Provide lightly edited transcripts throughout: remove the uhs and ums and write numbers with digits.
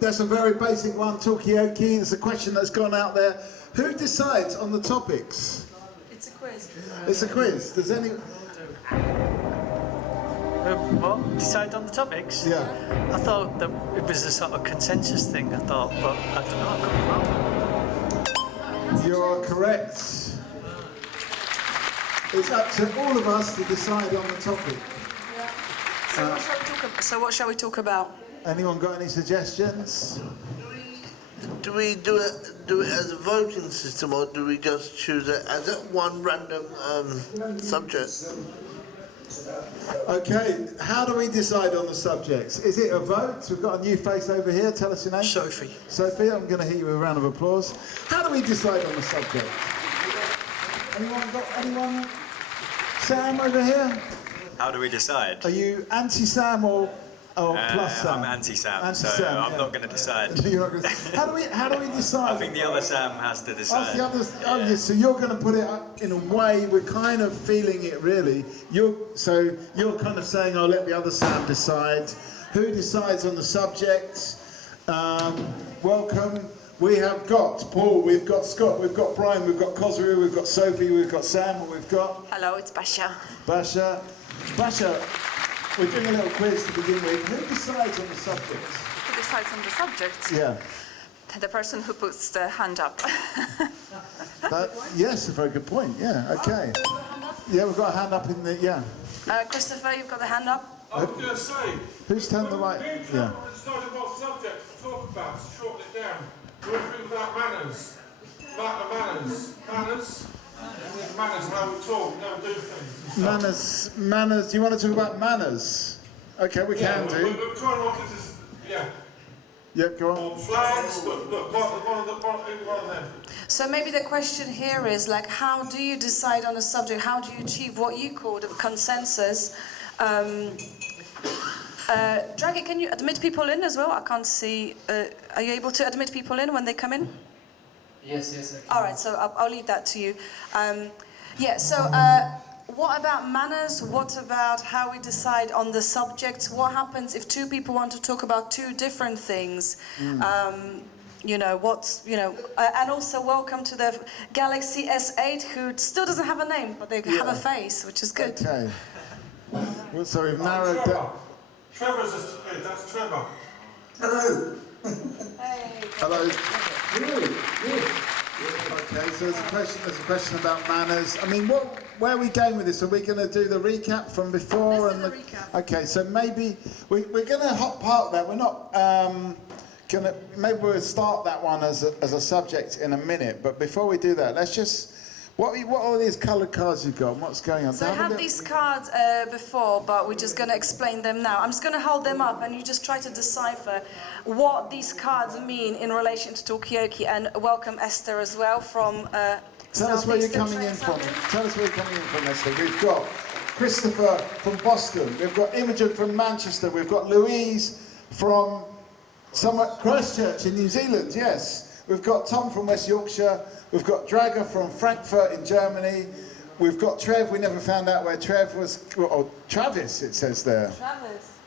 That's a very basic one, Talkaoke. It's a question that's gone out there. Who decides on the topics? It's a quiz. It's a quiz. Does any... What? Decide on the topics? Yeah. I thought that it was a sort of consensus thing, I thought, but I don't know, I could be wrong. You're correct. It's up to all of us to decide on the topic. Yeah. So what shall we talk about? Anyone got any suggestions? Do we do it as a voting system, or do we just choose it as a one random subject? Okay, how do we decide on the subjects? Is it a vote? We've got a new face over here. Tell us your name. Sophie. Sophie, I'm going to hit you with a round of applause. How do we decide on the subject? Anyone? Sam over here? How do we decide? Are you anti-Sam or plus Sam? I'm anti-Sam, Anti-Sam, so yeah. I'm not going to decide. You're not gonna, how do we decide? I think the other Sam has to decide. The others, oh, yeah, so you're going to put it up in a way, we're kind of feeling it really. So you're kind of saying, I'll let the other Sam decide. Who decides on the subject? Welcome. We have got Paul, we've got Scott, we've got Brian, we've got Kozru, we've got Sophie, we've got Sam, and we've got... Hello, it's Basha. Basha, we're doing a little quiz to begin with. Who decides on the subject? Who decides on the subject? Yeah. The person who puts the hand up. Yes, a very good point, yeah, okay. Yeah, we've got a hand up in the, yeah. Christopher, you've got the hand up. I was going to say, Who's turned the light? Yeah. decided what subject to talk about, to shorten it down. We're talking about manners. About the manners. Manners, how we talk, how we do things. Manners, do you want to talk about manners? Okay, we can do. We're trying to look at this, yeah. Yeah, go on. Flags, look, one of them. So maybe the question here is like, how do you decide on a subject? How do you achieve what you call the consensus? Draghi, can you admit people in as well? I can't see. Are you able to admit people in when they come in? Yes, I can. All right, so I'll leave that to you. What about manners? What about how we decide on the subjects? What happens if two people want to talk about two different things? And also welcome to the Galaxy S8, who still doesn't have a name, but they have a face, which is good. Okay. Well, so we've narrowed down. Trevor's that's Trevor. Hello. Hey. Hello. Really? Okay, so there's a question about manners. I mean, where are we going with this? Are we going to do the recap from before? Let's do the recap. Okay, so maybe we're going to park that. We're not going to. Maybe we'll start that one as a subject in a minute. But before we do that, let's just. What are these coloured cards you've got? What's going on? So I had these cards before, but we're just going to explain them now. I'm just going to hold them up, and you just try to decipher what these cards mean in relation to Talkaoke. And welcome Esther as well from Tell us where you're coming in from. Tell us where you're coming in from, Esther. We've got Christopher from Boston. We've got Imogen from Manchester. We've got Louise from Christchurch in New Zealand. Yes. We've got Tom from West Yorkshire. We've got Draga from Frankfurt in Germany. We've got Trev. We never found out where Trev was. Oh, Travis, it says there. Travis.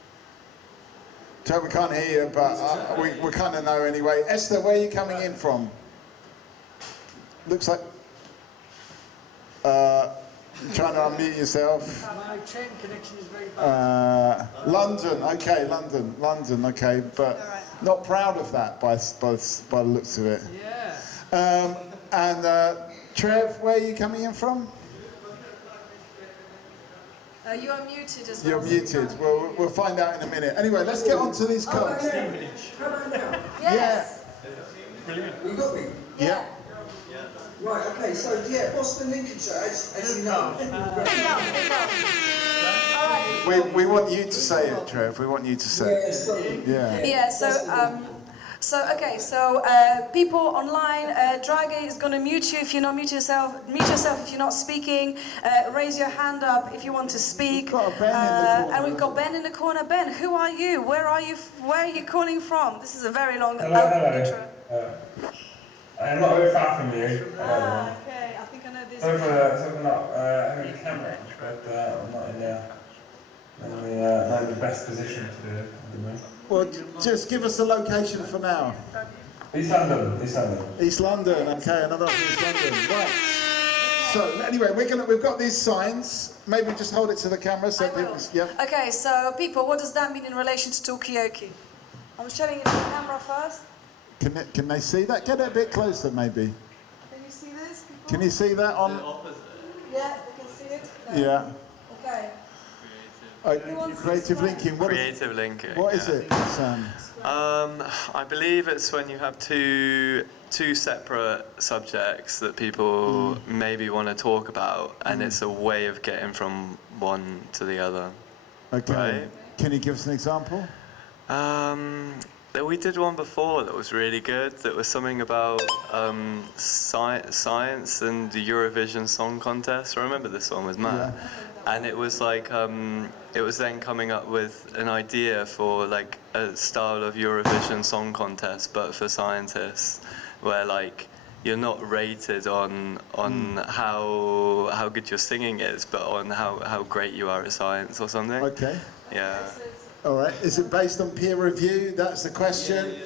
Trev, we can't hear you, but we kind of know anyway. Esther, where are you coming in from? Looks like... you're trying to unmute yourself. My train connection is very bad. London, okay, London, okay, but not proud of that by the looks of it. Yeah. And Trev, where are you coming in from? You are muted as well. You're muted. We'll find out in a minute. Anyway, let's get on to these cards. Yes. Brilliant. You got me? Yeah. Right, okay, so yeah, Boston, Lincolnshire, as you know. We want you to say it, Trev. We want you to say it. Yeah. Yeah, so people online, Draghi is going to mute you if you're not mute yourself if you're not speaking. Raise your hand up if you want to speak. We've got Ben in the corner. And we've got Ben in the corner. Ben, who are you? Where are you calling from? This is a very long intro. I'm not very far from you. Okay, I think I know this. Sorry for not having a camera, but I'm not in the best position to do it at the moment. Well, just give us the location for now. East London, East London. East London, okay, another one from East London. Right. So anyway, we've got these signs. Maybe just hold it to the camera so people. Yeah. Okay, so people, what does that mean in relation to Talkaoke? I'm showing it to the camera first. Can they see that? Get it a bit closer, maybe. Can you see this? People? Can you see that on? Yeah, they can see it. No. Yeah. Okay. Creative linking. Creative linking. What is it, Sam? I believe it's when you have two separate subjects that people maybe want to talk about, and it's a way of getting from one to the other. Okay. Right? Can you give us an example? We did one before that was really good. That was something about science and the Eurovision Song Contest. I remember this one was mad. Yeah. And it was like, it was then coming up with an idea for like a style of Eurovision Song Contest, but for scientists, where like you're not rated on how good your singing is, but on how great you are at science or something. Okay. Yeah. All right. Is it based on peer review? That's the question.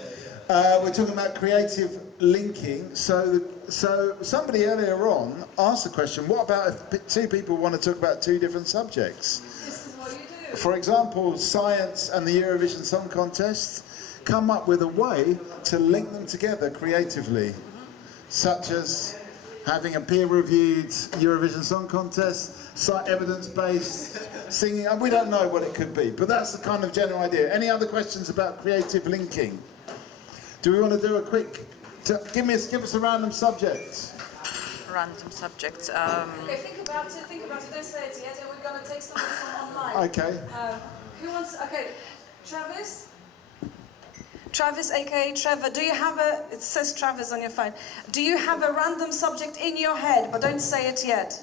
We're talking about creative linking. So somebody earlier on asked the question, what about if two people want to talk about two different subjects? This is what you do. For example, science and the Eurovision Song Contest, come up with a way to link them together creatively, such as having a peer-reviewed Eurovision Song Contest, evidence-based singing. We don't know what it could be, but that's the kind of general idea. Any other questions about creative linking? Do we want to do a quick? Give us a random subject. Random subject. Okay, think about it, don't say it yet, and we're going to take something from online. Okay. Who wants, okay, Travis, aka Trevor, do you have it says Travis on your phone, do you have a random subject in your head, but don't say it yet?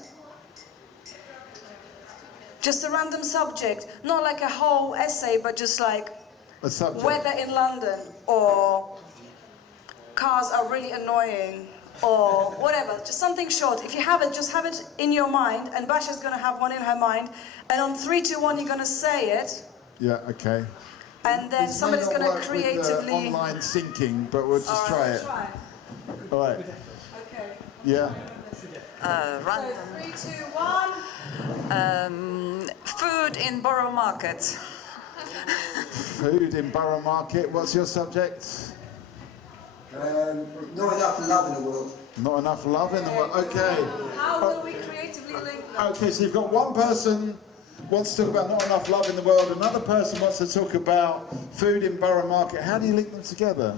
Just a random subject, not like a whole essay, but just like A subject. weather in London, or cars are really annoying, or whatever, just something short. If you have it, just have it in your mind, and Basha's going to have one in her mind, and on 3, 2, 1, you're going to say it, Yeah. Okay. and then This somebody's may not going to work with the creatively... online syncing, but we'll just try it. Try. All right. Okay. Yeah. Random. So 3, 2, 1. Food in Borough Market. Food in Borough Market. What's your subject? Not enough love in the world. Not enough love in the world. Okay. How will we creatively link them? Okay, so you've got one person wants to talk about not enough love in the world, another person wants to talk about food in Borough Market. How do you link them together?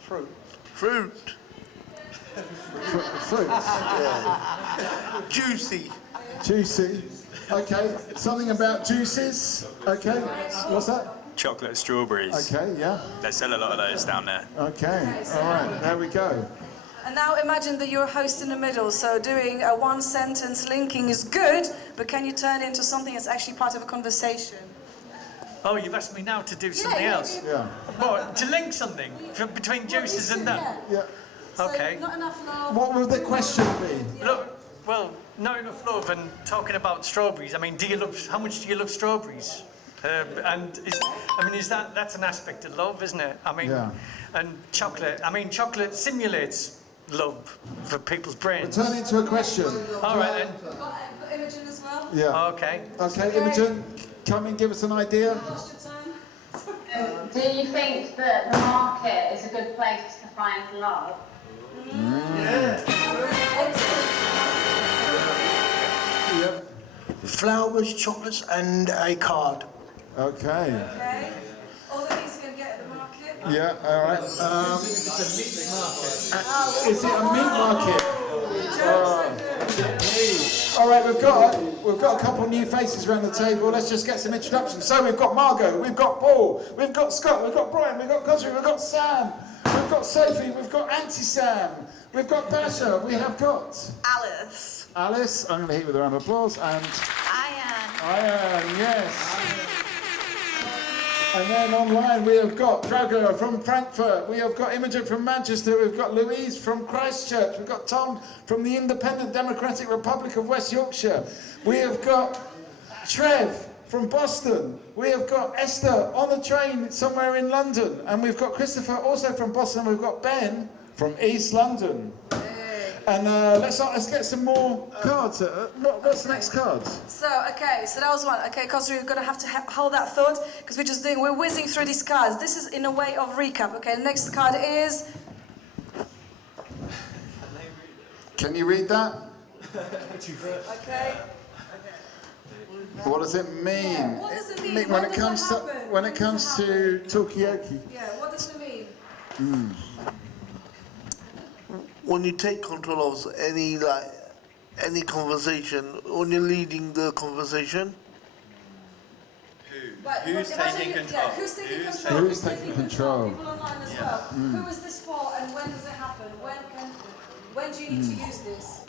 Fruit. Fruit. Juicy. Juicy. Okay, something about juices. Okay, what's that? Chocolate strawberries. Okay, yeah. They sell a lot of those down there. Okay, all right, there we go. And now imagine that you're a host in the middle, so doing a one-sentence linking is good, but can you turn it into something that's actually part of a conversation? Oh, you've asked me now to do something else. Yeah. What, to link something between juices and that? Yeah. Okay. So, not enough love. What would the question be? Look, well, not enough love and talking about strawberries. I mean, how much do you love strawberries? That's an aspect of love, isn't it? I mean, Yeah. and chocolate. I mean, chocolate simulates love for people's brains. Turn it into a question. All right then. Got Imogen as well? Yeah. Okay. Okay, Imogen, come and give us an idea. Lost your time? Do you think that the market is a good place to find love? Yep. Flowers, chocolates, and a card. Okay. Okay. All the things you can get at the market? Yeah, all right. Is it a meat market? All right, we've got a couple new faces around the table. Let's just get some introductions. So we've got Margot, we've got Paul, we've got Scott, we've got Brian, we've got Cosry, we've got Sam, we've got Sophie, we've got Auntie Sam, we've got Basha, we have got Alice. Alice. I'm going to hit with a round of applause, and Ian, yes. And then online we have got Drago from Frankfurt, we have got Imogen from Manchester, we've got Louise from Christchurch, we've got Tom from the Independent Democratic Republic of West Yorkshire, we have got Trev from Boston. We have got Esther on the train somewhere in London. And we've got Christopher also from Boston. We've got Ben from East London. And let's get some more cards. What's the next card? So, okay, so that was one. Okay, because we're going to have to hold that thought, because we're whizzing through these cards. This is in a way of recap. Okay, the next card is... Can you read that? Okay. What does it mean? Yeah, what does it mean? When it comes to Talkaoke? Yeah, what does it mean? When you take control of any conversation, when you're leading the conversation. Who's taking control? Yeah, who's taking control? Who's taking control? People online as well. Who is this for and when does it happen? When do you need to use this?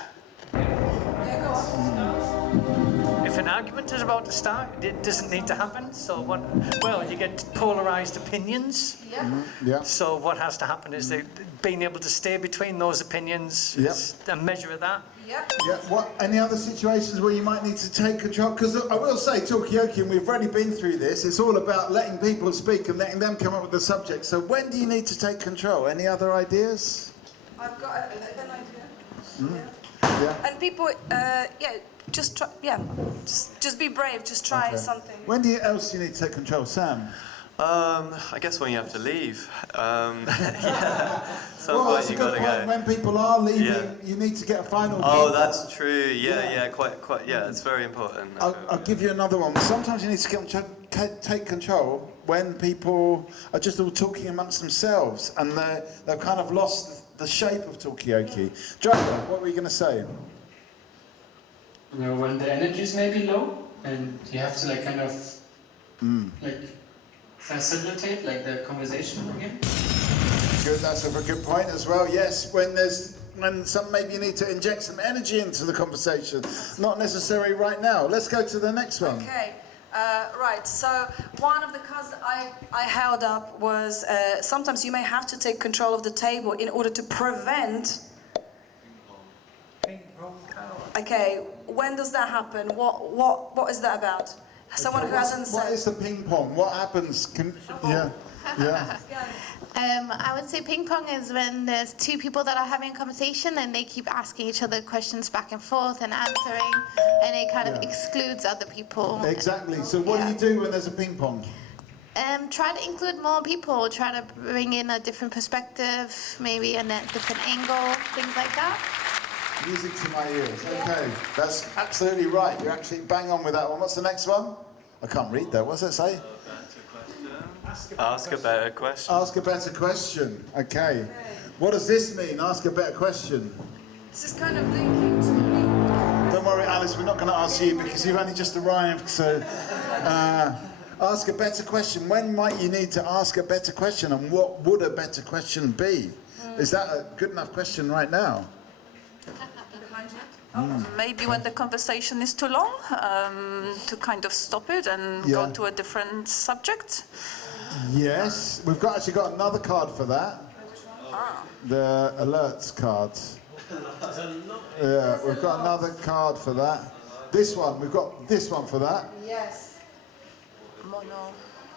Yeah, go on. If an argument is about to start, it doesn't need to happen. So well, you get polarized opinions. Yeah. Yeah. So what has to happen is being able to stay between those opinions, a measure of that. Yeah. Yeah. What? Any other situations where you might need to take control? Because I will say, Talkaoke, and we've already been through this. It's all about letting people speak and letting them come up with the subject. So when do you need to take control? Any other ideas? I've got an idea. Yeah. And people, just try, just be brave. Just try something. When else do you need to take control, Sam? I guess when you have to leave. Well, that's a good point. When people are leaving, you need to get a final. Oh, that's true. Yeah, quite. Yeah, it's very important. I'll give you another one. Sometimes you need to take control when people are just all talking amongst themselves and they've kind of lost the shape of Talkaoke. Joshua, what were you going to say? You know, when the energies may be low and you have to kind of facilitate the conversation again. Good, that's a good point as well. Yes, when maybe you need to inject some energy into the conversation, not necessary right now. Let's go to the next one. Okay. Right, so one of the cards that I held up was sometimes you may have to take control of the table in order to prevent. Okay, when does that happen? What is that about? Someone who hasn't said. What is the ping pong? What happens? Yeah. I would say ping pong is when there's two people that are having a conversation and they keep asking each other questions back and forth and answering, and it kind of excludes other people. Exactly. So what do you do when there's a ping pong? Try to include more people. Try to bring in a different perspective, maybe a different angle, things like that. Music to my ears. Okay, that's absolutely right. You're actually bang on with that one. What's the next one? I can't read that. What does it say? Ask a better question. Ask a better question. Okay. What does this mean? Ask a better question. This is kind of linking to me. Don't worry, Alice. We're not going to ask you because you've only just arrived. So, ask a better question. When might you need to ask a better question, and what would a better question be? Is that a good enough question right now? Maybe when the conversation is too long, to kind of stop it and go to a different subject. Yes, we've actually got another card for that. The alerts card. Yeah, we've got another card for that. This one, we've got this one for that. Yes. Mono.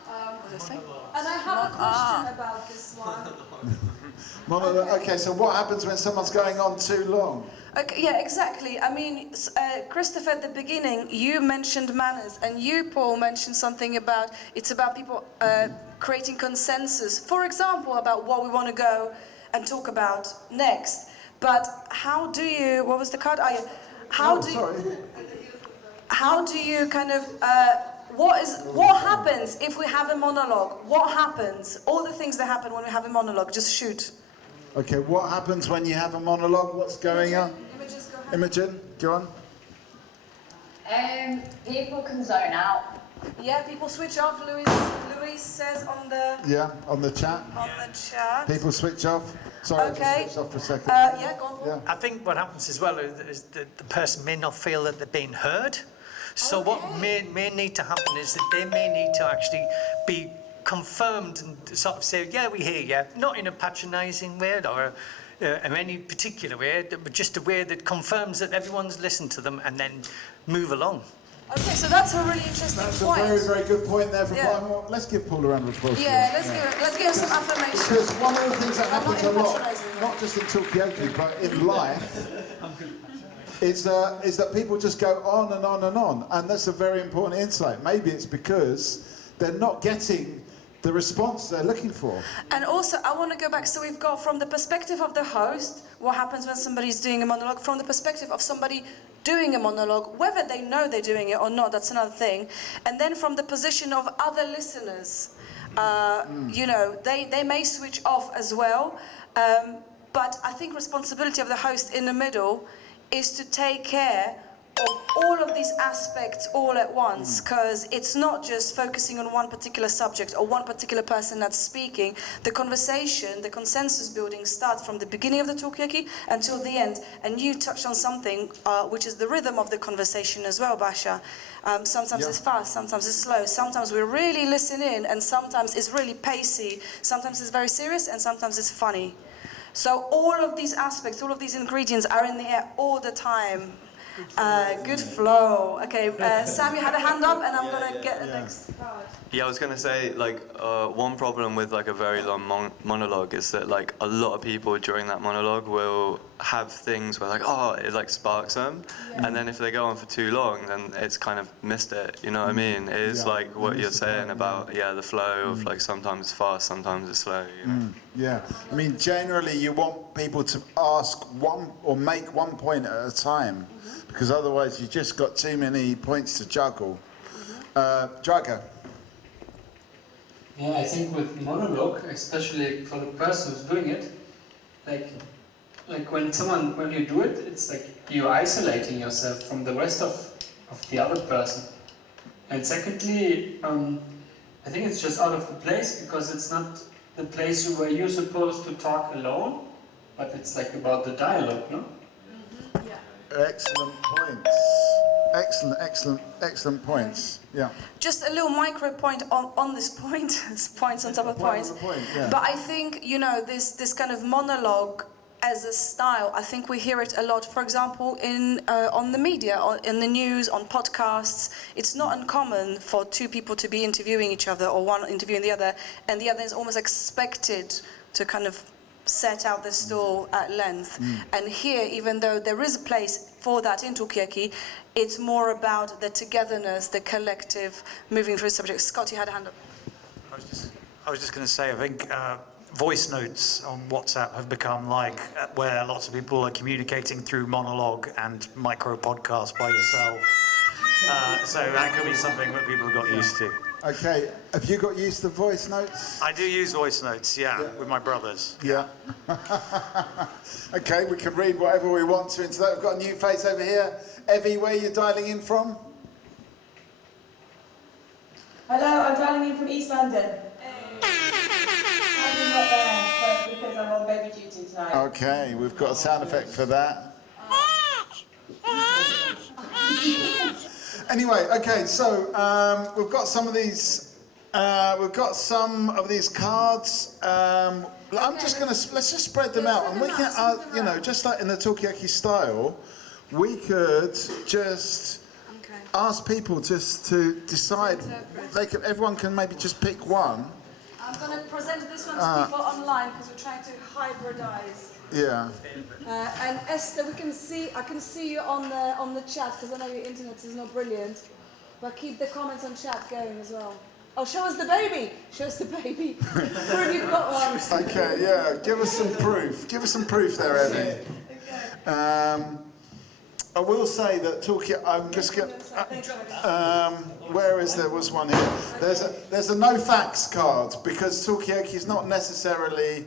What does it say? And I have a question about this one. Okay, so what happens when someone's going on too long? Okay, yeah, exactly. I mean, Christopher, at the beginning, you mentioned manners, and you, Paul, mentioned something about it's about people creating consensus. For example, about what we want to go and talk about next. But how do you? What was the card? How do you kind of? What happens if we have a monologue? What happens? All the things that happen when we have a monologue. Just shoot. Okay, what happens when you have a monologue? What's going on? Imogen, go on. People can zone out. Yeah, people switch off. Louise says on the. Yeah, on the chat. On the chat. People switch off. Sorry, okay. I just switched off for a second. Yeah, go on. Yeah. I think what happens as well is that the person may not feel that they're being heard. So what may need to happen is that they may need to actually be confirmed and sort of say, yeah, we hear you, not in a patronising way or in any particular way, but just a way that confirms that everyone's listened to them and then move along. Okay, so that's a really interesting point. That's a very, very good point there from Yeah. Paul. Let's give Paul a round of applause. Yeah, let's give him some affirmation. Because one of the things that I'm not happens a lot, patronising. not just in Talkaoke, but in life, is that people just go on and on and on. And that's a very important insight. Maybe it's because they're not getting the response they're looking for. And also, I want to go back. So we've got from the perspective of the host, what happens when somebody's doing a monologue, from the perspective of somebody doing a monologue, whether they know they're doing it or not, that's another thing. And then from the position of other listeners, you know, they may switch off as well. But I think responsibility of the host in the middle is to take care of all of these aspects all at once, because it's not just focusing on one particular subject or one particular person that's speaking. The conversation, the consensus building starts from the beginning of the Talkaoke until the end. And you touched on something which is the rhythm of the conversation as well, Basha. Sometimes it's fast, sometimes it's slow, sometimes we really listen in, and sometimes it's really pacey, sometimes it's very serious, and sometimes it's funny. So all of these aspects, all of these ingredients are in the air all the time. Good flow. Okay, Sam, you had a hand up, and I'm gonna get the next card. Yeah, I was gonna say, like, one problem with like a very long monologue is that like a lot of people during that monologue will have things where like, oh, it like sparks them, and then if they go on for too long, then it's kind of missed it. You know what I mean? It is like what you're saying about the flow of like sometimes it's fast, sometimes it's slow. You know? Yeah, I mean, generally you want people to ask one or make one point at a time, because otherwise you just got too many points to juggle. Drago. Yeah, I think with monologue, especially for the person who's doing it, like when you do it, it's like you're isolating yourself from the rest of the other person. And secondly, I think it's just out of the place, because it's not the place where you're supposed to talk alone, but it's like about the dialogue, no? Excellent points. Excellent points. Yeah. Just a little micro point on this point, points on top of points. But I think, you know, this kind of monologue as a style, I think we hear it a lot, for example, on the media, in the news, on podcasts. It's not uncommon for two people to be interviewing each other, or one interviewing the other, and the other is almost expected to kind of set out the stall at length. And here, even though there is a place for that in Talkaoke, it's more about the togetherness, the collective, moving through the subject. Scott, you had a hand up. I was just going to say, I think voice notes on WhatsApp have become like where lots of people are communicating through monologue and micro podcasts by yourself. So that could be something that people have got used to. Okay, have you got used to voice notes? I do use voice notes, yeah. With my brothers. Yeah. Okay, we can read whatever we want to into that. We've got a new face over here. Evie, where are you dialing in from? Hello, I'm dialing in from East London. I'm not there, but because I'm on baby duty tonight. Okay, we've got a sound effect for that. Anyway, okay, so we've got some of these. We've got some of these cards. I'm just gonna let's just spread them out, and we can, you know, just like in the Talkaoke style, we could just ask people just to decide. Everyone can maybe just pick one. I'm going to present this one to people online because we're trying to hybridize. Yeah. And Esther, I can see you on the chat, because I know your internet is not brilliant, but keep the comments on chat going as well. Oh, show us the baby! Show us the baby. Prove you've got one. Okay, yeah. Give us some proof. Give us some proof there, Evie. I will say that I'm just going. Where is there was one here? There's a no facts card, because Talkaoke is not necessarily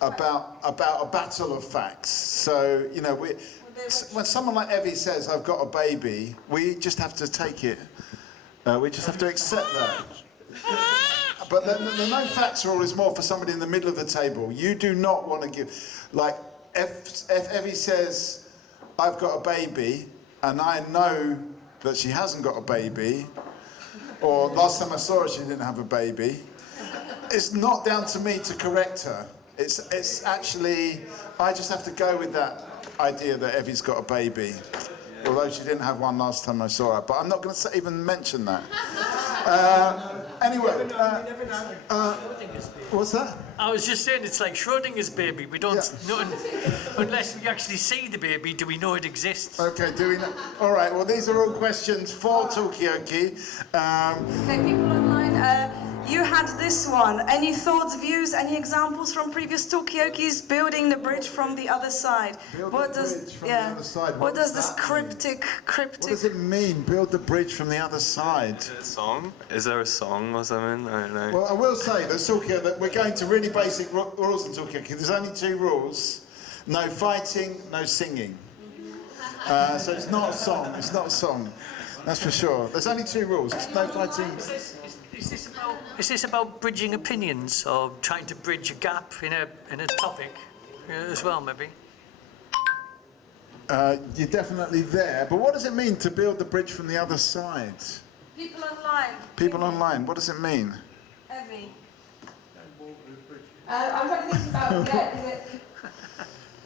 about a battle of facts. So, you know, when someone like Evie says, "I've got a baby," we just have to take it. We just have to accept that. But the no facts rule is more for somebody in the middle of the table. You do not want to give, like, if Evie says, "I've got a baby," and I know that she hasn't got a baby, or last time I saw her she didn't have a baby, it's not down to me to correct her. It's actually, I just have to go with that idea that Evie's got a baby. Although she didn't have one last time I saw her, but I'm not going to even mention that. Anyway, what's that? I was just saying, it's like Schrodinger's baby. We don't know, unless we actually see the baby, do we know it exists? Okay, do we know? All right, well, these are all questions for Talkaoke. Okay, people online, you had this one. Any thoughts, views, any examples from previous Talkaokes? Building the bridge from the other side. What does the other side. What does this cryptic? What does it mean? Build the bridge from the other side. Is there a song? Is there a song or something? I don't know. Well, I will say that we're going to really basic rules in Talkaoke. There's only 2 rules: no fighting, no singing. So it's not a song. It's not a song. That's for sure. There's only 2 rules: no fighting. Is this about bridging opinions or trying to bridge a gap in a topic as well, maybe? You're definitely there. But what does it mean to build the bridge from the other side? People online. People online. What does it mean? Evie. I'm trying to think about, is it?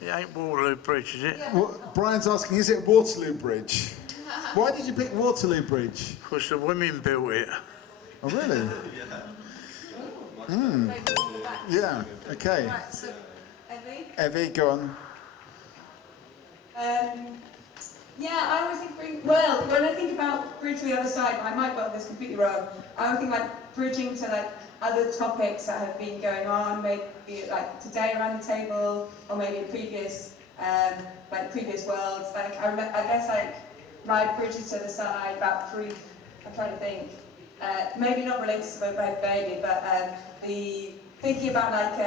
It ain't Waterloo Bridge, is it? Well, Brian's asking, is it Waterloo Bridge? Why did you pick Waterloo Bridge? Because the women built it. Oh, really? Yeah, okay. Right, so, Evie? Evie, go on. Yeah, I always think, well, when I think about bridge to the other side, I might got this completely wrong. I would think like bridging to like other topics that have been going on, maybe like today around the table, or maybe previous, like previous worlds. Like I guess like my bridges to the side about proof. I'm trying to think. Maybe not related to my baby, but the thinking about like.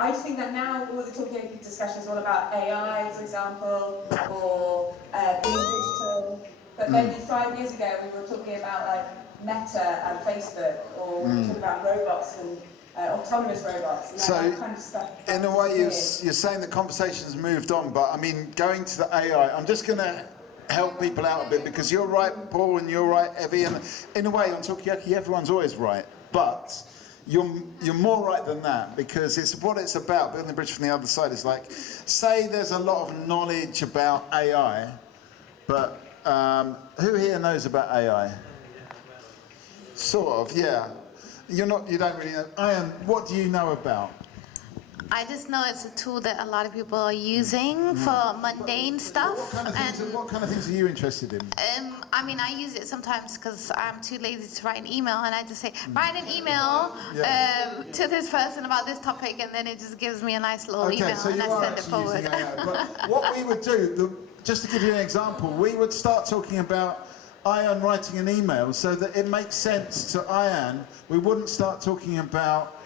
I just think that now all the Talkaoke discussion is all about AI, for example, or being digital. But maybe 5 years ago we were talking about like Meta and Facebook, or we were talking about robots and autonomous robots. And that kind of stuff. In a way, you're saying the conversation's moved on, but I mean, going to the AI, I'm just going to help people out a bit, because you're right, Paul, and you're right, Evie, and in a way, on Talkaoke, everyone's always right, but you're more right than that, because it's what it's about. Building the bridge from the other side is like, say there's a lot of knowledge about AI, but who here knows about AI? Sort of, yeah. You don't really know. Ian, what do you know about? I just know it's a tool that a lot of people are using for mundane stuff. What kind of things are you interested in? I mean, I use it sometimes because I'm too lazy to write an email, and I just say, write an email to this person about this topic, and then it just gives me a nice little email, so and I send it forward. But what we would do, just to give you an example, we would start talking about Ian writing an email so that it makes sense to Ian. We wouldn't start talking about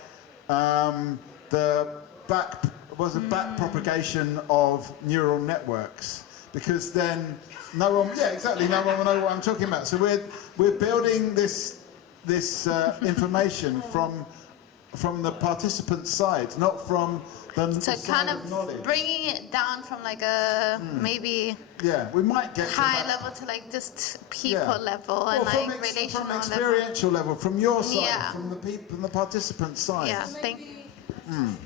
the back propagation of neural networks, because then no one will know what I'm talking about. So we're building this information from the participant side, not from the So side kind of knowledge. bringing it down from like a maybe we might get high level to like just people level and from like relational from experiential level, from your side, from the participant side. Yeah, thank you.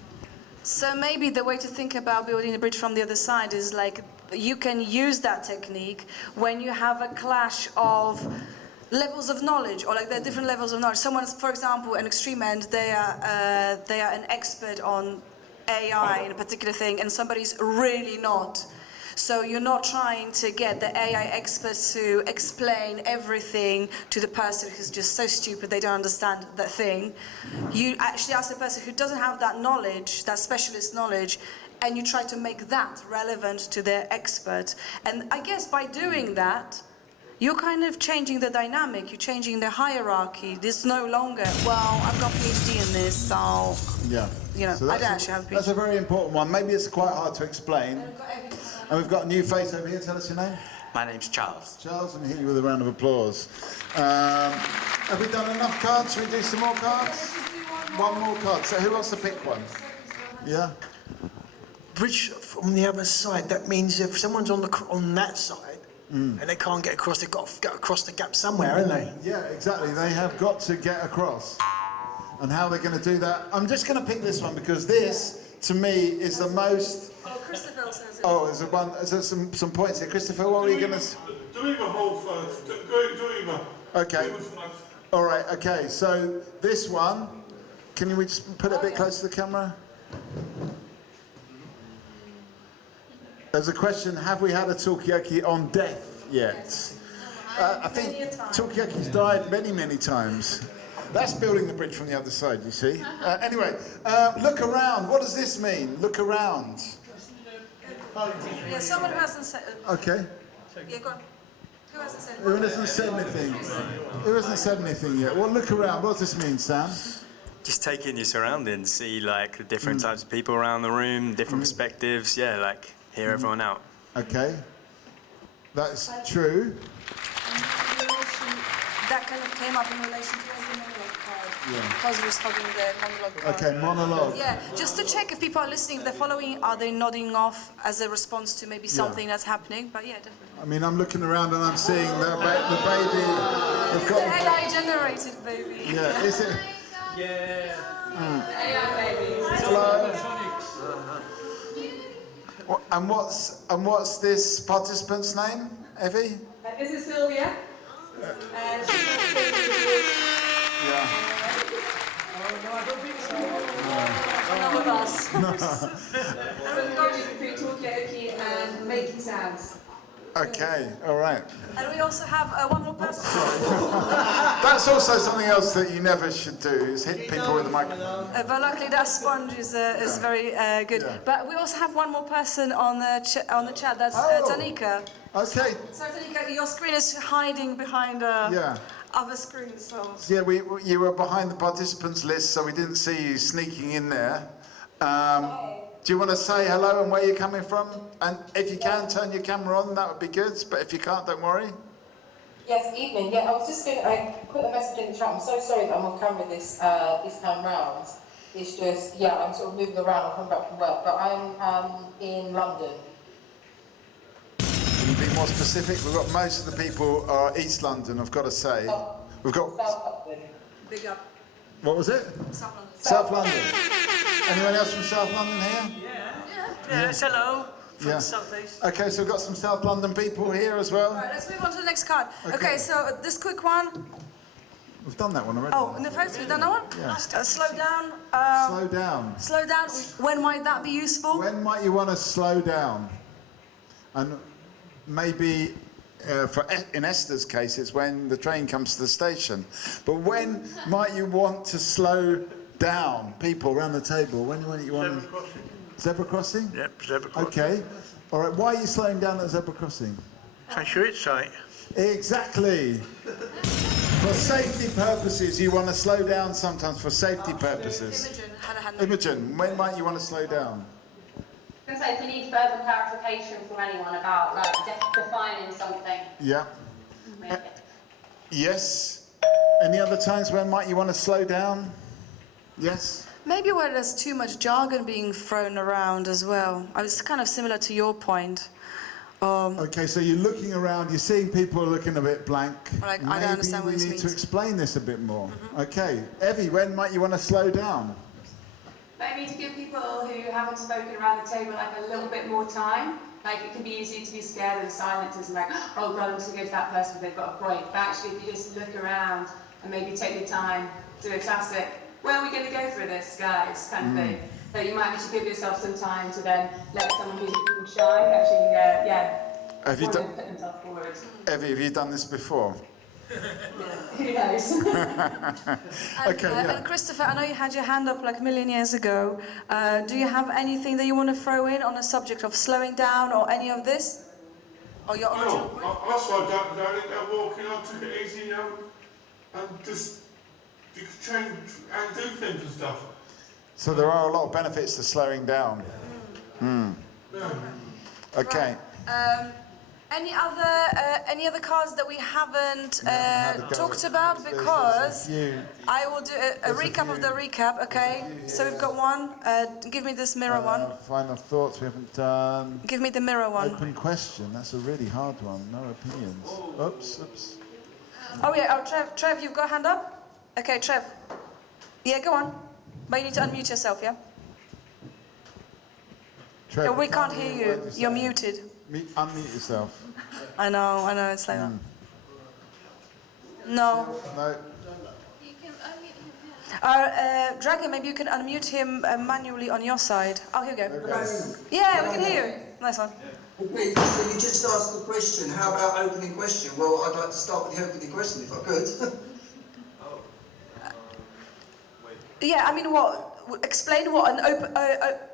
So maybe the way to think about building a bridge from the other side is like you can use that technique when you have a clash of levels of knowledge, or like there are different levels of knowledge. Someone's, for example, an extreme end, they are an expert on AI in a particular thing, and somebody's really not. So you're not trying to get the AI expert to explain everything to the person who's just so stupid they don't understand that thing. You actually ask the person who doesn't have that knowledge, that specialist knowledge, and you try to make that relevant to their expert. And I guess by doing that, you're kind of changing the dynamic, you're changing the hierarchy. It's no longer, well, I've got a PhD in this, so, So I don't actually have a PhD. That's a very important one. Maybe it's quite hard to explain. And we've got a new face over here. Tell us your name. My name's Charles. Charles, and hit you with a round of applause. Have we done enough cards? Should we do some more cards? One more card. So who wants to pick one? Yeah? Bridge from the other side, that means if someone's on that side, and they can't get across, they've got to get across the gap somewhere, haven't they? Yeah, exactly. They have got to get across. and how they're going to do that. I'm just going to pick this one because this, to me, is the most... Oh, Christopher says it. Oh, there's some points here. Christopher, what were you going to... Do either hole first. Do either. Okay. All right, okay. So this one, can we just put it a bit closer to the camera? There's a question, have we had a Talkaoke on death yet? I think Talkaoke's died many, many times. That's building the bridge from the other side, you see. Anyway, look around. What does this mean? Look around. Yeah, someone who hasn't said... Okay. Yeah, go on. Who hasn't said Who hasn't said anything? Who hasn't said anything yet? Well, look around. What does this mean, Sam? Just take in your surroundings, see like the different types of people around the room, different perspectives. Yeah, like hear everyone out. Okay. That's true. That kind of came up in relation to the monologue card. Yeah. Because we're studying the monologue card. Okay, monologue. Yeah, just to check if people are listening, if they're following, are they nodding off as a response to maybe something that's happening? But yeah, definitely. I mean, I'm looking around and I'm seeing the baby. It's the AI generated baby. Yeah, is it? AI baby. Hello. And what's this participant's name, Evie? This is Sylvia. Yeah. None of us. We're going through Talkaoke and making sounds. Okay, all right. And we also have one more person. That's also something else that you never should do, is hit people with a microphone. But luckily that sponge is very good. Yeah. But we also have one more person on the chat, that's Tanika. Okay. So Tanika, your screen is hiding behind other screens. So. Yeah, you were behind the participants list, so we didn't see you sneaking in there. Do you want to say hello and where you're coming from? And if you can, turn your camera on, that would be good. But if you can't, don't worry. Yes, evening. Yeah, I was just going to, I put a message in the chat. I'm so sorry that I'm on camera this time round. It's just, yeah, I'm sort of moving around. I'm coming back from work. But I'm in London. Can you be more specific? We've got most of the people are East London, I've got to say. We've got... South London. Big up. What was it? South London. South London. Anyone else from South London here? Yes, hello. From Yeah. South East. Okay, so we've got some South London people here as well. All right, let's move on to the next card. Okay, so this quick one. We've done that one already. Oh, in the first we've done that one? Yeah. Slow down. Slow down. Slow down. When might that be useful? When might you want to slow down? And maybe, in Esther's case, it's when the train comes to the station. But when might you want to slow down? People around the table, when might you want to... Zebra crossing? Yep, zebra crossing. Okay. All right, why are you slowing down at zebra crossing? Thank you, it's right. Exactly. For safety purposes, you want to slow down sometimes for safety purposes. Imogen had a hand up. Imogen, when might you want to slow down? I was going to say, if you need further clarification from anyone about like defining something. Yeah. Yes. Any other times when might you want to slow down? Yes. Maybe where there's too much jargon being thrown around as well. I was kind of similar to your point. Okay, so you're looking around, you're seeing people looking a bit blank. Like, I don't understand what this Maybe we need to means. explain this a bit more. Okay, Evie, when might you want to slow down? Maybe to give people who haven't spoken around the table like a little bit more time. Like it can be easy to be scared of the silences and like, oh God, I'm just going to go to that person if they've got a point. But actually, if you just look around and maybe take your time, do a classic, where are we going to go through this, guys, kind of thing. So you might actually give yourself some time to then let someone who's shy actually, Have you done, put themselves forward. Evie, have you done this before? Who knows? Okay, And Christopher, I know you had your hand up like a million years ago. Do you have anything that you want to throw in on the subject of slowing down or any of this? Or your original point? I slowed down, I'm walking, I took it easy, and just change and do things and stuff. So there are a lot of benefits to slowing down. Okay. Any other cards that we haven't talked about? Because I will do a recap of the recap, okay? So we've got one. Give me this mirror one. Final thoughts we haven't done. Give me the mirror one. Open question, that's a really hard one. No opinions. Oops. Oh yeah, Trev, you've got a hand up? Okay, Trev. Yeah, go on. But you need to unmute yourself, yeah? Trevor, We can't hear you. You're muted. Unmute yourself. I know, it's like that. No. No. Dragon, maybe you can unmute him manually on your side. Oh, here we go. Yeah, we can hear you. Nice one. Okay, so you just asked the question, how about opening question? Well, I'd like to start with the opening question if I could. Yeah, I mean, what? Explain what an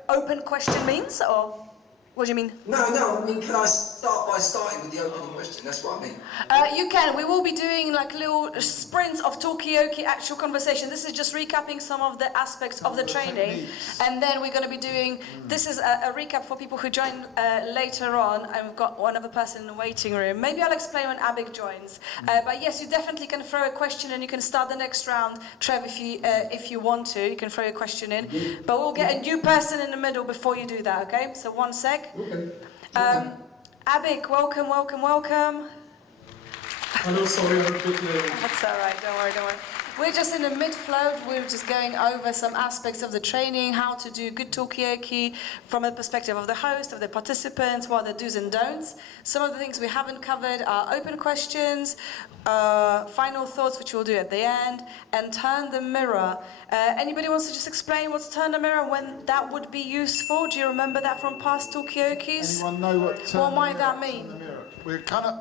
open question means, or what do you mean? No, I mean, can I start by starting with the opening question? That's what I mean. You can. We will be doing like little sprints of Talkaoke actual conversation. This is just recapping some of the aspects of the training, and then we're going to be doing. This is a recap for people who join later on, and we've got one other person in the waiting room. Maybe I'll explain when Abik joins. But yes, you definitely can throw a question, and you can start the next round, Trev, if you want to. You can throw a question in, but we'll get a new person in the middle before you do that. Okay? So 1 sec. Okay. Abik, welcome. Hello, sorry, I'm a bit late. That's all right, don't worry. We're just in the mid-flow, we're just going over some aspects of the training, how to do good Talkaoke from a perspective of the host, of the participants, what are the do's and don'ts. Some of the things we haven't covered are open questions, final thoughts, which we'll do at the end, and turn the mirror. Anybody wants to just explain what's turn the mirror, when that would be useful? Do you remember that from past Talkaokes? Anyone know what might that mean?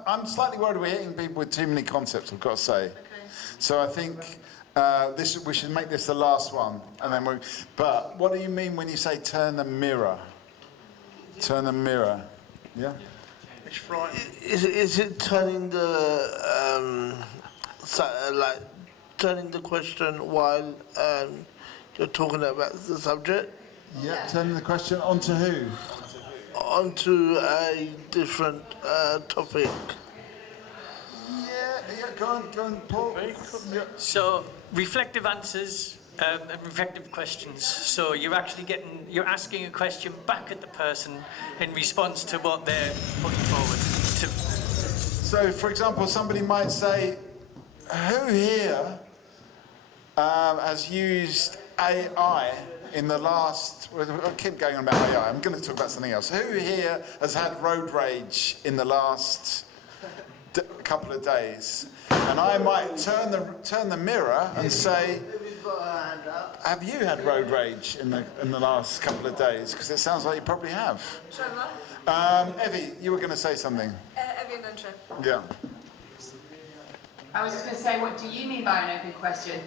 I'm slightly worried we're hitting people with too many concepts, I've got to say. So I think we should make this the last one, and then but what do you mean when you say turn the mirror? Turn the mirror, yeah? Is it turning the turning the question while you're talking about the subject? Yeah, turning the question onto who? Onto a different topic. Yeah, go on, Paul. So, reflective answers and reflective questions. So you're asking a question back at the person in response to what they're putting forward. So, for example, somebody might say, who here has used AI in the last... I'll keep going on about AI. I'm going to talk about something else. Who here has had road rage in the last couple of days? And I might turn the mirror and say, have you had road rage in the last couple of days? Because it sounds like you probably have. Evie, you were going to say something. Evie and then Trev. Yeah. I was just going to say, what do you mean by an open question?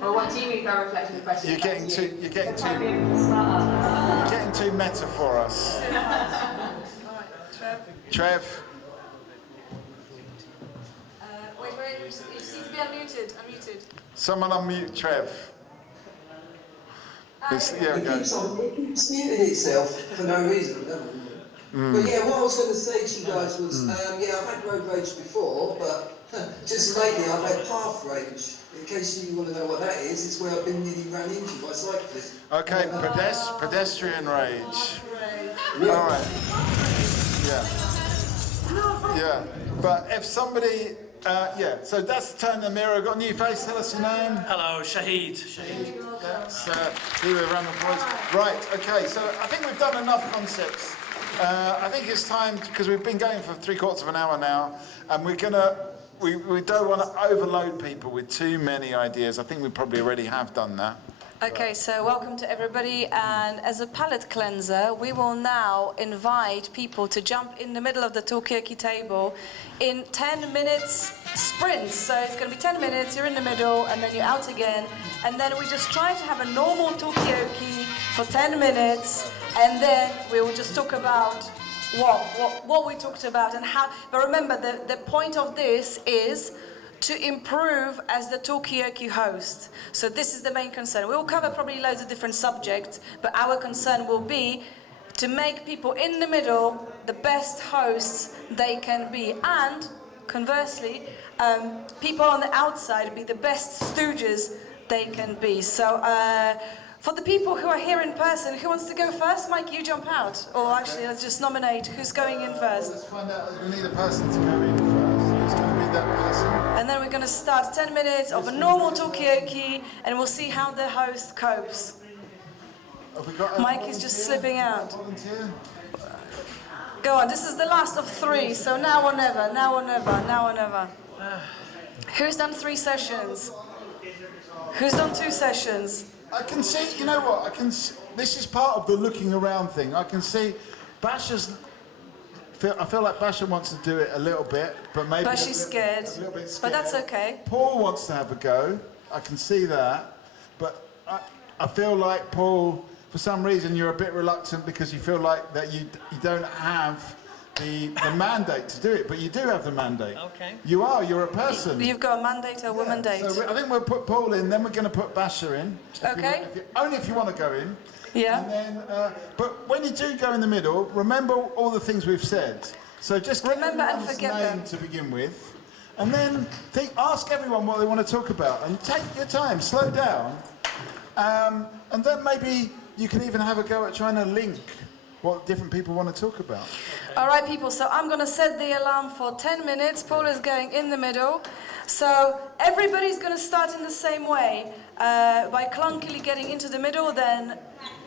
Or what do you mean by reflective question? You're getting too meta for us. Trev. Wait, you need to be unmuted. Someone unmute Trev. It keeps muting itself for no reason, doesn't it? But yeah, what I was going to say to you guys was, I've had road rage before, but just lately I've had path rage. In case you want to know what that is, it's where I've been nearly run into by cyclists. Okay, pedestrian rage. Yeah. All right. Yeah. But if somebody, so that's turn the mirror. Got a new face. Tell us your name. Hello, Shahid. That's give it a round of applause. Right. Okay. So I think we've done enough concepts. I think it's time, because we've been going for 3/4 of an hour now, and we don't want to overload people with too many ideas. I think we probably already have done that. Okay, so welcome to everybody, and as a palate cleanser, we will now invite people to jump in the middle of the Talkaoke table in 10 minutes sprints. So it's going to be 10 minutes, you're in the middle, and then you're out again, and then we just try to have a normal Talkaoke for 10 minutes, and then we will just talk about what we talked about and how. But remember, the point of this is to improve as the Talkaoke host. So this is the main concern. We will cover probably loads of different subjects, but our concern will be to make people in the middle the best hosts they can be, and conversely, people on the outside be the best stooges they can be. So for the people who are here in person, who wants to go first? Mike, you jump out. Or actually, let's just nominate who's going in first. Let's find out. We need a person to go in first. Who's going to be that person. And then we're going to start 10 minutes of a normal talkaoke, and we'll see how the host copes. Have we got a Mike is just slipping out. volunteer? Go on, this is the last of 3, so now or never, now or never, now or never. Who's done 3 sessions? Who's done 2 sessions? I can see, you know what, I can see, this is part of the looking around thing. I can see I feel like Basha wants to do it a little bit, but maybe But she's scared. a little bit scared. But that's okay. Paul wants to have a go. I can see that. But I feel like, Paul, for some reason you're a bit reluctant because you feel like that you don't have the mandate to do it, but you do have the mandate. Okay. You're a person. You've got a mandate or a woman date. So I think we'll put Paul in, then we're going to put Basha in. Okay. Only if you want to go in. Yeah. And then, but when you do go in the middle, remember all the things we've said. So just remember and everyone's forget name them to begin with, and then ask everyone what they want to talk about, and take your time, slow down, and then maybe you can even have a go at trying to link what different people want to talk about. All right, people, so I'm going to set the alarm for 10 minutes. Paul is going in the middle. So everybody's going to start in the same way, by clunkily getting into the middle, then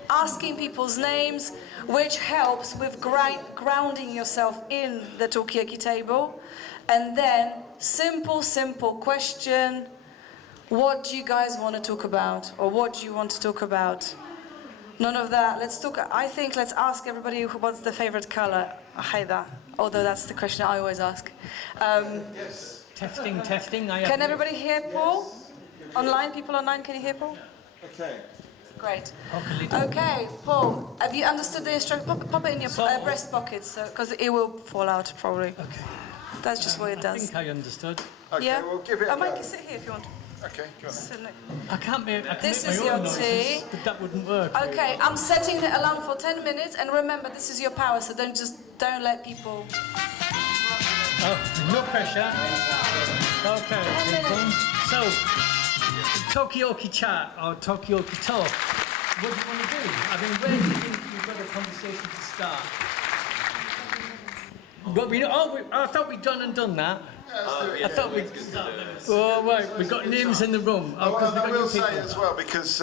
asking people's names, which helps with grounding yourself in the talkaoke table. And then, simple question, what do you guys want to talk about? Or what do you want to talk about? None of that. Let's ask everybody what's the favorite color. I hate that. Although that's the question I always ask. Yes. Testing. Can everybody hear Paul? Online, people online, can you hear Paul? Okay. Great. Okay, Paul, have you understood the instruction? Pop it in your breast pockets, because it will fall out probably. Okay. That's just what it does. I think I understood. Okay, Yeah. well give it a Mike, go. you sit here if you want. Okay, go on. I can't make This my is own your noises, tea. but that wouldn't work. Okay, I'm setting the alarm for 10 minutes, and remember, this is your power, so don't let people... Oh, no pressure. Okay, people. So, Talkaoke chat or Talkaoke talk. What do you want to do? I mean, where do you think we've got a conversation to start? But I thought we'd done that. I thought we. Oh right, we've got names in the room. I will say as well, because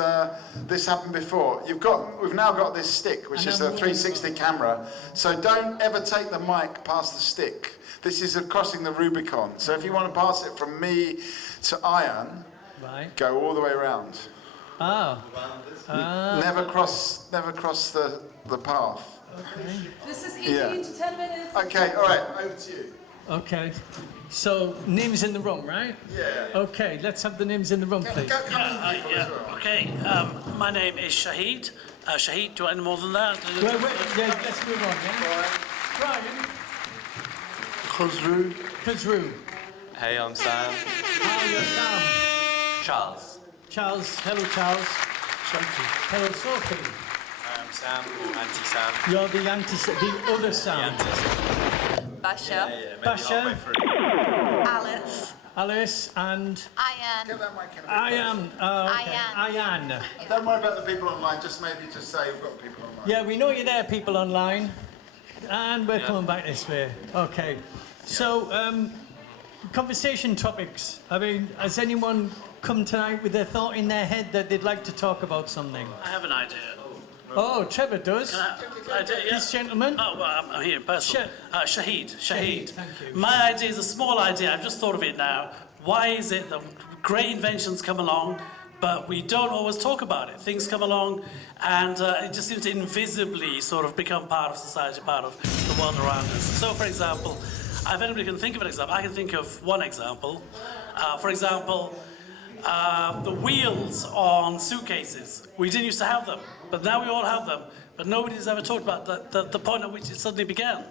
this happened before. We've now got this stick, which is a 360 camera. So don't ever take the mic past the stick. This is crossing the Rubicon. So if you want to pass it from me to Ian, go all the way around. Oh. Never cross the path. Okay. This is eating into 10 minutes. Okay, all right, over to you. Okay. So names in the room, right? Yeah. Okay, let's have the names in the room, please. Okay, my name is Shahid. Shahid, do I know more than that? Wait, let's move on, yeah? Brian. Khosrow. Hey, I'm Sam. Hi, you're Sam. Charles. Hello, Charles. Sophie. Hello, Sophie. I'm Sam, or Anti-Sam. You're the other Sam. Basha. Basha. Alice and Ayan. Ayan. Don't worry about the people online, just say you've got people online. Yeah, we know you're there, people online. And we're coming back this way. Okay. So, conversation topics. I mean, has anyone come tonight with a thought in their head that they'd like to talk about something? I have an idea. Oh, Trevor does. Yeah. This gentleman. Oh, well, I'm here in person. Shahid. Thank you. My idea is a small idea. I've just thought of it now. Why is it that great inventions come along, but we don't always talk about it? Things come along, and it just seems to invisibly sort of become part of society, part of the world around us. So, for example, if anybody can think of an example, I can think of one example. For example, the wheels on suitcases. We didn't used to have them, but now we all have them. But nobody's ever talked about the point at which it suddenly began.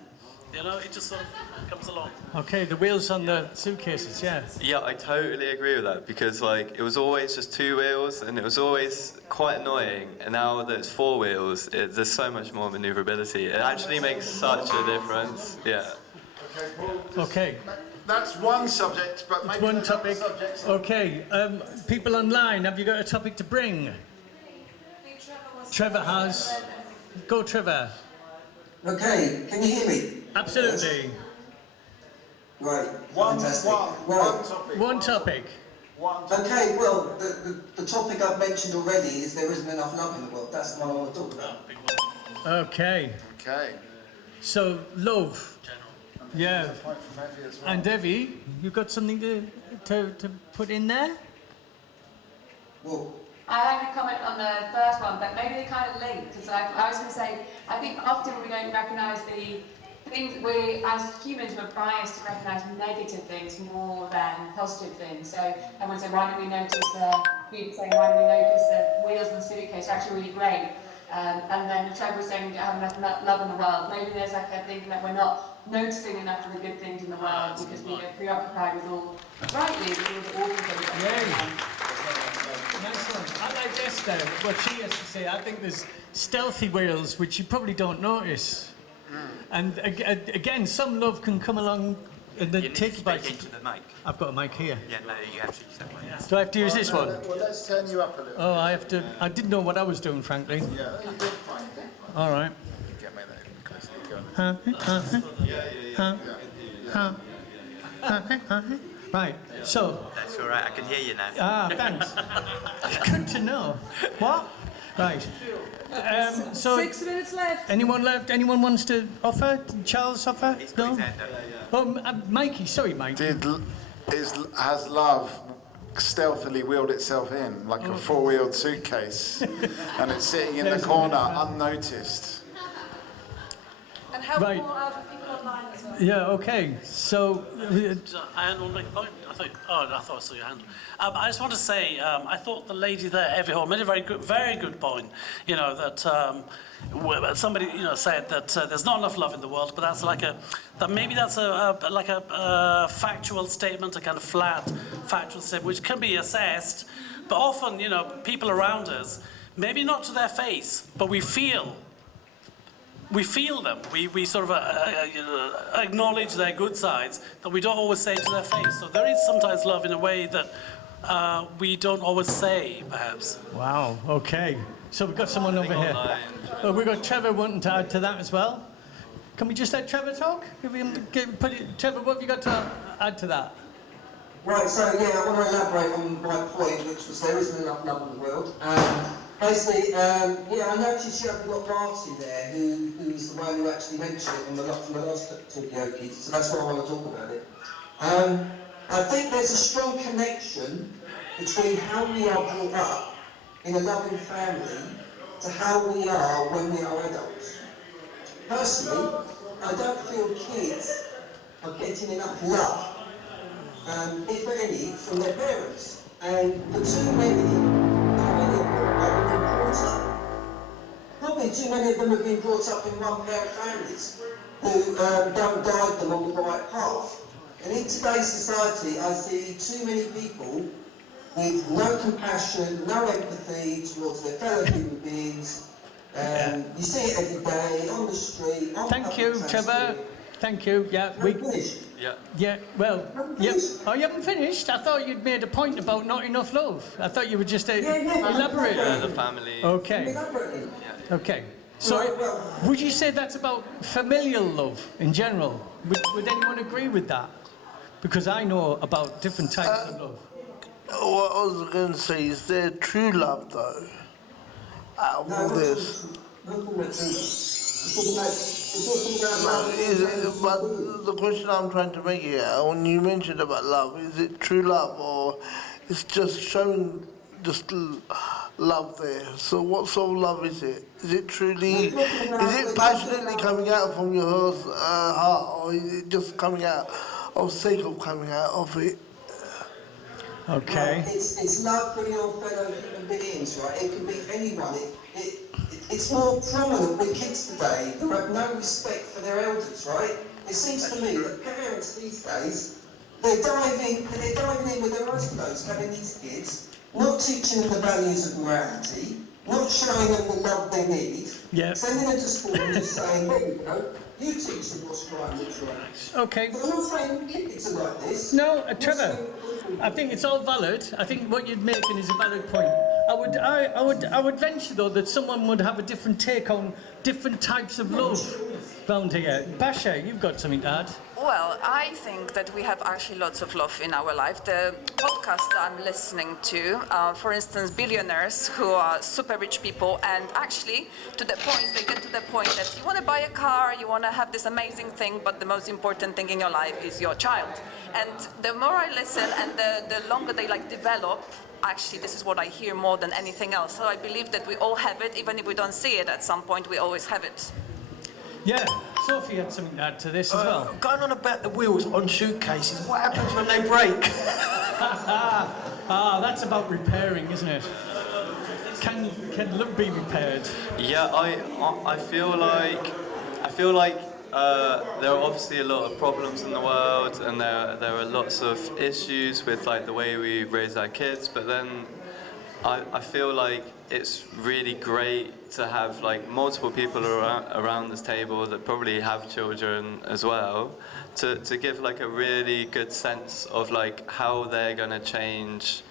You know, it just sort of comes along. Okay, the wheels on the suitcases, yeah. Yeah, I totally agree with that, because like it was always just 2 wheels and it was always quite annoying, and now that it's 4 wheels, there's so much more maneuverability. It actually makes such a difference. Yeah. Okay, Paul. Okay. That's one subject, but maybe one topic. Okay, people online, have you got a topic to bring? Trevor has. Go, Trevor. Okay, can you hear me? Absolutely. Right. One Fantastic. topic. One topic. Okay, well, the topic I've mentioned already is there isn't enough love in the world. That's the one I want to talk about. Okay. Okay. So, love. Yeah. And Devi, you got something to put in there? Well, I had a comment on the first one, but maybe they kind of link, because I was going to say, I think often we don't recognise the things, we as humans we're biased to recognise negative things more than positive things. So everyone say, why do we notice people saying, why do we notice the wheels in the suitcase are actually really great? And then Trevor was saying we don't have enough love in the world. Maybe there's like a thing that we're not noticing enough of the good things in the world because we are preoccupied with all, rightly, with all the awful things that are going on. Nice one. I like Esther, what she has to say. I think there's stealthy whales which you probably don't notice. And again, some love can come along and then take you by... into the mic. I've got a mic here. Yeah, no, you have to use that one. Do I have to use this one? Well, let's turn you up a little. Oh, I have to... I didn't know what I was doing, frankly. Yeah, you did fine. All right. Get me there. Right, so... That's all right, I can hear you now. Ah, thanks. Good to know. What? Right. So 6 minutes left. Anyone left? Anyone wants to offer? Charles offer? No? Oh, Mikey, sorry, Mike. Has love stealthily wheeled itself in, like a four-wheeled suitcase, and it's sitting in the corner unnoticed? And help Right. more other people online as well. Yeah, okay. So... I had one make point. I thought I saw your hand. I just want to say, I thought the lady there, Evie Hall, made a very good point. You know that somebody said that there's not enough love in the world, but that's like maybe that's a factual statement, a kind of flat factual statement, which can be assessed. But often, people around us, maybe not to their face, but we feel them. We sort of acknowledge their good sides that we don't always say to their face. So there is sometimes love in a way that we don't always say, perhaps. Wow, okay. So we've got someone over here. Oh, we've got Trevor wanting to add to that as well. Can we just let Trevor talk? Trevor, what have you got to add to that? right, so yeah, I want to elaborate on my point, which was there isn't enough love in the world. Basically, I noticed you haven't got Martin there, who's the one who actually mentioned it from the last Talkaoke, so that's why I want to talk about it. I think there's a strong connection between how we are brought up in a loving family to how we are when we are adults. Personally, I don't feel kids are getting enough love, if any, from their parents. And for too many probably too many of them have been brought up in one-parent families who don't guide them on the right path. And in today's society, I see too many people with no compassion, no empathy towards their fellow human beings. You see it every day, on the street, on Thank you, Trevor. Thank you. Yeah, Yeah, well, yeah. Oh, you haven't finished? I thought you'd made a point about not enough love. I thought you were just elaborating. Yeah, the family. Okay. Okay. So, would you say that's about familial love in general? Would anyone agree with that? Because I know about different types of love. What I was going to say is there true love, though, out of all this? But the question I'm trying to make here, when you mentioned about love, is it true love or it's just showing just love there? So what sort of love is it? Is it truly, is it passionately coming out from your heart, or is it just coming out of sake of coming out of it? Okay. Well, it's love for your fellow human beings, right? It can be anyone. It's more prominent with kids today who have no respect for their elders, right? It seems to me that parents these days, they're diving in with their eyes closed, having these kids, not teaching them the values of morality, not showing them the love they need, sending them to school and just saying, there you go, you teach them what's right and what's right. Okay. But I'm not saying kids are like this. No, Trevor, I think it's all valid. I think what you're making is a valid point. I would venture though that someone would have a different take on different types of love. round here. Basha, you've got something to add. Well, I think that we have actually lots of love in our life. The podcast I'm listening to, for instance, billionaires who are super rich people, and actually they get to the point that you want to buy a car, you want to have this amazing thing, but the most important thing in your life is your child. And the more I listen and the longer they develop, actually this is what I hear more than anything else. So I believe that we all have it, even if we don't see it at some point, we always have it. Yeah, Sophie had something to add to this as well. Going on about the wheels on suitcases, what happens when they break? That's about repairing, isn't it? Can look be repaired? Yeah, I feel like there are obviously a lot of problems in the world, and there are lots of issues with the way we raise our kids. But then I feel like it's really great to have multiple people around this table that probably have children as well, to give a really good sense of how they're going to change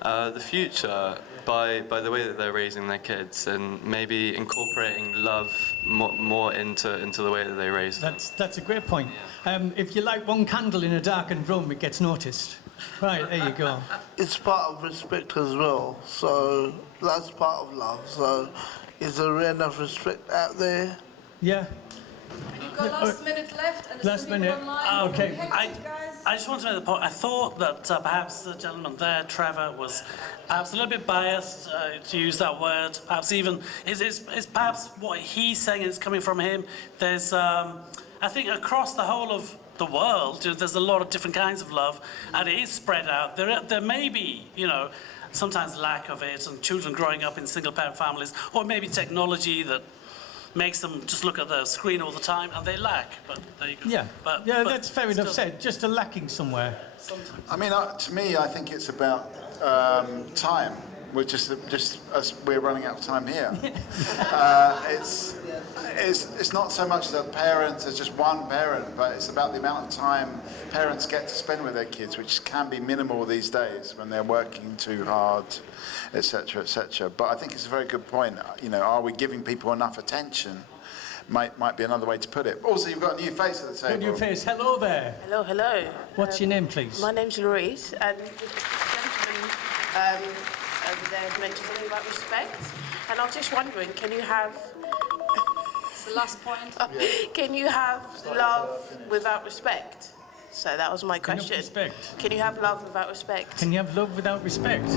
the future by the way that they're raising their kids, and maybe incorporating love more into the way that they raise them. That's a great point. If you light one candle in a darkened room, it gets noticed. Right, there you go. It's part of respect as well, so that's part of love. So is there enough respect out there? Yeah. You've got last minute left, and last minute. Okay. I just want to make the point. I thought that perhaps the gentleman there, Trevor, was perhaps a little bit biased, to use that word. Perhaps even is perhaps what he's saying is coming from him. There's, I think, across the whole of the world, there's a lot of different kinds of love, and it is spread out. There may be, sometimes lack of it, and children growing up in single-parent families, or maybe technology that makes them just look at the screen all the time, and they lack. But there you go. Yeah, but that's fair enough said. Just a lacking somewhere. Sometimes. I mean, to me, I think it's about time. We're just as we're running out of time here. It's not so much that parents are just one parent, but it's about the amount of time parents get to spend with their kids, which can be minimal these days when they're working too hard, etc., etc. But I think it's a very good point. Are we giving people enough attention? Might be another way to put it. Also, you've got a new face at the table. Got a new face. Hello there. Hello, hello. What's your name, please? My name's Louise, and the gentleman over there mentioned something about respect, and I was just wondering, can you have... It's the last point. Can you have love without respect? So that was my question. Respect. Can you have love without respect? Can you have love without respect?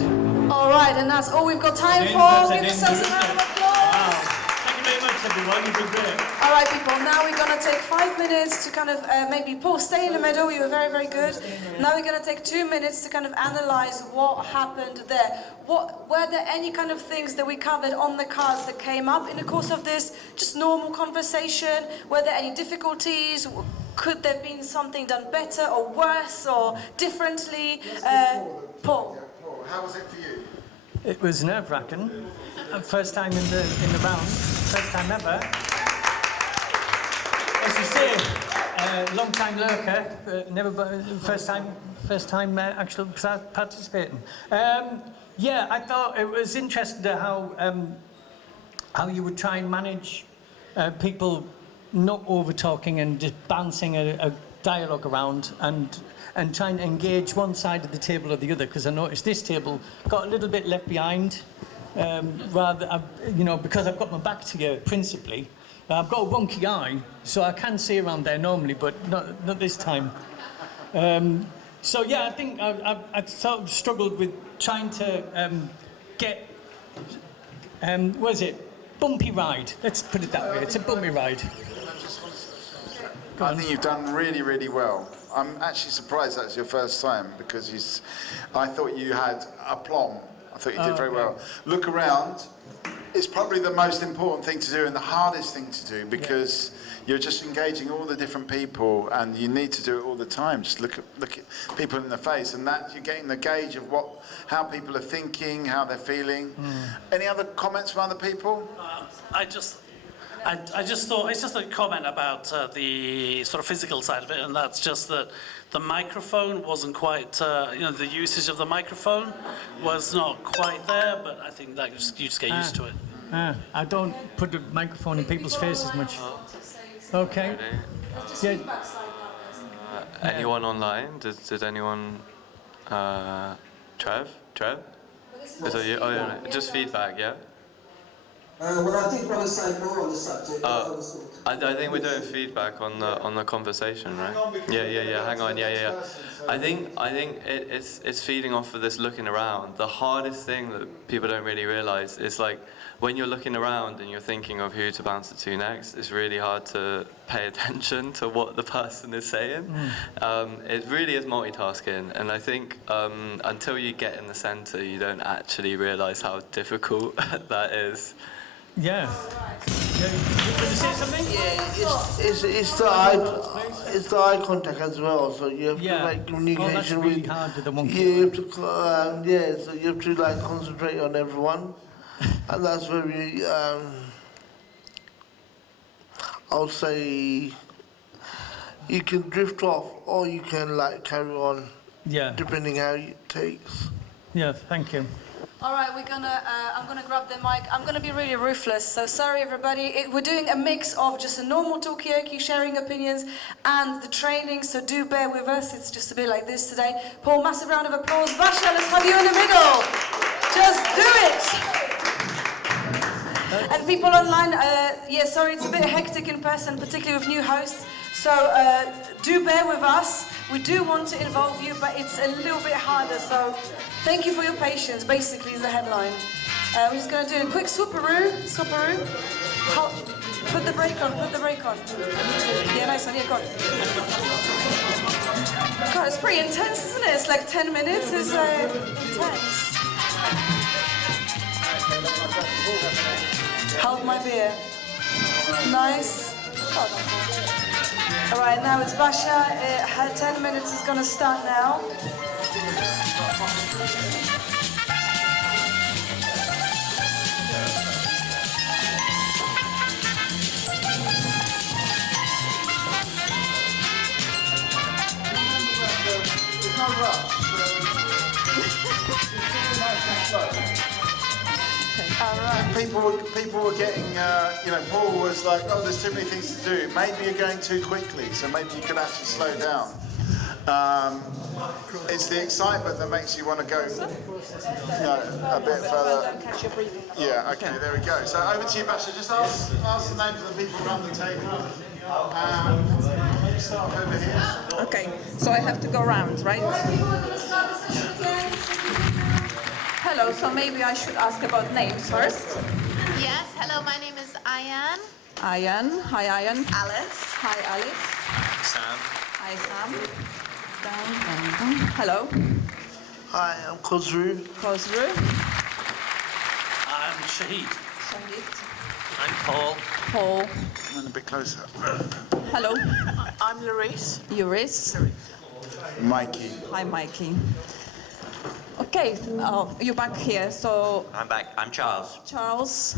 All right, and that's all we've got time for. Give yourselves a round of applause. Wow. Thank you very much, everyone. You've been great. All right, people, now we're going to take 5 minutes to kind of maybe Paul, stay in the middle. You were very, very good. Now we're going to take 2 minutes to kind of analyze what happened there. Were there any kind of things that we covered on the cards that came up in the course of this just normal conversation? Were there any difficulties? Could there have been something done better or worse or differently? Paul. How was it for you? It was nerve-wracking. First time in the round. First time ever. As you say, long time lurker, never first time actually participating. Yeah, I thought it was interesting how you would try and manage people not over talking and just bouncing a dialogue around and trying to engage one side of the table or the other, because I noticed this table got a little bit left behind, because I've got my back to you principally. I've got a wonky eye, so I can see around there normally, but not this time. So yeah, I think I sort of struggled with trying to get, what is it? Bumpy ride. Let's put it that way. It's a bumpy ride. I think you've done really, really well. I'm actually surprised that's your first time, because I thought you had aplomb. I thought you did very well. Look around. It's probably the most important thing to do and the hardest thing to do, because you're just engaging all the different people, and you need to do it all the time. Just look at people in the face, and that you're getting the gauge of how people are thinking, how they're feeling. Any other comments from other people? I just thought it's just a comment about the sort of physical side of it, and that's just that the microphone wasn't quite, the usage of the microphone was not quite there, but I think that you just get used to it. I don't put the microphone in people's faces much. Okay. Just Yeah. feedback side now. Anyone online? Did anyone? Trev? Is that you? Oh, yeah. Just feedback, yeah? Well, I did want to say more on the subject. But I was sort of- I think we're doing feedback on the conversation, right? Yeah. Hang on, yeah. I think it's feeding off of this looking around. The hardest thing that people don't really realise is like when you're looking around and you're thinking of who to bounce it to next, it's really hard to pay attention to what the person is saying. It really is multitasking, and I think until you get in the centre, you don't actually realise how difficult that is. Yeah. Did you say something? Yeah, it's the eye contact as well. So you have to make communication that's really with. hard with the monkey. You have to so you have to like concentrate on everyone, and that's very. I'll say you can drift off, or you can like carry on. Yeah. Depending how it takes. Yeah. Thank you. All right, I'm gonna grab the mic. I'm gonna be really ruthless. So sorry, everybody. We're doing a mix of just a normal Talkaoke, sharing opinions, and the training. So do bear with us. It's just a bit like this today. Paul, massive round of applause. Basha, let's have you in the middle. Just do it. And people online, sorry, it's a bit hectic in person, particularly with new hosts. So do bear with us. We do want to involve you, but it's a little bit harder. So thank you for your patience, basically, is the headline. We're just going to do a quick swooparoo. Put the brake on. Yeah, nice one, yeah, go on. God, it's pretty intense, isn't it? It's like 10 minutes, it's intense. Hold my beer. Nice. All right, now it's Basha. Her 10 minutes is going to start now. There's no rush. People were getting, Paul was like, oh, there's too many things to do. Maybe you're going too quickly, so maybe you could actually slow down. It's the excitement that makes you want to go, a bit further. Yeah, okay, there we go. So over to you, Basha. Just ask the names of the people around the table. Let's start over here. Okay, so I have to go round, right? Hello, so maybe I should ask about names first. Yes, hello, my name is Ayan. Ayan, hi Ayan. Alice. Hi Alice. Sam. Hi Sam. Down. Hello. Hi, I'm Khosrow. Khosrow. I'm Shahid. Shahid. I'm Paul. Paul. And a bit closer. Hello. I'm Larice. Euris. Mikey. Hi Mikey. Okay, you're back here, so... I'm back. I'm Charles. Charles.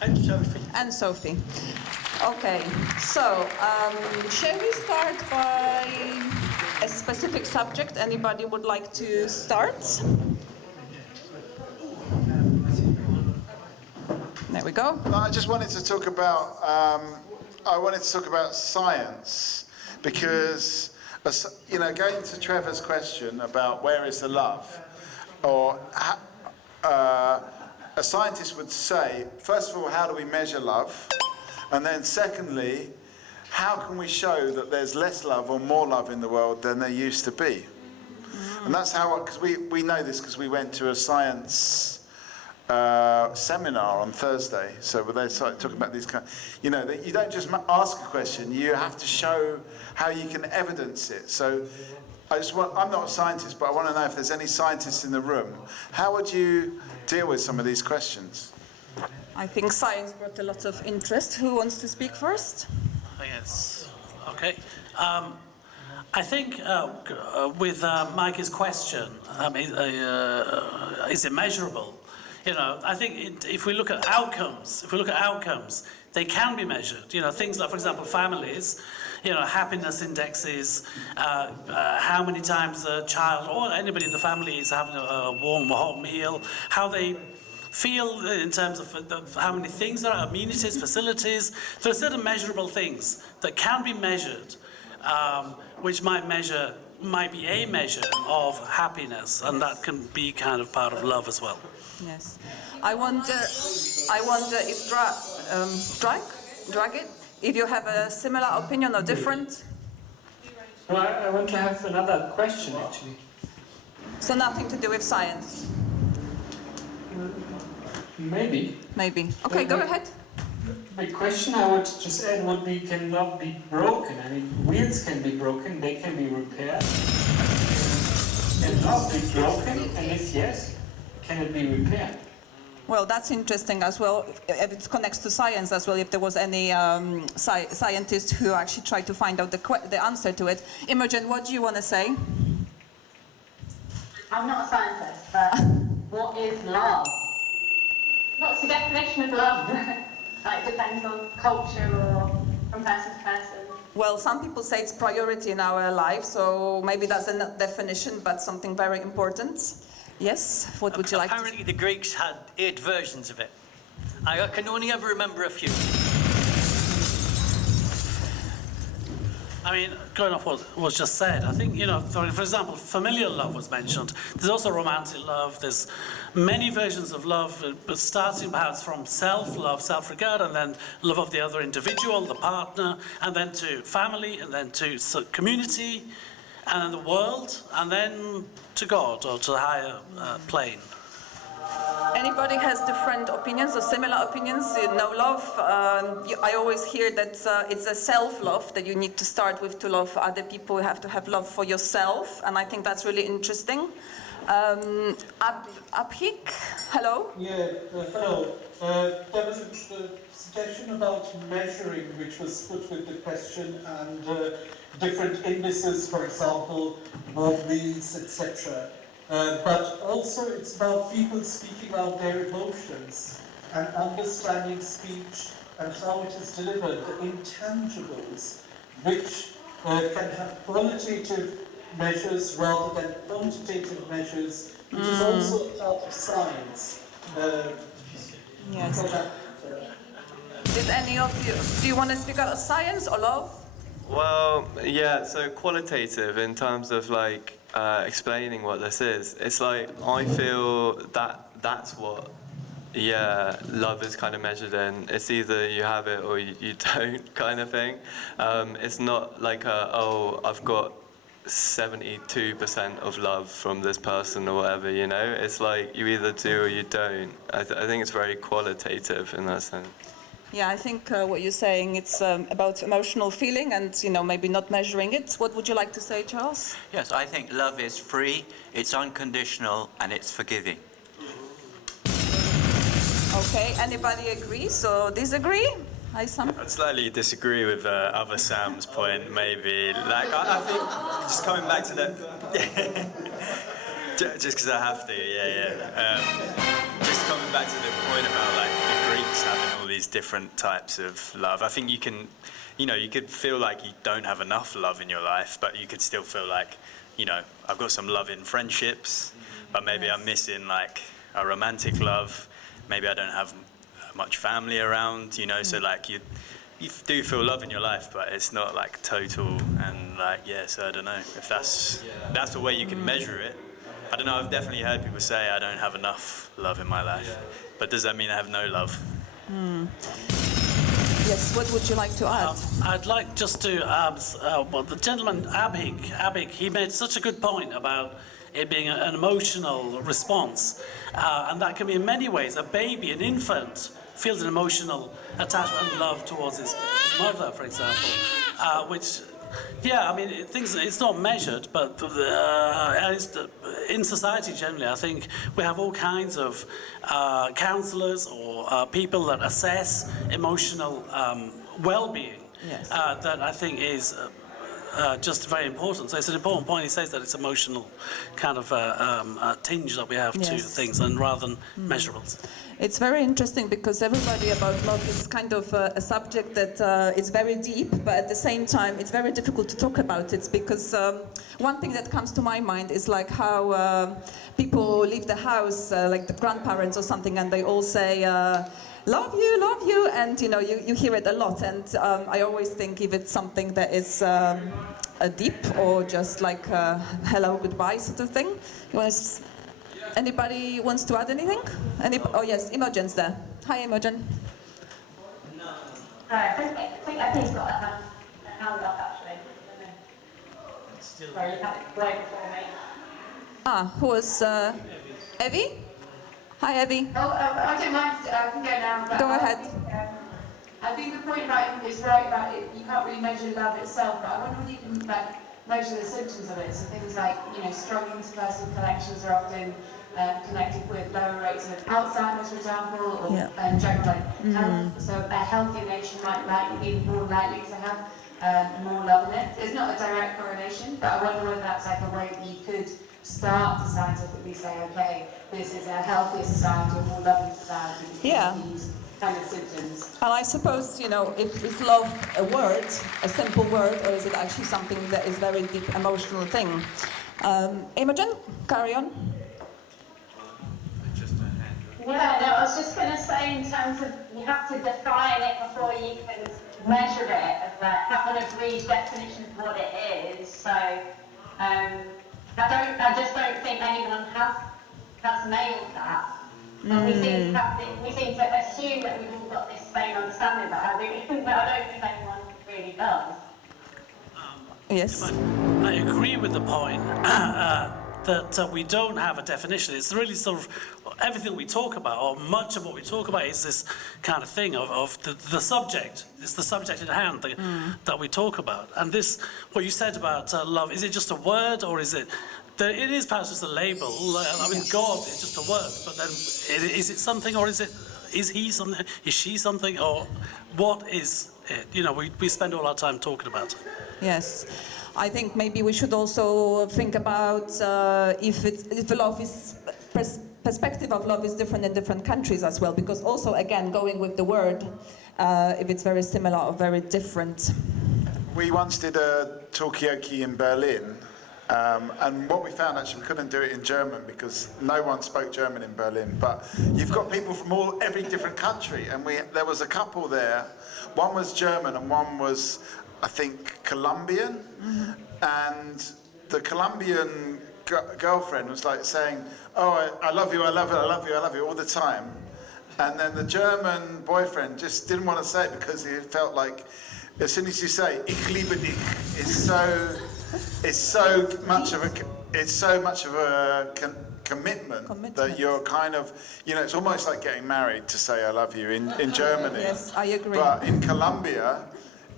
And Sophie. And Sophie. Okay, so shall we start by a specific subject? Anybody would like to start? There we go. I just wanted to talk about, science, because, going to Trevor's question about where is the love, or a scientist would say, first of all, how do we measure love? And then secondly, how can we show that there's less love or more love in the world than there used to be? And that's how, because we know this because we went to a science seminar on Thursday. So they started talking about these that you don't just ask a question, you have to show how you can evidence it. So I'm not a scientist, but I want to know if there's any scientists in the room. How would you deal with some of these questions? I think science brought a lot of interest. Who wants to speak first? Yes. Okay. I think with Mikey's question, is it measurable? I think if we look at outcomes, they can be measured. Things like, for example, families. Happiness indexes, how many times a child or anybody in the family is having a warm or hot meal, how they feel in terms of how many things there are, amenities, facilities. There are certain measurable things that can be measured, which might be a measure of happiness, and that can be kind of part of love as well. Yes. I wonder if Dragit, if you have a similar opinion or different. No, I want to have another question actually. So nothing to do with science? Maybe. Maybe. Okay, go ahead. The question I would just add would be, can love be broken? I mean, wheels can be broken, they can be repaired. Can love be broken? And if yes, can it be repaired? Well, that's interesting as well. If it connects to science as well, if there was any scientist who actually tried to find out the answer to it. Imogen, what do you want to say? I'm not a scientist, but what is love? What's the definition of love? Like, it depends on culture or from person to person. Well, some people say it's priority in our life, so maybe that's a definition, but something very important. Yes, what would you like to say? Apparently the Greeks had 8 versions of it. I can only ever remember a few. I mean, going off what was just said, I think, for example, familial love was mentioned. There's also romantic love. There's many versions of love, but starting perhaps from self-love, self-regard, and then love of the other individual, the partner, and then to family, and then to community, and then the world, and then to God, or to the higher plane. Anybody has different opinions or similar opinions? No love. I always hear that it's a self-love, that you need to start with to love other people. You have to have love for yourself, and I think that's really interesting. Abhik, hello? Yeah, hello. There was a suggestion about measuring, which was put with the question, and different indices, for example, wheels, etc. But also it's about people speaking out their emotions and understanding speech and how it is delivered, the intangibles, which can have qualitative measures rather than quantitative measures, which is also a part of science. Yes. Did any of you, do you want to speak out of science or love? Well, yeah, so qualitative in terms of like explaining what this is. It's like, I feel that that's what, love is kind of measured in. It's either you have it or you don't kind of thing. It's not like I've got 72% of love from this person or whatever, It's like you either do or you don't. I think it's very qualitative in that sense. Yeah, I think what you're saying, it's about emotional feeling and, maybe not measuring it. What would you like to say, Charles? Yes, I think love is free, it's unconditional, and it's forgiving. Okay, anybody agrees or disagree? I'd slightly disagree with other Sam's point, maybe. Like, I think, just coming back to the... just because I have to, just coming back to the point about, like, the Greeks having all these different types of love. I think you can, you could feel like you don't have enough love in your life, but you could still feel like, I've got some love in friendships, but maybe I'm missing, like, a romantic love. Maybe I don't have much family around, so like you do feel love in your life, but it's not like total, and like, so I don't know if that's the way you can measure it. I don't know, I've definitely heard people say I don't have enough love in my life, but does that mean I have no love? Yes, what would you like to add? I'd like just to, the gentleman, Abhik, he made such a good point about it being an emotional response, and that can be in many ways. A baby, an infant, feels an emotional attachment and love towards his mother, for example, which, it's not measured, but in society generally, I think we have all kinds of counsellors or people that assess emotional well-being. Yes. That I think is just very important. So it's an important point. He says that it's emotional kind of tinge that we have to things, and rather than measurables. It's very interesting because everybody about love is kind of a subject that is very deep, but at the same time it's very difficult to talk about it because one thing that comes to my mind is like how people leave the house, like the grandparents or something, and they all say, love you, and you know, you hear it a lot, and I always think if it's something that is a deep or just like a hello, goodbye sort of thing. Anybody wants to add anything? Oh yes, Imogen's there. Hi, Imogen. I think he's got a hand up actually. Sorry, you have it way before me. Who was Evie? Hi, Evie. Oh, I don't mind. I can go now. But Go ahead. I think the point is right about it. You can't really measure love itself, but I wonder if you can measure the symptoms of it. So things like, you know, strong interpersonal connections are often connected with lower rates of Alzheimer's, for example, or general health. So a healthy nation might be more likely to have more love in it. There's not a direct correlation, but I wonder whether that's like a way that you could start to scientifically say, okay, this is a healthier society, a more loving society. Yeah. These kind of symptoms. And I suppose, you know, is love a word, a simple word, or is it actually something that is very deep emotional thing? Imogen, carry on. Yeah, no, I was just going to say in terms of you have to define it before you can measure it, have an agreed definition of what it is. So I just don't think anyone has nailed that. And we seem to assume that we've all got this same understanding about it, but I don't think anyone really does. Yes. I agree with the point that we don't have a definition. It's really sort of everything we talk about, or much of what we talk about, is this kind of thing of the subject. It's the subject in hand that we talk about. And this, what you said about love, is it just a word, or is it? It is perhaps just a label. I mean, God is just a word, but then is it something, or is he something? Is she something, or what is it? You know, we spend all our time talking about it. Yes. I think maybe we should also think about if love is perspective of love is different in different countries as well, because also again going with the word, if it's very similar or very different. We once did a Talkaoke in Berlin, and what we found, actually we couldn't do it in German because no one spoke German in Berlin, but you've got people from every different country, and there was a couple there. One was German and one was, I think, Colombian, and the Colombian girlfriend was like saying, oh, I love you, I love you, I love you, I love you all the time. And then the German boyfriend just didn't want to say it because he felt like, as soon as you say, ich liebe dich, it's so much of a commitment that you're kind of, you know, it's almost like getting married to say I love you in Germany. Yes, I agree. But in Colombia,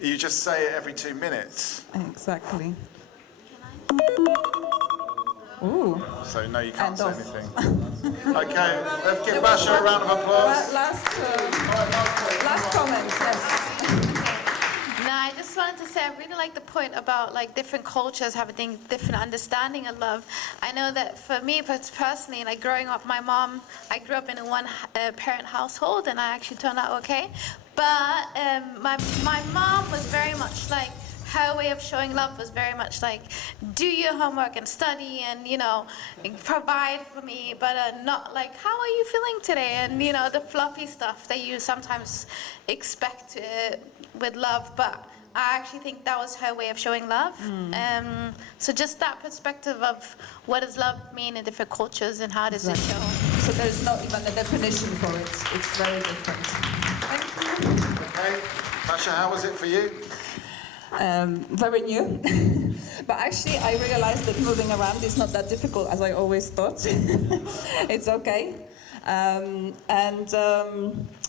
you just say it every 2 minutes. Exactly. Ooh. So no, you can't say anything. Okay, let's give Basha a round of applause. Last comment, yes. No, I just wanted to say I really like the point about like different cultures having different understanding of love. I know that for me personally, like growing up, I grew up in a one-parent household, and I actually turned out okay. But my mom was very much like, her way of showing love was very much like, do your homework and study and, you know, provide for me, but not like, how are you feeling today? And, you know, the fluffy stuff that you sometimes expect with love. But I actually think that was her way of showing love. So just that perspective of what does love mean in different cultures and how does it show? So there's not even a definition for it. It's very different. Thank you. Okay, Basha, how was it for you? Very new, but actually I realized that moving around is not that difficult as I always thought. It's okay.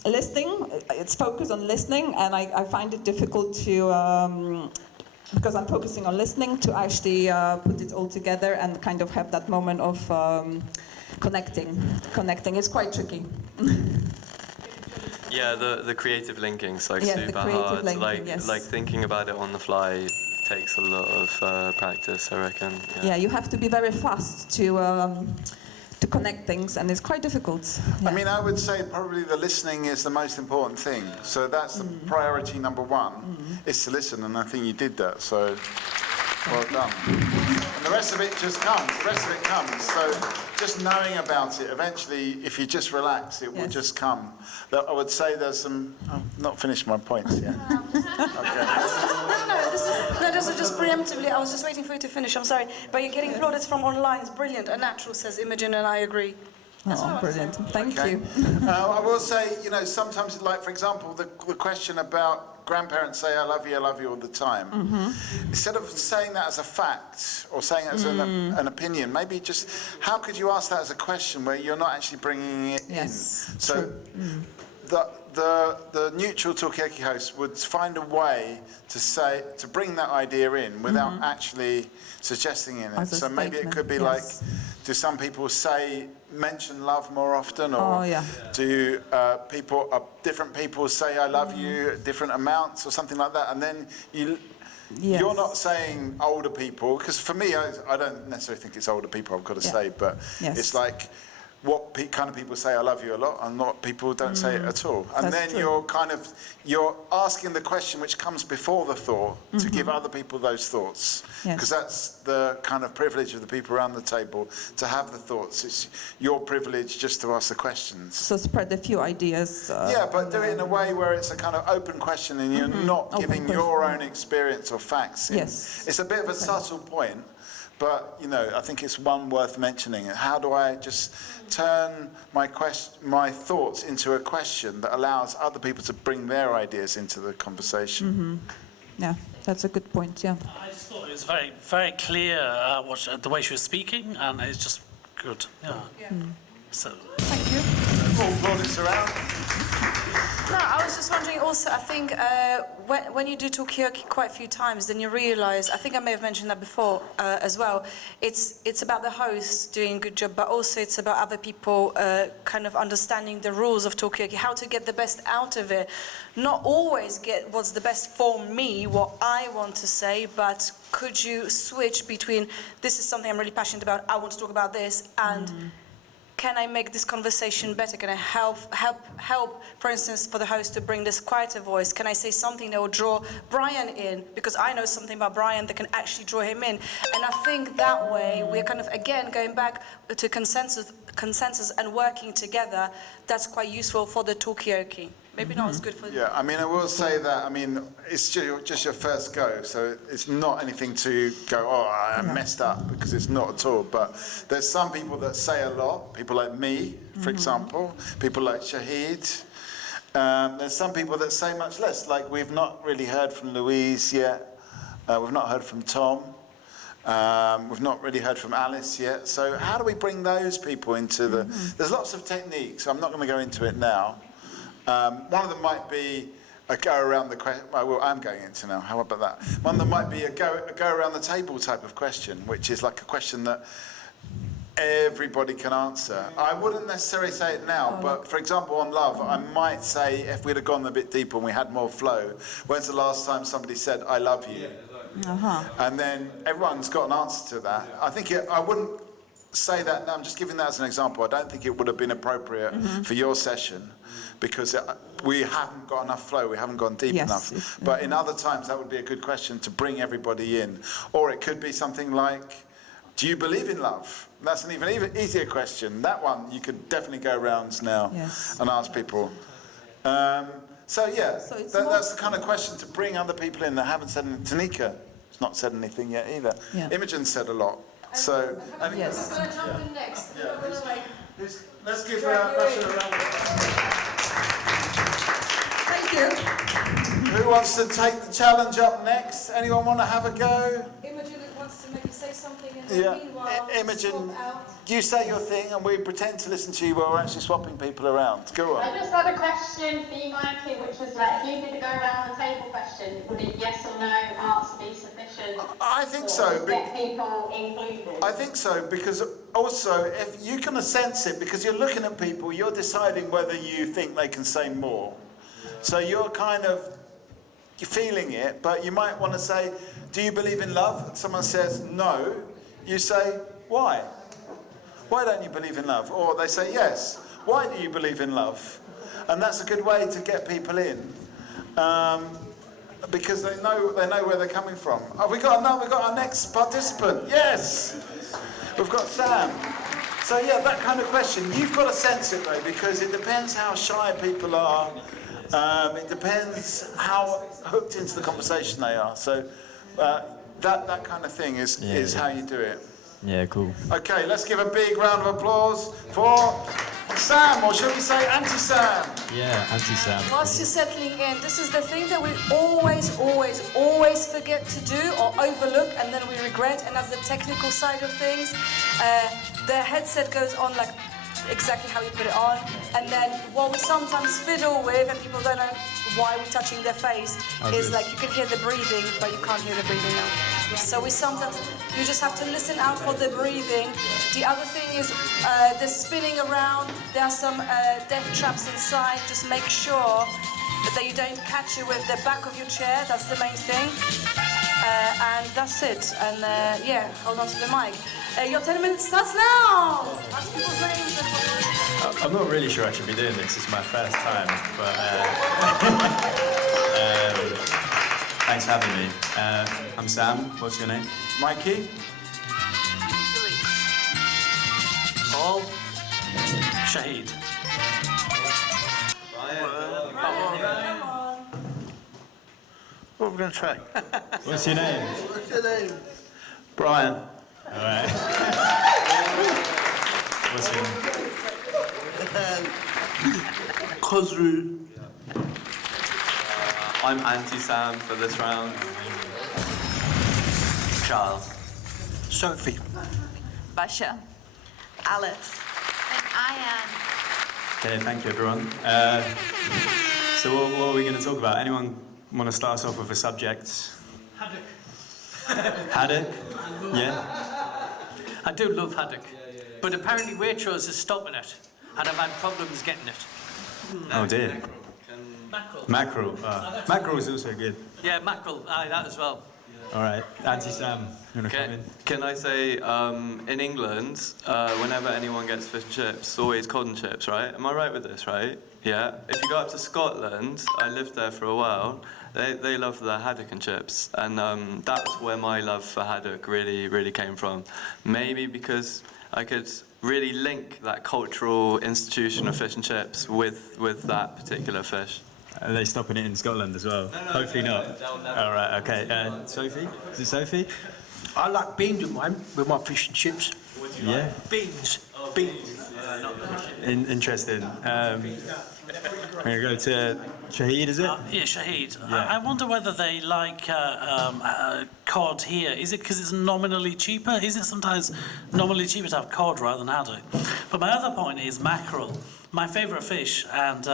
Listening, it's focused on listening, and I find it difficult to, because I'm focusing on listening, to actually put it all together and kind of have that moment of connecting. It's quite tricky. Yeah, the creative linking's like super hard. Like thinking about it on the fly takes a lot of practice, I reckon. Yeah, you have to be very fast to connect things, and it's quite difficult. I mean, I would say probably the listening is the most important thing. So that's the priority number one, is to listen, and I think you did that, so well done. And the rest of it just comes, So just knowing about it, eventually, if you just relax, it will just come. I would say there's some, I've not finished my points yet. No, this is just preemptively. I was just waiting for you to finish. I'm sorry, but you're getting plaudits from online. It's brilliant. A natural, says Imogen, and I agree. Oh, brilliant. Thank you. I will say, sometimes, like, for example, the question about grandparents say, I love you all the time. Instead of saying that as a fact or saying it as an opinion, maybe just, how could you ask that as a question where you're not actually bringing it in? So the neutral Talkaoke host would find a way to bring that idea in without actually suggesting it. As a so maybe it could be like, do some people mention love more often, or do different people say I love you at different amounts or something like that, and then you're not saying older people, because for me I don't necessarily think it's older people, I've got to say, but it's like what kind of people say I love you a lot and what people don't say it at all. And then you're asking the question which comes before the thought to give other people those thoughts. Because that's the kind of privilege of the people around the table, to have the thoughts. It's your privilege just to ask the questions. So spread a few ideas. But do it in a way where it's a kind of open question and you're not giving your own experience or facts in. It's a bit of a subtle point, but I think it's one worth mentioning. How do I just turn my thoughts into a question that allows other people to bring their ideas into the conversation? Yeah, that's a good point. Yeah. I just thought it was very, very clear the way she was speaking, and it's just good. So. Thank you. All plaudits around. No, I was just wondering also, I think when you do Talkaoke quite a few times, then you realise, I think I may have mentioned that before as well, it's about the host doing a good job, but also it's about other people kind of understanding the rules of Talkaoke, how to get the best out of it. Not always get what's the best for me, what I want to say, but could you switch between, this is something I'm really passionate about, I want to talk about this, and can I make this conversation better? Can I help, for instance, for the host to bring this quieter voice? Can I say something that will draw Brian in? Because I know something about Brian that can actually draw him in. And I think that way, we're kind of, again, going back to consensus and working together. That's quite useful for the Talkaoke. Maybe not as good for... Yeah, I mean, I will say that, it's just your first go, so it's not anything to go, I messed up, because it's not at all. But there's some people that say a lot, people like me, for example, people like Shahid. There's some people that say much less, like we've not really heard from Louise yet, we've not heard from Tom, we've not really heard from Alice yet. So how do we bring those people into the... There's lots of techniques, I'm not going to go into it now. One of them might be a go around the question. Well, I'm going into now. How about that? One of them might be a go around the table type of question, which is like a question that everybody can answer. I wouldn't necessarily say it now, but for example, on love, I might say, if we'd have gone a bit deeper and we had more flow, when's the last time somebody said, I love you? And then everyone's got an answer to that. I think I wouldn't say that now, I'm just giving that as an example. I don't think it would have been appropriate for your session, because we haven't got enough flow, we haven't gone deep enough. But in other times, that would be a good question to bring everybody in. Or it could be something like, do you believe in love? That's an even easier question. That one, you could definitely go around now and ask people. That's the kind of question to bring other people in that haven't said anything. Tanika has not said anything yet either. Imogen said a lot. So, I'm going to jump in next. Let's give her a passion around. Thank you. Who wants to take the challenge up next? Anyone want to have a go? Imogen wants to maybe say something, and meanwhile, Imogen, you say your thing and we pretend to listen to you while we're actually swapping people around. Go on. I just had a question for you, Mikey, which was like, if you did a go around the table question, would a yes or no answer be sufficient? I think so. To get people included? I think so, because also, if you can sense it, because you're looking at people, you're deciding whether you think they can say more. So you're kind of feeling it, but you might want to say, do you believe in love? Someone says no. You say, why? Why don't you believe in love? Or they say yes. Why do you believe in love? And that's a good way to get people in, because they know where they're coming from. Oh, we've got our next participant. Yes, we've got Sam. So yeah, that kind of question, you've got to sense it though, because it depends how shy people are. It depends how hooked into the conversation they are. So that kind of thing is how you do it. Yeah, cool. Okay, let's give a big round of applause for Sam, or should we say Anti-Sam? Yeah, Anti-Sam. Whilst you're settling in, this is the thing that we always forget to do or overlook, and then we regret. And as the technical side of things, the headset goes on like exactly how you put it on, and then what we sometimes fiddle with, and people don't know why we're touching their face, is like you can hear the breathing, but you can't hear the breathing now. So you just have to listen out for the breathing. The other thing is the spinning around. There are some death traps inside. Just make sure that you don't catch it with the back of your chair. That's the main thing. And that's it. And yeah, hold on to the mic. Your 10 minutes starts now. Ask people's names. I'm not really sure I should be doing this. It's my first time, but thanks for having me. I'm Sam. What's your name? Mikey. Paul. Shahid. What are we going to try? What's your name? What's your name? Brian. All right. What's your name? Khosrow. I'm Anti-Sam for this round. Charles. Sophie. Basha. Alice. And I am. Okay, thank you, everyone. So what are we going to talk about? Anyone want to start us off with a subject? Haddock. Haddock? Yeah? I do love haddock, but apparently Waitrose is stopping it, and I've had problems getting it. Oh dear. Mackerel. Mackerel. Mackerel is also good. Yeah, mackerel. Aye, that as well. All right. Anti-Sam, you want to come Okay. in? Can I say, in England, whenever anyone gets fish and chips, it's always cod and chips, right? Am I right with this, right? Yeah. If you go up to Scotland, I lived there for a while, they love their haddock and chips. And that's where my love for haddock really came from. Maybe because I could really link that cultural institution of fish and chips with that particular fish. Are they stopping it in Scotland as well? No, hopefully not. All right, okay. Sophie? Is it Sophie? I like beans with mine, with my fish and chips. Yeah? Beans. Beans. Interesting. I'm going to go to Shahid, is it? Yeah, Shahid. Yeah. I wonder whether they like cod here. Is it because it's nominally cheaper? Is it sometimes nominally cheaper to have cod rather than haddock? But my other point is mackerel. My favourite fish, and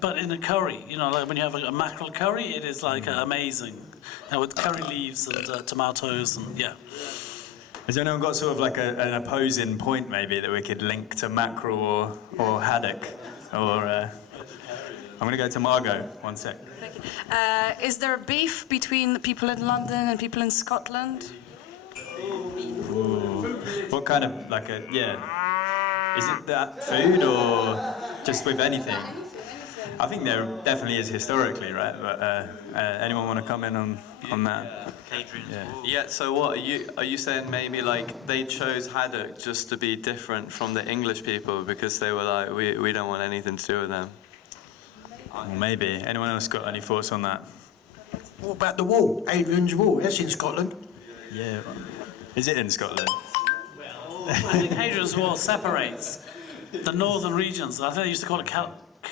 but in a curry, you know, like when you have a mackerel curry, it is like amazing. With curry leaves and tomatoes and yeah. Has anyone got sort of like an opposing point maybe that we could link to mackerel or haddock? Or I'm going to go to Margot, 1 sec. Thank you. Is there a beef between people in London and people in Scotland? Ooh. What kind of, like is it that food or just with anything? I think there definitely is historically, right? But anyone want to come in on that? Yeah, so what, are you saying maybe like they chose haddock just to be different from the English people because they were like, we don't want anything to do with them? Well, maybe. Anyone else got any thoughts on that? What about the wall? Adrian's Wall, that's in Scotland. Yeah. Is it in Scotland? I think Hadrian's Wall separates the northern regions. I think they used to call it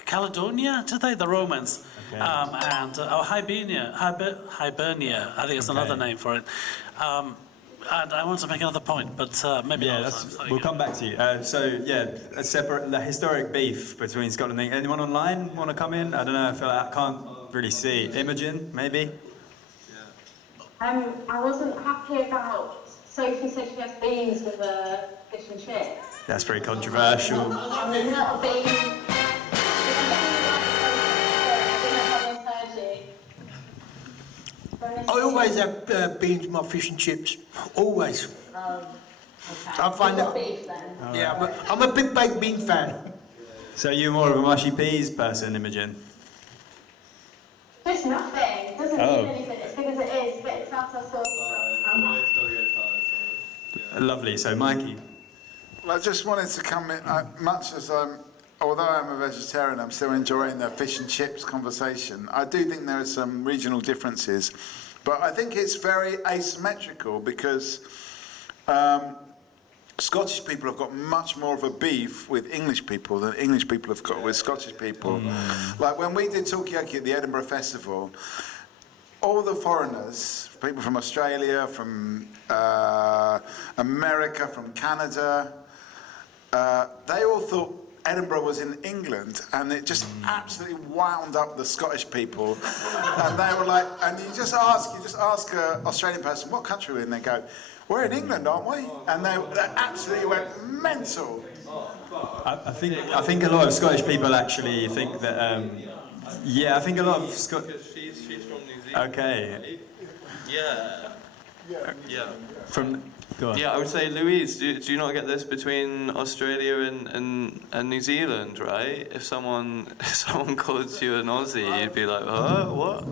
Caledonia, did they? The Romans. Okay. And Hibernia. Hibernia, I think it's another name for it. And I want to make another point, but maybe yeah, another time. we'll come back to you. So yeah, the historic beef between Scotland and anyone online want to come in? I don't know. I feel like I can't really see. Imogen, maybe. I wasn't happy about. Sophie said she has beans with fish and chips. That's pretty controversial. I'm not a bean. I always have beans with my fish and chips. Always. Okay. I find Not that. beef then. Yeah, but I'm a big baked bean fan. So you're more of a mushy peas person, Imogen? Just nothing. It doesn't Oh. mean anything. It's because it is, but it's not so Lovely. So Mikey. Well, I just wanted to come in, much as although I'm a vegetarian, I'm still enjoying the fish and chips conversation. I do think there are some regional differences, but I think it's very asymmetrical because Scottish people have got much more of a beef with English people than English people have got with Scottish people. Like when we did Talkaoke at the Edinburgh Festival, all the foreigners, people from Australia, from America, from Canada, they all thought Edinburgh was in England, and it just absolutely wound up the Scottish people. And they were like, and you just ask an Australian person, what country are we in? They go, we're in England, aren't we? And they absolutely went mental. I think a lot of Scottish people actually think that. Yeah, I think a lot of She's from New Zealand. Okay. Yeah. From. Go on. Yeah, I would say, Louise, do you not get this between Australia and New Zealand, right? If someone calls you an Aussie, you'd be like, oh, what?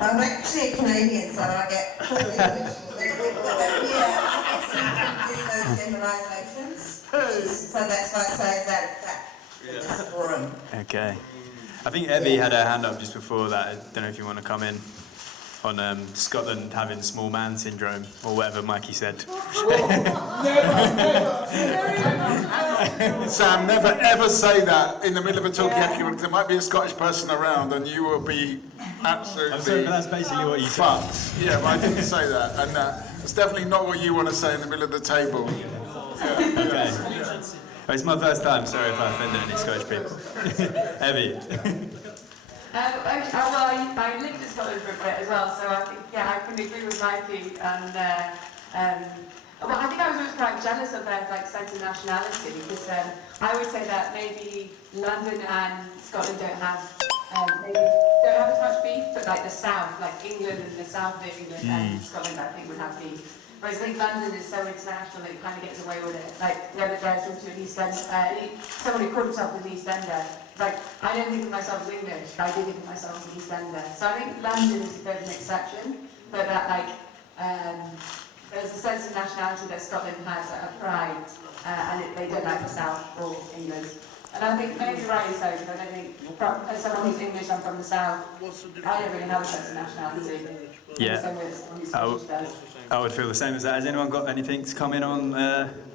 I'm actually a Canadian, so I get called English. Yeah, I guess you can do those generalisations. So that's why I say that it's forum. Okay. I think Evie had her hand up just before that. I don't know if you want to come in on Scotland having small man syndrome or whatever Mikey said. Sam, never ever say that in the middle of a Talkaoke because there might be a Scottish person around and you will be absolutely. I'm sorry, but that's basically what you said. Yeah, but I didn't say that, and it's definitely not what you want to say in the middle of the table. Okay. Well, it's my first time. Sorry if I offended any Scottish people. Evie. I lived in Scotland for a bit as well, so I think, I can agree with Mikey. And I think I was always quite jealous of their sense of nationality, because I would say that maybe London and Scotland don't have as much beef, but the south, England and the south of England and Scotland, I think would have beef. Whereas I think London is so international that it kind of gets away with it. Like the other day I was talking to an East End, someone who called himself an East Ender. I don't think of myself as English, but I do think of myself as an East Ender. So I think London is a bit of an exception, but that there's a sense of nationality that Scotland has, a pride, and they don't like the South or England. And I think maybe rightly so, because I don't think, as someone who's English, I'm from the South, I don't really have a sense of nationality. Yeah. I would feel the same as that. Has anyone got anything to come in on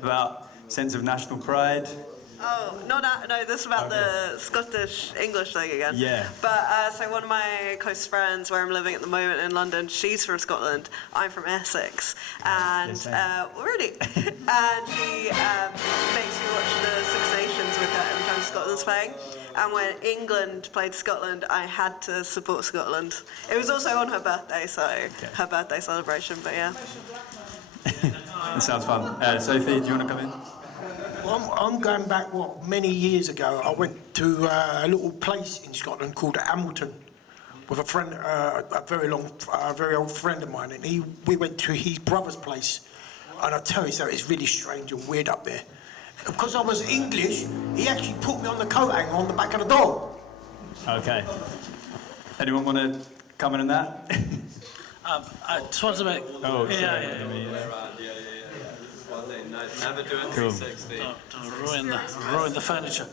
about sense of national pride? Oh, no, this is about the Scottish-English thing again. Yeah. But, so one of my close friends where I'm living at the moment in London, she's from Scotland, I'm from Essex, and, really, and she makes me watch the Six Nations with her every time Scotland's playing, and when England played Scotland, I had to support Scotland. It was also on her birthday, so her birthday celebration, but yeah. That sounds fun. Sophie, do you want to come in? Well, I'm going back, many years ago. I went to a little place in Scotland called Hamilton with a friend, a very old friend of mine, and we went to his brother's place. And I tell you, so it's really strange and weird up there. Because I was English, he actually put me on the coat hanger on the back of the door. Okay. Anyone want to comment on that? I just want to make... Oh, Never do it cool. 360. Don't ruin the furniture.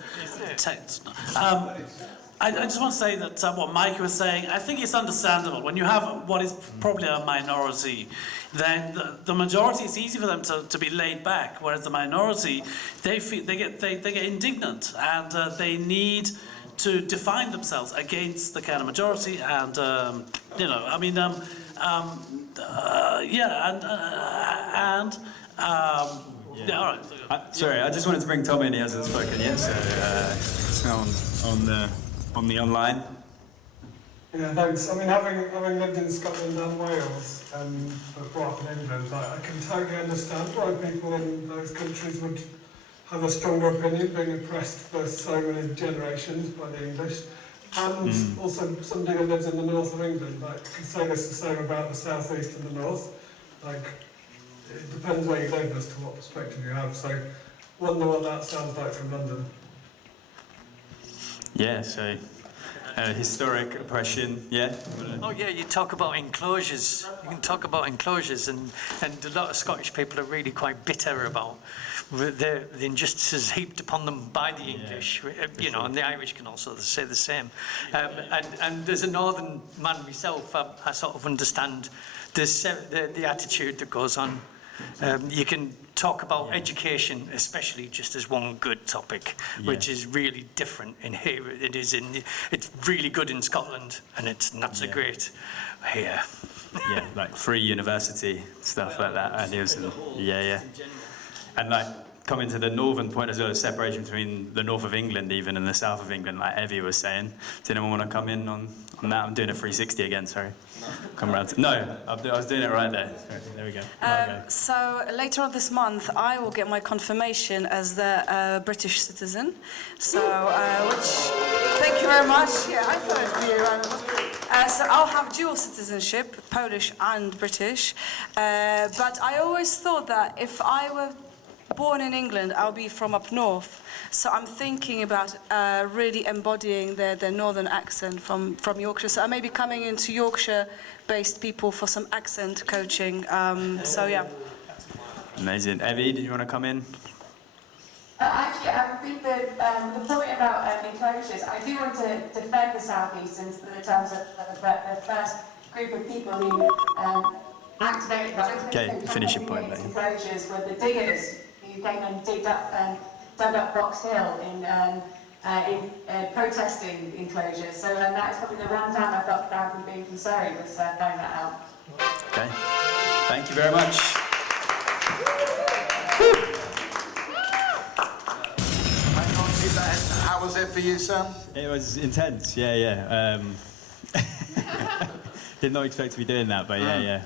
I just want to say that what Mike was saying, I think it's understandable. When you have what is probably a minority, then the majority, it's easy for them to be laid back, whereas the minority, they get indignant, and they need to define themselves against the kind of majority, and all right. Sorry, I just wanted to bring Tom in. He hasn't spoken yet, so on the online. Yeah, thanks. I mean, having lived in Scotland and Wales, but brought up in England, I can totally understand why people in those countries would have a stronger opinion, being oppressed for so many generations by the English. And also somebody who lives in the north of England, like, you say this the same about the southeast and the north. Like, it depends where you live as to what perspective you have. So, wonder what that sounds like from London. Yeah, so historic oppression, yeah. Oh yeah, you talk about enclosures. You can talk about enclosures, and a lot of Scottish people are really quite bitter about the injustices heaped upon them by the English. You know, and the Irish can also say the same. And as a northern man myself, I sort of understand the attitude that goes on. You can talk about education, especially just as one good topic, which is really different in here. It's really good in Scotland, and it's not so great here. Yeah, like free university, stuff like that. And it was, and like coming to the northern point as well, the separation between the north of England even and the south of England, like Evie was saying. Does anyone want to come in on that? I'm doing a 360 again, sorry. Come around to, no, I was doing it right there. Sorry, there we go. So later on this month, I will get my confirmation as the British citizen. So, thank you very much. Yeah, I thought of you. So I'll have dual citizenship, Polish and British. But I always thought that if I were born in England, I'll be from up north. So I'm thinking about really embodying the northern accent from Yorkshire. So I may be coming into Yorkshire-based people for some accent coaching. So yeah. Amazing. Evie, did you want to come in? Actually, I think the point about enclosures, I do want to defend the South East in terms of the first group of people who activated finish your point, enclosures were the diggers who came and dug up Box Hill in protesting enclosures. So that's probably the one time I felt proud of being from Surrey, was throwing that out. Okay. Thank you very much. How was it for you, Sam? It was intense, yeah. Did not expect to be doing that, but yeah.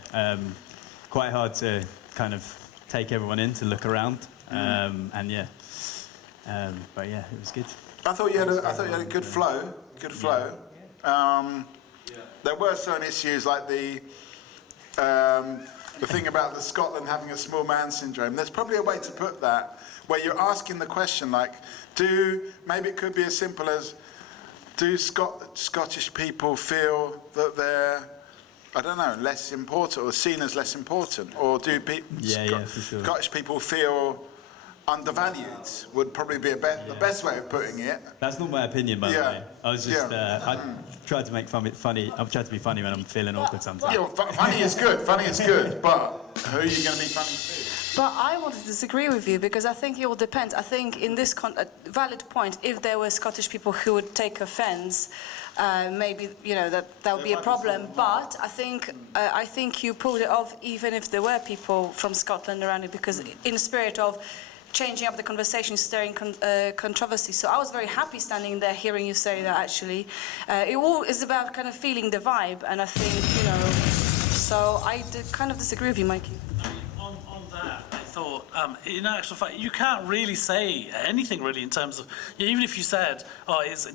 Quite hard to kind of take everyone in, to look around, and yeah. But yeah, it was good. I thought you had a good flow. There were certain issues like the thing about the Scotland having a small man syndrome. There's probably a way to put that where you're asking the question like, maybe it could be as simple as, do Scottish people feel that they're, I don't know, less important or seen as less important, or do for sure. Scottish people feel undervalued? Would probably be the best way of putting it. That's not my opinion, by the way. I was just, I tried to make funny. I've tried to be funny when I'm feeling awkward sometimes. Yeah, funny is good, but who are you going to be funny to? But I want to disagree with you, because I think it all depends. I think in this valid point, if there were Scottish people who would take offence, maybe that would be a problem. But I think you pulled it off, even if there were people from Scotland around it, because in the spirit of changing up the conversation, stirring controversy. So I was very happy standing there, hearing you say that. Actually, it all is about kind of feeling the vibe, and I think So I kind of disagree with you, Mikey. On that, I thought, in actual fact, you can't really say anything really in terms of, even if you said,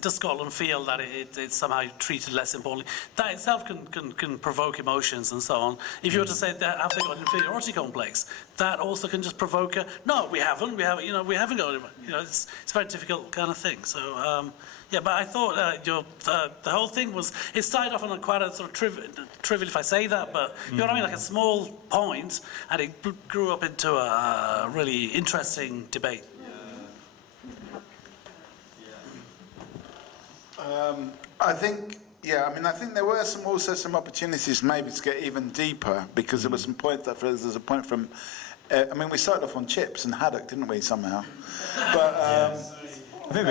does Scotland feel that it's somehow treated less importantly, that itself can provoke emotions and so on. If you were to say that, have they got an inferiority complex, that also can just provoke no, we haven't got it, it's a very difficult kind of thing. So, yeah, but I thought the whole thing was, it started off on quite a sort of trivial, if I say that, but you know what I mean, like a small point, and it grew up into a really interesting debate. I think there were also some opportunities maybe to get even deeper, because there was some point there's a point from, we started off on chips and haddock, didn't we, somehow? But I think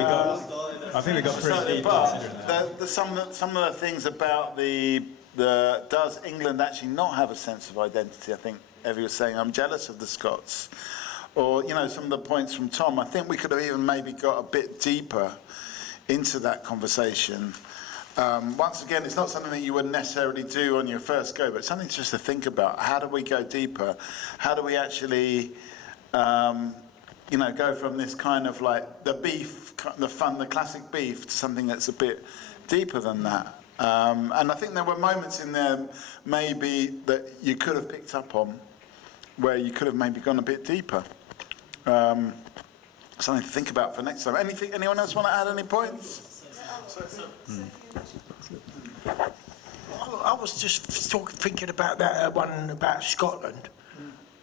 we got pretty deep. But some of the things about does England actually not have a sense of identity? I think Evie was saying, I'm jealous of the Scots. Or, some of the points from Tom, I think we could have even maybe got a bit deeper into that conversation. Once again, it's not something that you would necessarily do on your first go, but something just to think about. How do we go deeper? How do we actually go from this kind of like the beef, the classic beef, to something that's a bit deeper than that. And I think there were moments in there maybe that you could have picked up on, where you could have maybe gone a bit deeper. Something to think about for next time. Anyone else want to add any points? I was just thinking about that one about Scotland.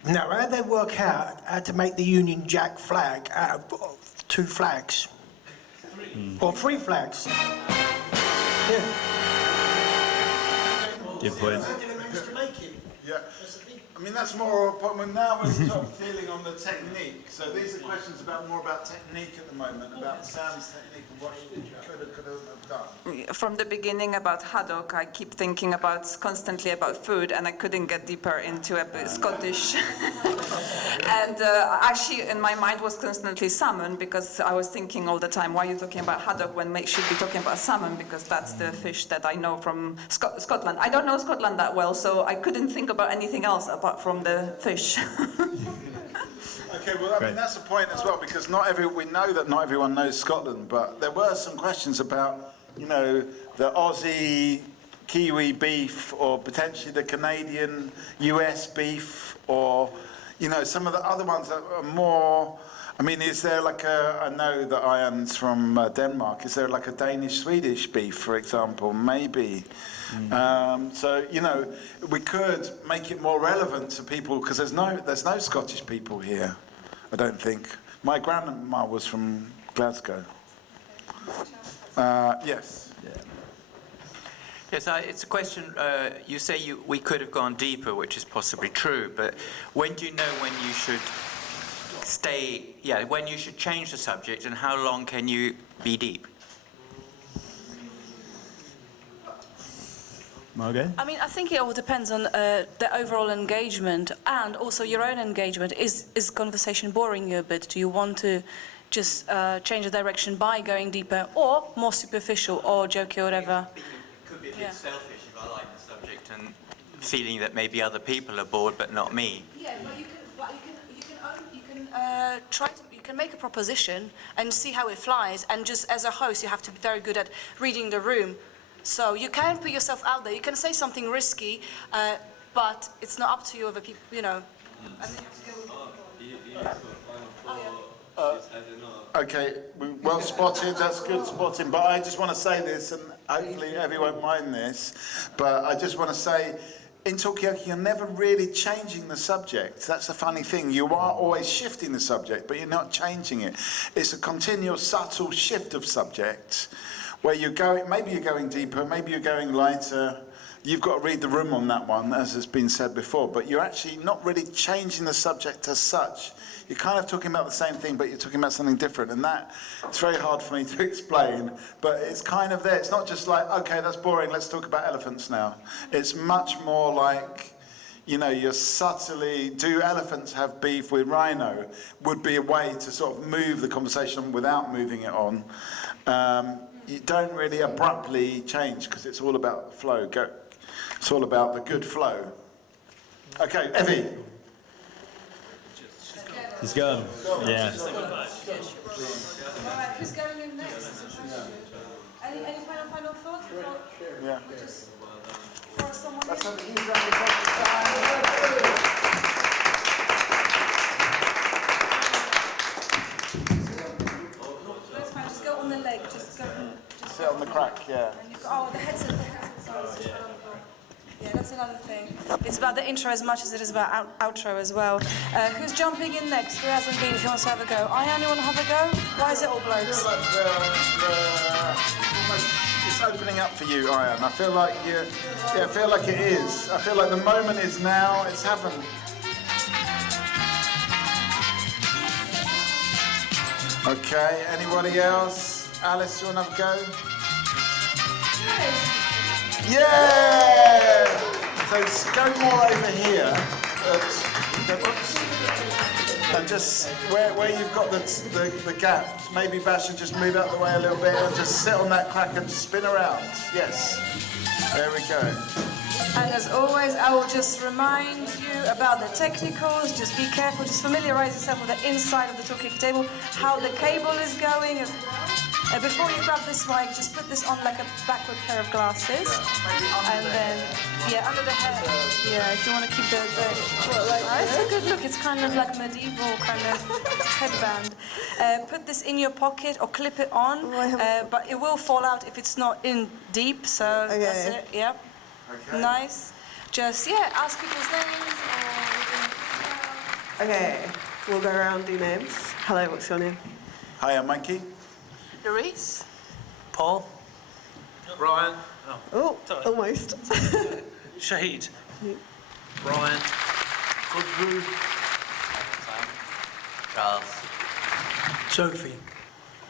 Now, how they work out how to make the Union Jack flag out of 2 flags? Or 3 flags? Yeah. Good point. Yeah. I mean, that's more of a problem. Now we're sort of feeling on the technique. So these are questions more about technique at the moment, about Sam's technique and what he could have done. From the beginning about haddock, I keep thinking constantly about food, and I couldn't get deeper into a Scottish. And actually, in my mind was constantly salmon, because I was thinking all the time, why are you talking about haddock when we should be talking about salmon, because that's the fish that I know from Scotland. I don't know Scotland that well, so I couldn't think about anything else apart from the fish. Okay, well, I mean, that's the point as well, because we know that not everyone knows Scotland, but there were some questions about, you know, the Aussie Kiwi beef, or potentially the Canadian US beef, or, you know, some of the other ones that are more. I mean, is there like I know that Ian's from Denmark, is there like a Danish-Swedish beef, for example? Maybe. So, you know, we could make it more relevant to people, because there's no Scottish people here, I don't think. My grandma was from Glasgow. Yes. Yes, it's a question. You say we could have gone deeper, which is possibly true, but when do you know when you should when you should change the subject, and how long can you be deep? Margot? I mean, I think it all depends on the overall engagement, and also your own engagement. Is conversation boring you a bit? Do you want to just change the direction by going deeper, or more superficial, or jokey, or whatever? It could be a bit selfish if I like the subject and feeling that maybe other people are bored but not me. Yeah, but you can make a proposition and see how it flies, and just as a host you have to be very good at reading the room. So you can put yourself out there, you can say something risky, but it's not up to you other people, you know. Okay, well spotted, that's good spotting, but I just want to say this, and hopefully everyone won't mind this, but I just want to say, in Talkaoke, you're never really changing the subject. That's the funny thing. You are always shifting the subject, but you're not changing it. It's a continual, subtle shift of subject, where you're going, maybe you're going deeper, maybe you're going lighter. You've got to read the room on that one, as has been said before, but you're actually not really changing the subject as such. You're kind of talking about the same thing, but you're talking about something different, and that, it's very hard for me to explain, but it's kind of there. It's not just like, okay, that's boring, let's talk about elephants now. It's much more like, you know, you're subtly, do elephants have beef with rhino, would be a way to sort of move the conversation without moving it on. You don't really abruptly change, because it's all about the flow. It's all about the good flow. Okay, Evie. He's gone. Yeah. Alright, who's going in next? Any final thoughts before we just throw someone in? Let's have a huge round of applause. That's fine, just go on the leg, just go. Sit on the crack, yeah. The headset size. Yeah, that's another thing. It's about the intro as much as it is about outro as well. Who's jumping in next? Who hasn't been? Who wants to have a go? Ian, you want to have a go? Why is it all blokes? It's opening up for you, Ian. I feel like I feel like it is. I feel like the moment is now. It's happened. Okay. Anybody else? Alice, you want to have a go? Yeah! So go more over here. And just where you've got the gap, maybe Bash and just move out the way a little bit and just sit on that crack and spin around. Yes. There we go. And as always, I will just remind you about the technicals. Just be careful. Just familiarize yourself with the inside of the Talkaoke table, how the cable is going. Before you grab this mic, just put this on like a backward pair of glasses. And then, yeah, under the head. Yeah, if you want to keep the it's a good look. It's kind of like medieval kind of headband. Put this in your pocket or clip it on, but it will fall out if it's not in deep, so that's it, yep. Okay. Nice. Just, yeah, ask people's names or... Okay, we'll go around, do names. Hello, what's your name? Hi, I'm Mikey. Louise? Paul? Brian. Oh, almost. Shahid? Brian. Andrew? Charles? Sophie?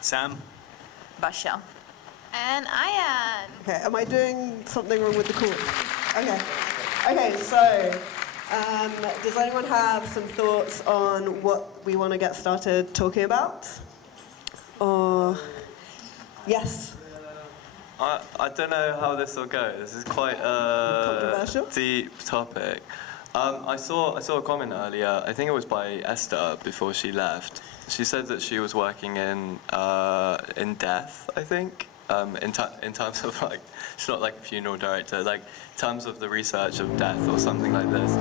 Sam? Basha? And Ayan. Okay, am I doing something wrong with the chord? Okay. Okay, so does anyone have some thoughts on what we want to get started talking about? Or yes? I don't know how this will go. This is quite a deep topic. I saw a comment earlier. I think it was by Esther before she left. She said that she was working in death, I think. In terms of like, she's not like a funeral director, like in terms of the research of death or something like this.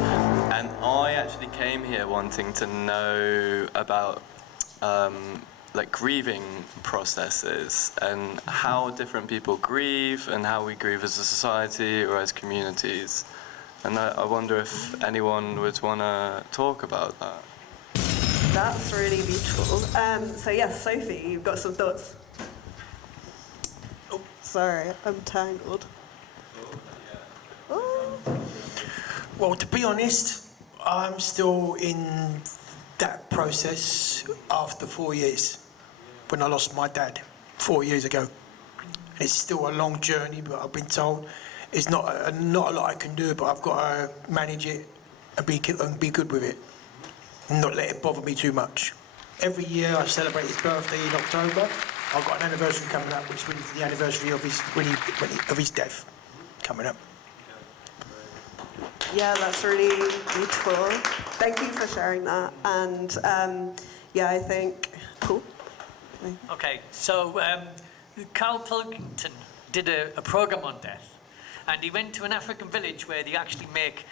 And I actually came here wanting to know about like grieving processes and how different people grieve and how we grieve as a society or as communities. And I wonder if anyone would want to talk about that. That's really beautiful. So yes, Sophie, you've got some thoughts. Oh, sorry, I'm tangled. Well, to be honest, I'm still in that process after 4 years, when I lost my dad 4 years ago. And it's still a long journey, but I've been told it's not a lot I can do, but I've got to manage it and be good with it, and not let it bother me too much. Every year I celebrate his birthday in October. I've got an anniversary coming up, which is the anniversary of his death coming up. Yeah, that's really beautiful. Thank you for sharing that. And yeah, I think, cool. Okay, so Carl Pilkington did a program on death, and he went to an African village where they actually make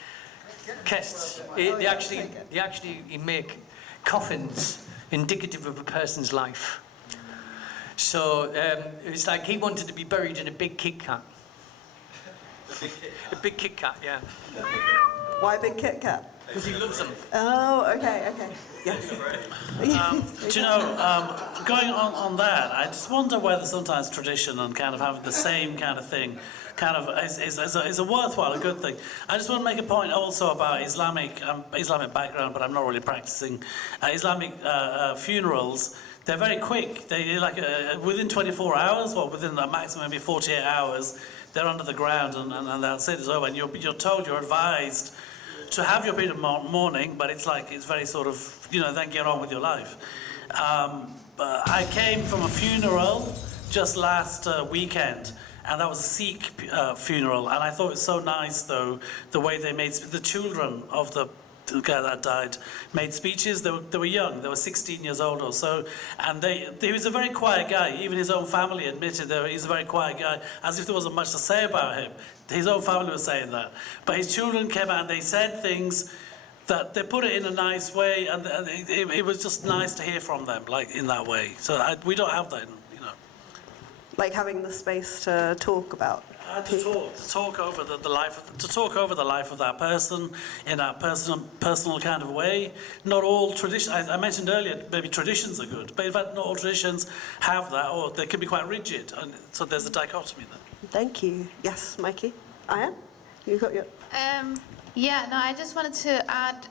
kests. They actually make coffins indicative of a person's life. So it's like he wanted to be buried in a big Kit Kat. A big Kit Kat, yeah. Why big Kit Kat? Because he loves them. Oh, okay, okay. Yes. Do you know, going on that, I just wonder whether sometimes tradition and kind of having the same kind of thing kind of is a worthwhile, a good thing. I just want to make a point also about Islamic background, but I'm not really practicing. Islamic funerals, they're very quick. They like within 24 hours, or within a maximum maybe 48 hours, they're under the ground and that's it, it's over. And you're told, you're advised to have your bit of mourning, but it's very sort of, then get on with your life. But I came from a funeral just last weekend, and that was a Sikh funeral, and I thought it was so nice, though, the way they made the children of the guy that died made speeches. They were young, they were 16 years old or so, and he was a very quiet guy. Even his own family admitted that he's a very quiet guy, as if there wasn't much to say about him. His own family was saying that. But his children came out and they said things that they put it in a nice way, and it was just nice to hear from them, like in that way. So we don't have that, Like having the space to talk about. To talk over the life of that person in that personal kind of way. Not all traditions. I mentioned earlier, maybe traditions are good, but in fact, not all traditions have that, or they can be quite rigid. And so there's a dichotomy there. Thank you. Yes, Mikey. Ayan, you got your. Yeah, no, I just wanted to add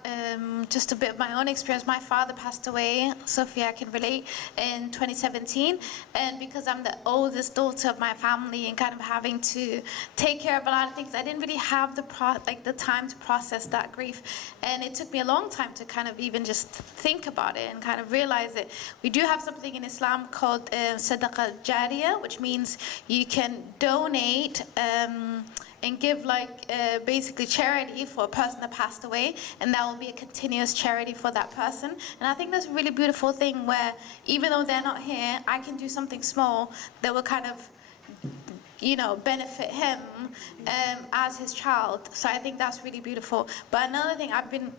just a bit of my own experience. My father passed away, Sophia, I can relate, in 2017. And because I'm the oldest daughter of my family and kind of having to take care of a lot of things, I didn't really have the time to process that grief. And it took me a long time to kind of even just think about it and kind of realize it. We do have something in Islam called Sadaqa Jariyah, which means you can donate and give like basically charity for a person that passed away, and that will be a continuous charity for that person. And I think that's a really beautiful thing where even though they're not here, I can do something small that will kind of, you know, benefit him as his child. So I think that's really beautiful. But another thing I've been,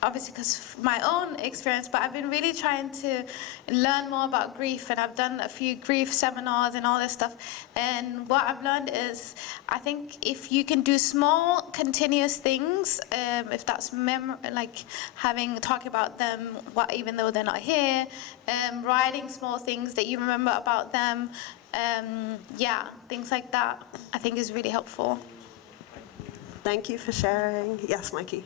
obviously because of my own experience, but I've been really trying to learn more about grief, and I've done a few grief seminars and all this stuff. And what I've learned is, I think if you can do small, continuous things, if that's like talking about them, even though they're not here, writing small things that you remember about them, yeah, things like that, I think is really helpful. Thank you for sharing. Yes, Mikey.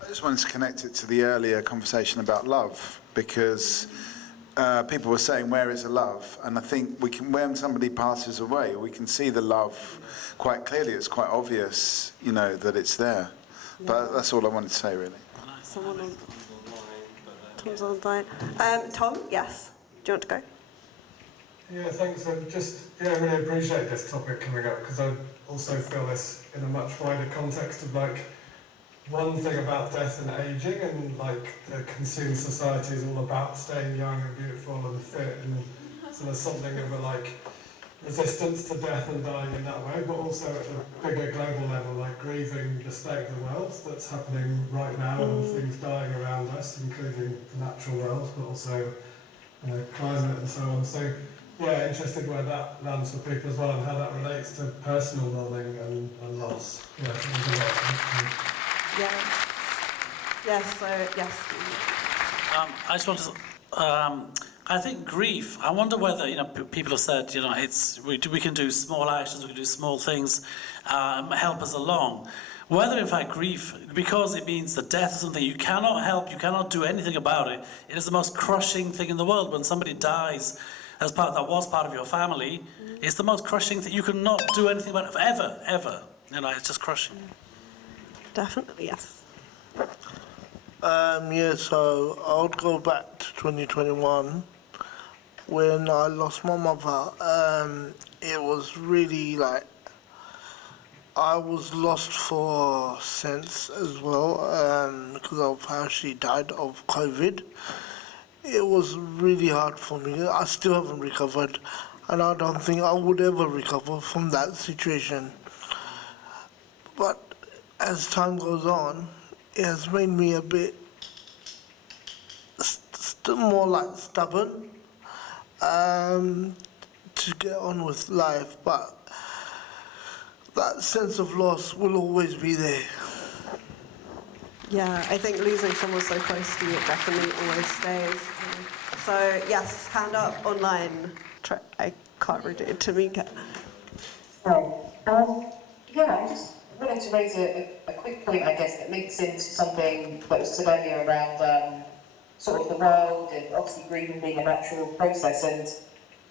I just wanted to connect it to the earlier conversation about love, because people were saying, where is the love? And I think we can, when somebody passes away, we can see the love quite clearly. It's quite obvious, you know, that it's there. But that's all I wanted to say, really. Someone on... Tom's on the line. Tom, yes. Do you want to go? Yeah, thanks. I really appreciate this topic coming up, because I also feel this in a much wider context of like, one thing about death and ageing, and like the consumer society is all about staying young and beautiful and fit, and so there's something of a like resistance to death and dying in that way, but also at a bigger global level, like grieving the state of the world that's happening right now, and things dying around us, including the natural world, but also, you know, climate and so on. So yeah, interested where that lands for people as well, and how that relates to personal mourning and loss. Yeah, Yes, yes. I just want to, I think grief, I wonder whether, you know, people have said, you know, we can do small actions, we can do small things, help us along. Whether in fact grief, because it means the death is something you cannot help, you cannot do anything about it, it is the most crushing thing in the world. When somebody dies as part, that was part of your family, it's the most crushing thing. You cannot do anything about it, ever. You know, it's just crushing. Definitely, yes. Yeah, so I would go back to 2021 when I lost my mother. It was really like, I was lost for sense as well, because of how she died of COVID. It was really hard for me. I still haven't recovered, and I don't think I would ever recover from that situation. But as time goes on, it has made me a bit more like stubborn to get on with life, but that sense of loss will always be there. Yeah, I think losing someone so close to you, it definitely always stays. So yes, hand up online. I can't read it, Tamika. Yeah, I just wanted to raise a quick point, I guess, that links into something that was said earlier around sort of the world and obviously grieving being a natural process. And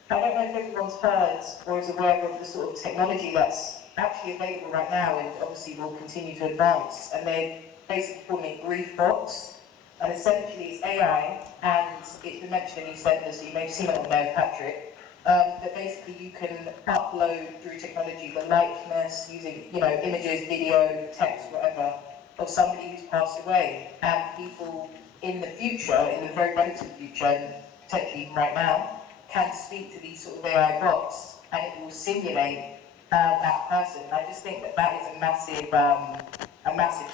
I don't know if everyone's heard or is aware of the sort of technology that's actually available right now and obviously will continue to advance. And they're basically calling it grief bots. And essentially it's AI, and it's been mentioned in EastEnders, so you may have seen it on there, Patrick. That basically you can upload through technology the likeness using, you know, images, video, text, whatever, of somebody who's passed away, and people in the future, in the very relative future, and potentially even right now, can speak to these sort of AI bots, and it will simulate that person. And I just think that that is a massive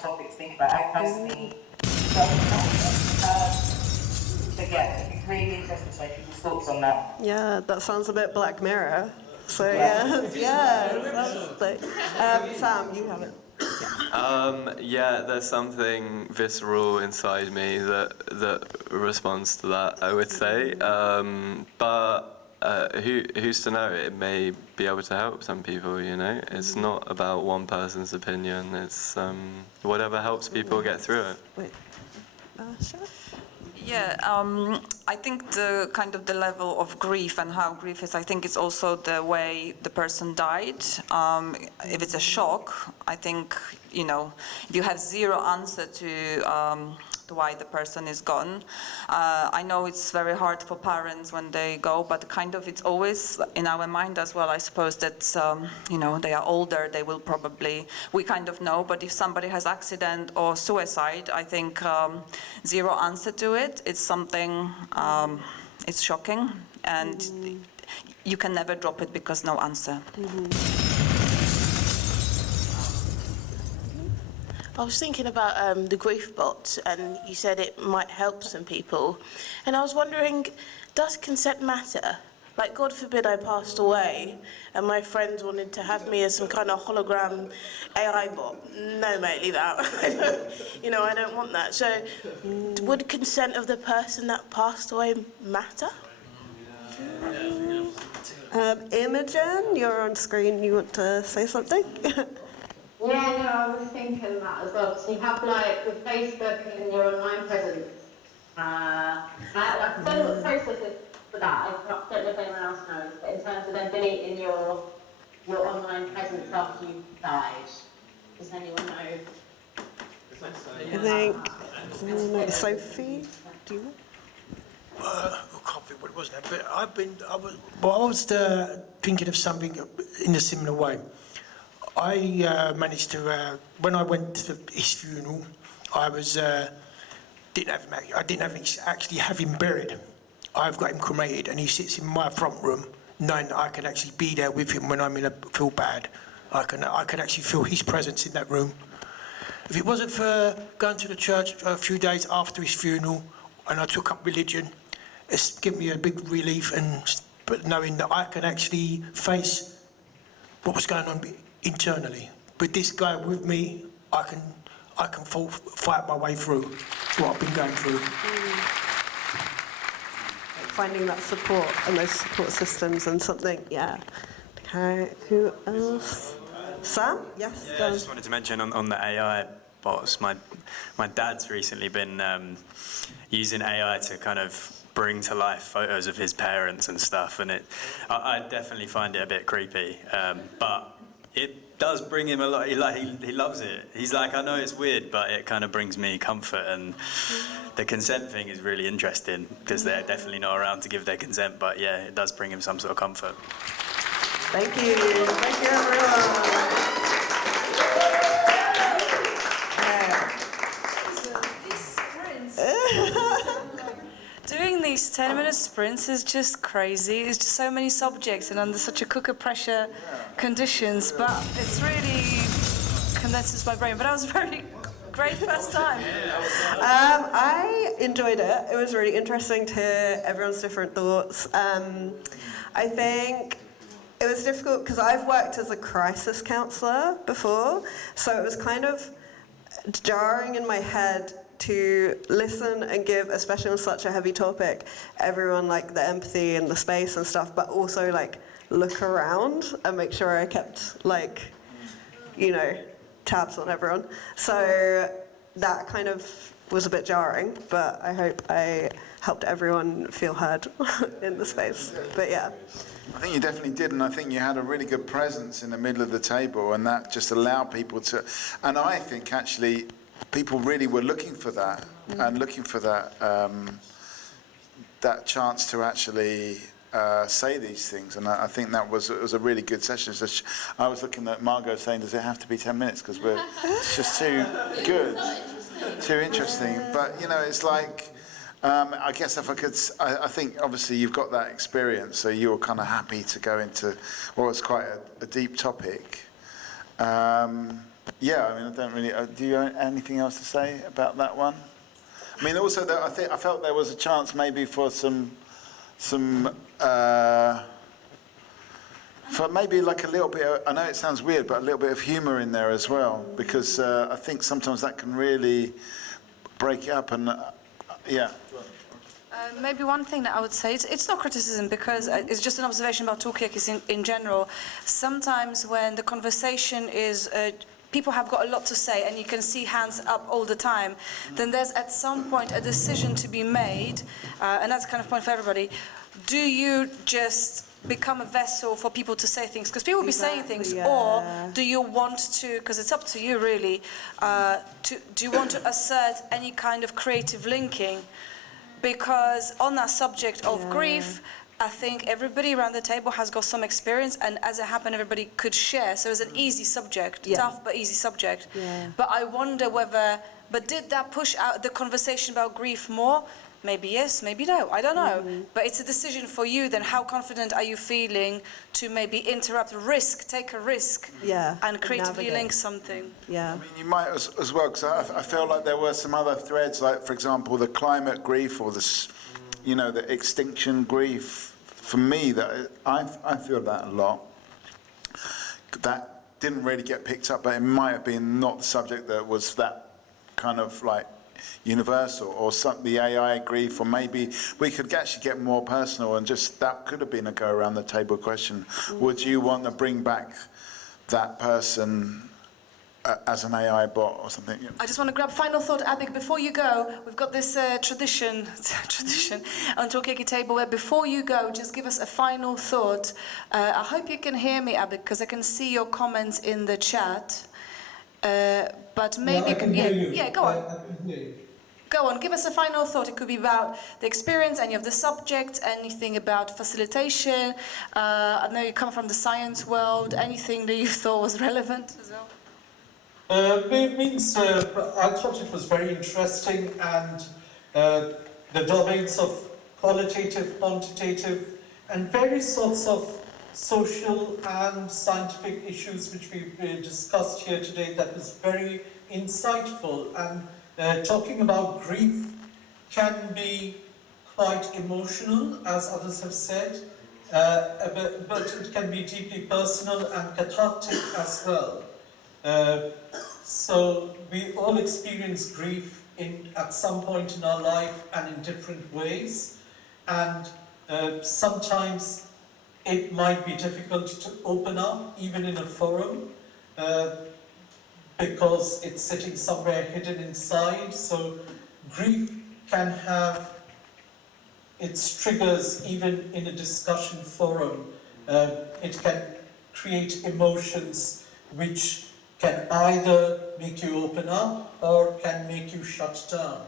topic to think about. I personally but yeah, it'd be really interesting to know people's thoughts on that. Yeah, that sounds a bit Black Mirror. So sounds like, Sam, you have it. Yeah, there's something visceral inside me that responds to that, I would say. But who's to know? It may be able to help some people, you know? It's not about one person's opinion. It's whatever helps people get through it. Wait. Sure. Yeah, I think the kind of the level of grief and how grief is, I think it's also the way the person died. If it's a shock, I think, you know, if you have zero answer to why the person is gone. I know it's very hard for parents when they go, but kind of it's always in our mind as well. I suppose that, you know, they are older, they will probably, we kind of know, but if somebody has accident or suicide, I think zero answer to it. It's something, it's shocking, and you can never drop it because no answer. I was thinking about the grief bots, and you said it might help some people. And I was wondering, does consent matter? Like, God forbid I passed away and my friends wanted to have me as some kind of hologram AI bot. No, mate, leave that out. You know, I don't want that. So, would consent of the person that passed away matter? Imogen, you're on screen. You want to say something? Yeah, no, I was thinking that as well. So you have like with Facebook and your online presence. I don't know what the process is for that. I don't know if anyone else knows, but in terms of then deleting your online presence after you died, does anyone know? I think Sophie. Do you? I can't think what it was now, but I was thinking of something in a similar way. I managed to, when I went to his funeral, I didn't actually have him buried. I've got him cremated, and he sits in my front room, knowing that I can actually be there with him when feel bad. I can actually feel his presence in that room. If it wasn't for going to the church a few days after his funeral, and I took up religion, it's given me a big relief, but knowing that I can actually face what was going on internally. With this guy with me, I can fight my way through what I've been going through. Finding that support and those support systems and something, yeah. Okay, who else? Sam? Yes. Yeah, I just wanted to mention on the AI bots, my dad's recently been using AI to kind of bring to life photos of his parents and stuff, and I definitely find it a bit creepy, but it does bring him a lot. He loves it. He's like, I know it's weird, but it kind of brings me comfort. And the consent thing is really interesting because they're definitely not around to give their consent. But yeah, it does bring him some sort of comfort. Thank you. Thank you, everyone. Doing these 10-minute sprints is just crazy. It's just so many subjects and under such a cooker pressure conditions, but it's really condenses my brain. But that was a very great first time. I enjoyed it. It was really interesting to hear everyone's different thoughts. I think it was difficult because I've worked as a crisis counsellor before, so it was kind of jarring in my head to listen and give, especially on such a heavy topic, everyone like the empathy and the space and stuff, but also like look around and make sure I kept like, you know, tabs on everyone. So that kind of was a bit jarring, but I hope I helped everyone feel heard in the space. But yeah. I think you definitely did, and I think you had a really good presence in the middle of the table, and that just allowed people to, and I think actually people really were looking for that, and looking for that that chance to actually say these things, and I think it was a really good session. So I was looking at Margot saying, does it have to be 10 minutes? Because it's just too good, too interesting. But, you know, it's like, I guess if I could, I think obviously you've got that experience, so you're kind of happy to go into what was quite a deep topic. Yeah, I mean, I don't really. Do you have anything else to say about that one? I mean, also, I felt there was a chance maybe for some, for maybe like a little bit. I know it sounds weird, but a little bit of humour in there as well, because I think sometimes that can really break it up. And yeah. Maybe one thing that I would say, it's not criticism because it's just an observation about Talkaoke in general. Sometimes when the conversation is, people have got a lot to say and you can see hands up all the time, then there's at some point a decision to be made, and that's kind of point for everybody. Do you just become a vessel for people to say things? Because people will be saying things, or do you want to, because it's up to you really, do you want to assert any kind of creative linking? Because on that subject of grief, I think everybody around the table has got some experience, and as it happened, everybody could share. So it's an easy subject, tough but easy subject. But I wonder whether, but did that push out the conversation about grief more? Maybe yes, maybe no, I don't know. But it's a decision for you then. How confident are you feeling to maybe interrupt, take a risk, and creatively link something? I mean, you might as well, because I felt like there were some other threads, like, for example, the climate grief or the, you know, the extinction grief. For me, that I feel that a lot. That didn't really get picked up, but it might have been not the subject that was that kind of like universal, or the AI grief, or maybe we could actually get more personal and just, that could have been a go around the table question. Would you want to bring back that person as an AI bot or something? I just want to grab final thought, Abik, before you go. We've got this tradition on Talkaoke table where before you go, just give us a final thought. I hope you can hear me, Abik, because I can see your comments in the chat. But maybe, I can hear you. Go on. I can hear you. Go on, give us a final thought. It could be about the experience, any of the subjects, anything about facilitation. I know you come from the science world. Anything that you thought was relevant as well? I thought it was very interesting, and the domains of qualitative, quantitative, and various sorts of social and scientific issues which we've discussed here today, that was very insightful. And talking about grief can be quite emotional, as others have said, but it can be deeply personal and cathartic as well. So we all experience grief at some point in our life and in different ways, and sometimes it might be difficult to open up, even in a forum, because it's sitting somewhere hidden inside. So grief can have its triggers even in a discussion forum. It can create emotions which can either make you open up or can make you shut down.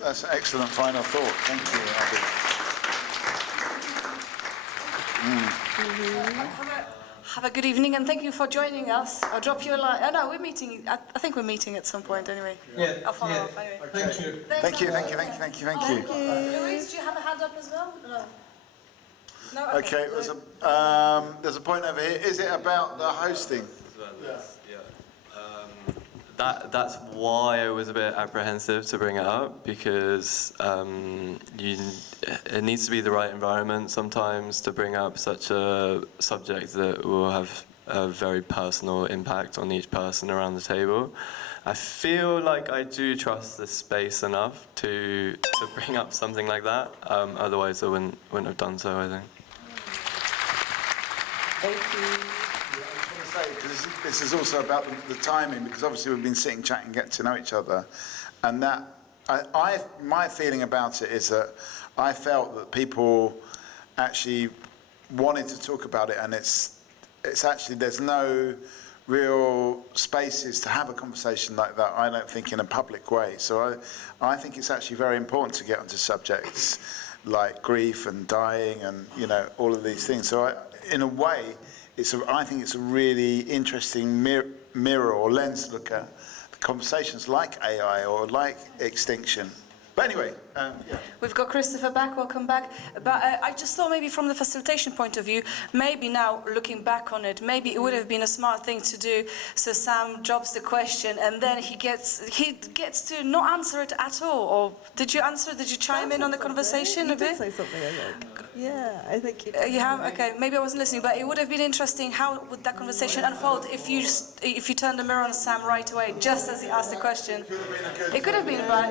That's an excellent final thought. Thank you, Abby. Have a good evening, and thank you for joining us. I'll drop you a line. Oh no, we're meeting. I think we're meeting at some point anyway. I'll follow up anyway. Thank you. Thank you. Louise, do you have a hand up as well? No. No. Okay, there's a point over here. Is it about the hosting? That's why I was a bit apprehensive to bring it up, because it needs to be the right environment sometimes to bring up such a subject that will have a very personal impact on each person around the table. I feel like I do trust this space enough to bring up something like that. Otherwise, I wouldn't have done so, I think. Thank you. Because this is also about the timing, because obviously we've been sitting, chatting, getting to know each other, and that my feeling about it is that I felt that people actually wanted to talk about it, and it's actually, there's no real spaces to have a conversation like that, I don't think, in a public way. So I think it's actually very important to get onto subjects like grief and dying and, you know, all of these things. So in a way, I think it's a really interesting mirror or lens to look at the conversations like AI or like extinction. But anyway, We've got Christopher back, welcome back. But I just thought maybe from the facilitation point of view, maybe now looking back on it, maybe it would have been a smart thing to do. So Sam drops the question and then he gets to not answer it at all. Or did you answer? Did you chime in on the conversation a bit? You did say something, I think. Yeah, I think you You have? Okay, maybe I wasn't listening, but it would have been interesting. How would that conversation unfold if you turned the mirror on Sam right away, just as he asked the question? It could have been, but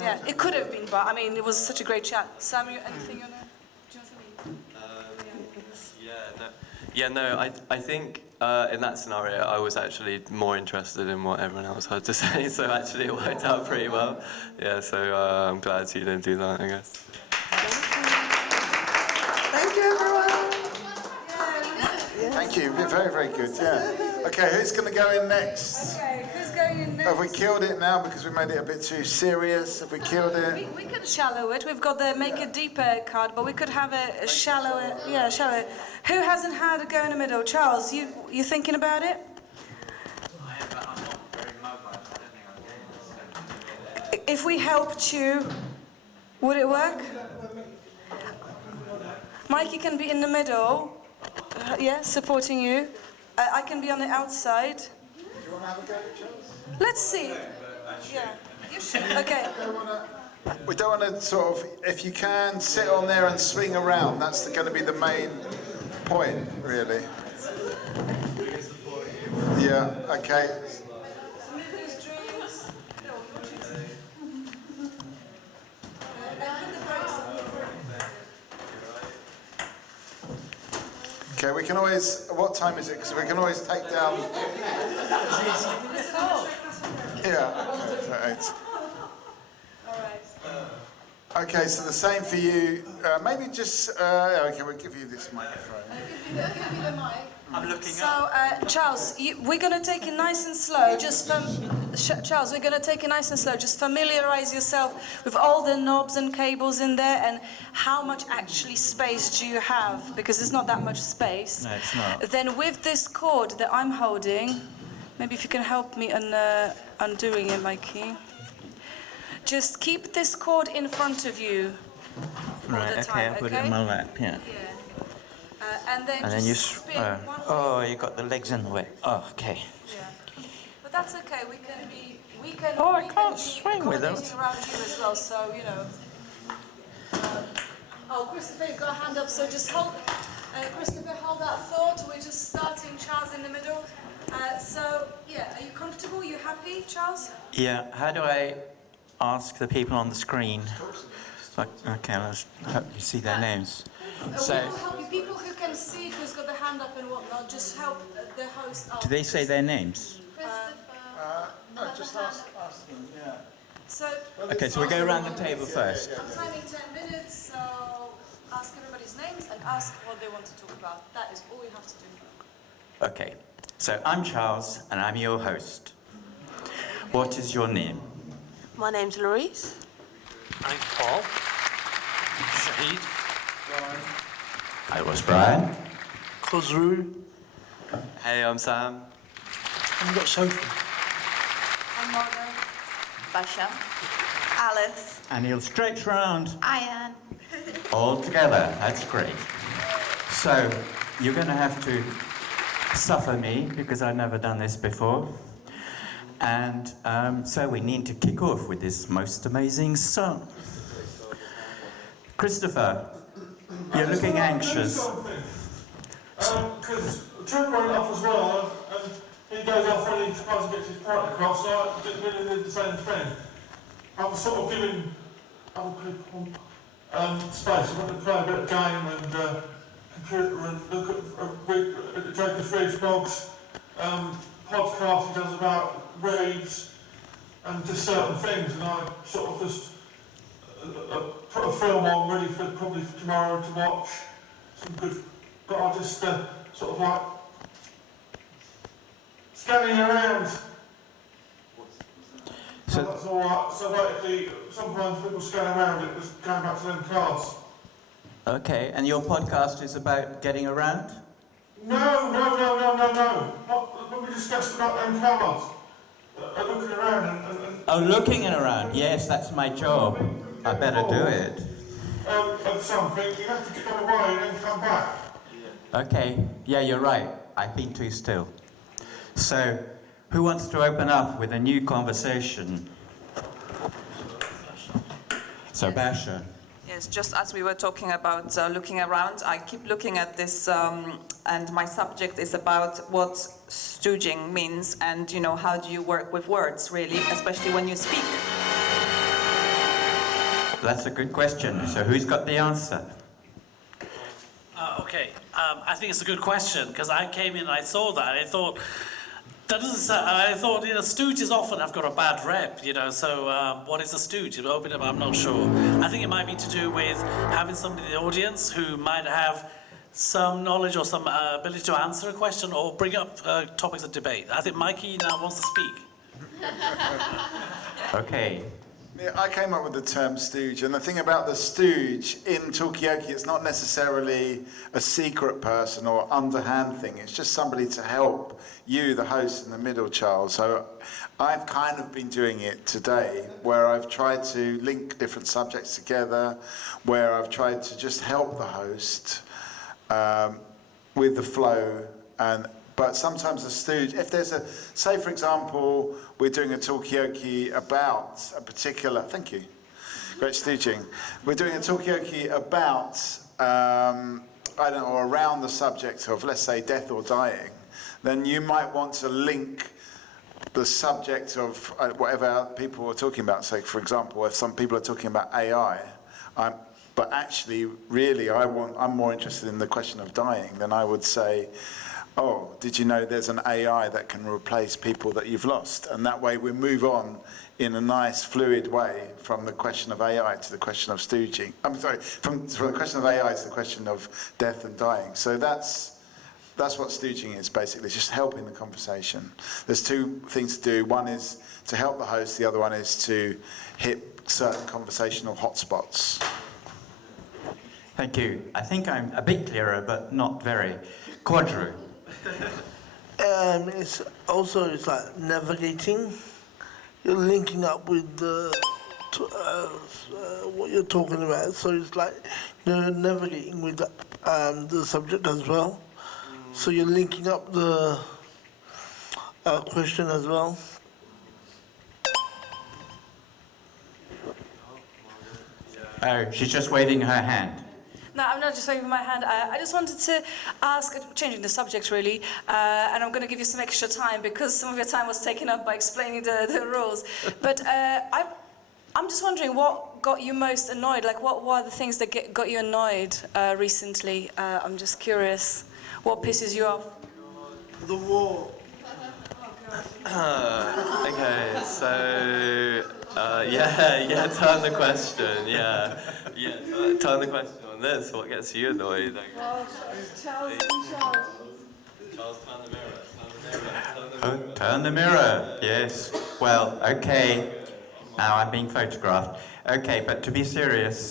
yeah, it could have been, but I mean, it was such a great chat. Sam, anything you want to? I think in that scenario, I was actually more interested in what everyone else had to say, so actually it worked out pretty well. Yeah, so I'm glad you didn't do that, I guess. Thank you, everyone. Thank you. Very, very good. Yeah. Okay, who's going to go in next? Okay, who's going in next? Have we killed it now because we made it a bit too serious? Have we killed it? We could shallow it. We've got the make it deeper card, but we could have a shallow. Yeah, shallow. Who hasn't had a go in the middle? Charles, you thinking about it? If we helped you, would it work? Mikey can be in the middle. Yeah, supporting you. I can be on the outside. Do you want to have a go, Charles? Let's see. Yeah. Okay. We don't want to sort of, if you can, sit on there and swing around. That's going to be the main point, really. Yeah, okay. Okay, we can always, what time is it? Because we can always take down... Yeah, right. Okay, so the same for you. Maybe just, okay, we'll give you this microphone. I'm looking so, Charles, we're going to take it nice and slow. Just Charles, we're going to take it nice and slow. Just familiarize yourself with all the knobs and cables in there and how much actually space do you have, because there's not that much space. No, it's not. Then with this cord that I'm holding, maybe if you can help me undoing it, Mikey. Just keep this cord in front of you. Right, the okay, time, I'll put it in my lap, yeah. And then And then just spin one way. you got the legs in the way. Oh, okay. Yeah. But that's okay. We can. Oh, I we can't can swing with coordinating those. around you as well. So you know. Oh, Christopher, you've got a hand up. So just hold. Christopher, hold that thought. We're just starting. Charles in the middle. So yeah, are you comfortable? You happy, Charles? Yeah, how do I ask the people on the screen? Like, okay, let's hope you see their names. So, We will help you. People who can see who's got the hand up and whatnot, just help the host out. do they say their names? No, just ask them, yeah. So, Okay, so we go around the table first. I'm timing 10 minutes, so ask everybody's names and ask what they want to talk about. That is all you have to do. Okay, so I'm Charles and I'm your host. What is your name? My name's Louise. I'm Paul. Shahid. I was Brian. Khosrow. Hey, I'm Sam. I've got Sophie. I'm Margot. Basha. Alice. And you'll stretch round Ian. all together. That's great. So, you're going to have to suffer me because I've never done this before. And so we need to kick off with this most amazing song. Christopher, you're looking anxious. Because Trent went off as well, and he goes off when he tries to get his point across, so I didn't really did the same thing. I was sort of giving other people space. I wanted to play a bit of game and computer and look at Jacob's Reeves Boggs podcast he does about Reeves and just certain things, and I sort of just put a film on ready for probably for tomorrow to watch some good, but I just sort of like scanning around. So that's all right. So basically, sometimes people scan around, it was going back to them cards. Okay, and your podcast is about getting around? No. Not, we discussed about them cards. Looking around and Oh, looking around. Yes, that's my job. I better do it. of something, you have to get them away and then come back. Okay, yeah, you're right. I've been too still. So, who wants to open up with a new conversation? So, Basha. Yes, just as we were talking about looking around, I keep looking at this, and my subject is about what stooging means, and you know, how do you work with words, really, especially when you speak. That's a good question. So, who's got the answer? Okay, I think it's a good question because I came in and I saw that. I thought That doesn't sound, I thought, stooges often have got a bad rep, so what is a stooge? I'm not sure. I think it might be to do with having somebody in the audience who might have some knowledge or some ability to answer a question or bring up topics of debate. I think Mikey now wants to speak. Okay. Yeah, I came up with the term stooge, and the thing about the stooge in Talkaoke, it's not necessarily a secret person or underhand thing. It's just somebody to help you, the host, in the middle, Charles. So I've kind of been doing it today, where I've tried to link different subjects together, where I've tried to just help the host with the flow. But sometimes a stooge, if there's say for example, we're doing a Talkaoke about a particular, thank you, great stooging. We're doing a Talkaoke about, I don't know, or around the subject of, let's say, death or dying, then you might want to link the subject of whatever people are talking about. Say, for example, if some people are talking about AI, but actually, really, I'm more interested in the question of dying, then I would say, oh, did you know there's an AI that can replace people that you've lost? And that way we move on in a nice, fluid way from the question of AI to the question of stooging. I'm sorry, from the question of AI to the question of death and dying. So that's what stooging is, basically, just helping the conversation. There's two things to do. One is to help the host, the other one is to hit certain conversational hotspots. Thank you. I think I'm a bit clearer, but not very. Quadru. It's like navigating. You're linking up with what you're talking about. So it's like you're navigating with the subject as well. So you're linking up the question as well. Oh, she's just waving her hand. No, I'm not just waving my hand. I just wanted to ask, changing the subject really, and I'm going to give you some extra time because some of your time was taken up by explaining the rules. But I'm just wondering what got you most annoyed? Like, what were the things that got you annoyed recently? I'm just curious. What pisses you off? The war. Okay, so yeah, turn the question. Yeah, turn the question on this. What gets you annoyed? Well, Charles, turn the mirror. Oh, turn the mirror. Yes. Well, okay. Now I'm being photographed. Okay, but to be serious,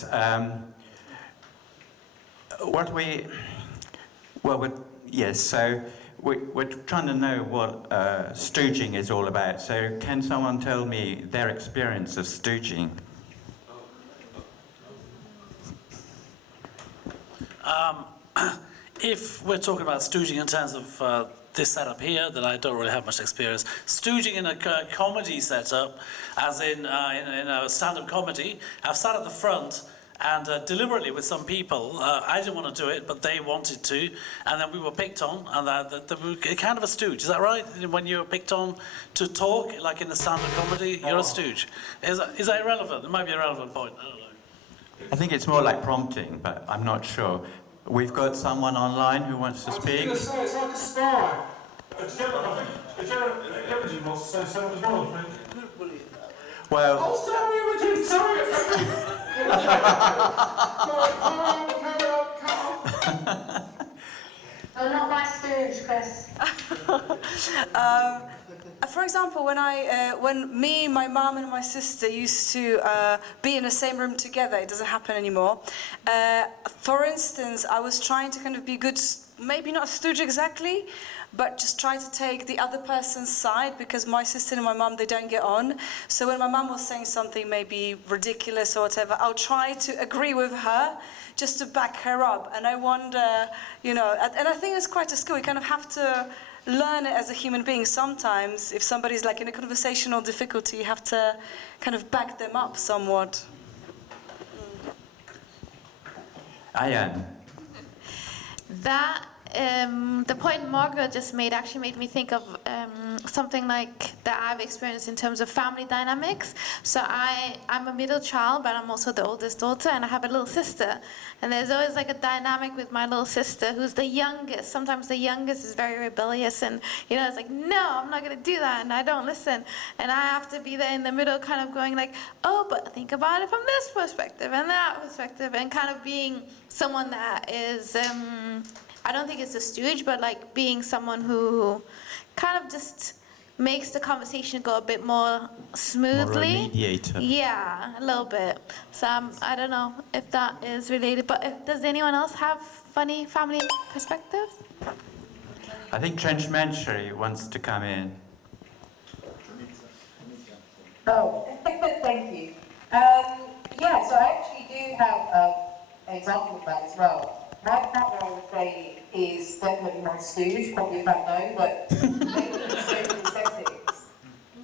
so we're trying to know what stooging is all about. So can someone tell me their experience of stooging? If we're talking about stooging in terms of this setup here, then I don't really have much experience. Stooging in a comedy setup, as in a stand-up comedy, I've sat at the front and deliberately with some people, I didn't want to do it, but they wanted to, and then we were picked on, and we kind of a stooge. Is that right? When you're picked on to talk, like in a stand-up comedy, you're a stooge. Is that irrelevant? It might be a relevant point. I don't know. I think it's more like prompting, but I'm not sure. We've got someone online who wants to speak. I was going to say, it's like a spy. Imogen wants to say something as well, I think. Well... Oh, sorry, Imogen, sorry! Oh, not my stooge, Chris. For example, when me, my mum and my sister used to be in the same room together, it doesn't happen anymore. For instance, I was trying to kind of be good, maybe not a stooge exactly, but just try to take the other person's side because my sister and my mum, they don't get on. So when my mum was saying something maybe ridiculous or whatever, I'll try to agree with her just to back her up. And I wonder, and I think it's quite a skill. You kind of have to learn it as a human being. Sometimes if somebody's like in a conversational difficulty, you have to kind of back them up somewhat. Ayan. That the point Margot just made actually made me think of something like that I've experienced in terms of family dynamics. So I'm a middle child, but I'm also the oldest daughter, and I have a little sister. And there's always like a dynamic with my little sister, who's the youngest. Sometimes the youngest is very rebellious, and it's like, no, I'm not gonna do that, and I don't listen. And I have to be there in the middle, kind of going like, oh, but think about it from this perspective and that perspective, and kind of being someone that is, I don't think it's a stooge, but like being someone who kind of just makes the conversation go a bit more smoothly. More a mediator. Yeah, a little bit. So I don't know if that is related, but does anyone else have funny family perspectives? I think Trench Manchery wants to come in. Oh, thank you. Yeah, so I actually do have an example of that as well. My partner, I would say, is definitely my stooge, probably about no, but maybe in social settings.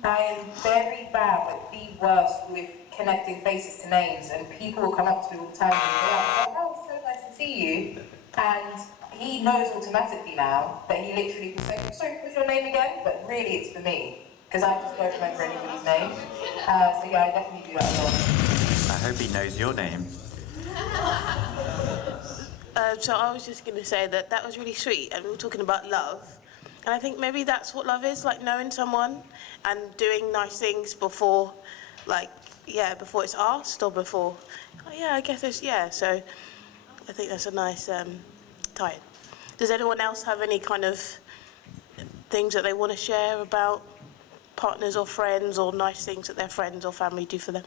I am very bad, like the worst, with connecting faces to names, and people will come up to me all the time and be like, oh, it's so nice to see you. And he knows automatically now that he literally can say, sorry, what's your name again? But really it's for me, because I just don't remember anybody's name. So yeah, I definitely do that a lot. I hope he knows your name. So I was just going to say that was really sweet, and we were talking about love. And I think maybe that's what love is, like knowing someone and doing nice things before, before it's asked or before, I guess it's, so I think that's a nice tie. Does anyone else have any kind of things that they want to share about partners or friends, or nice things that their friends or family do for them?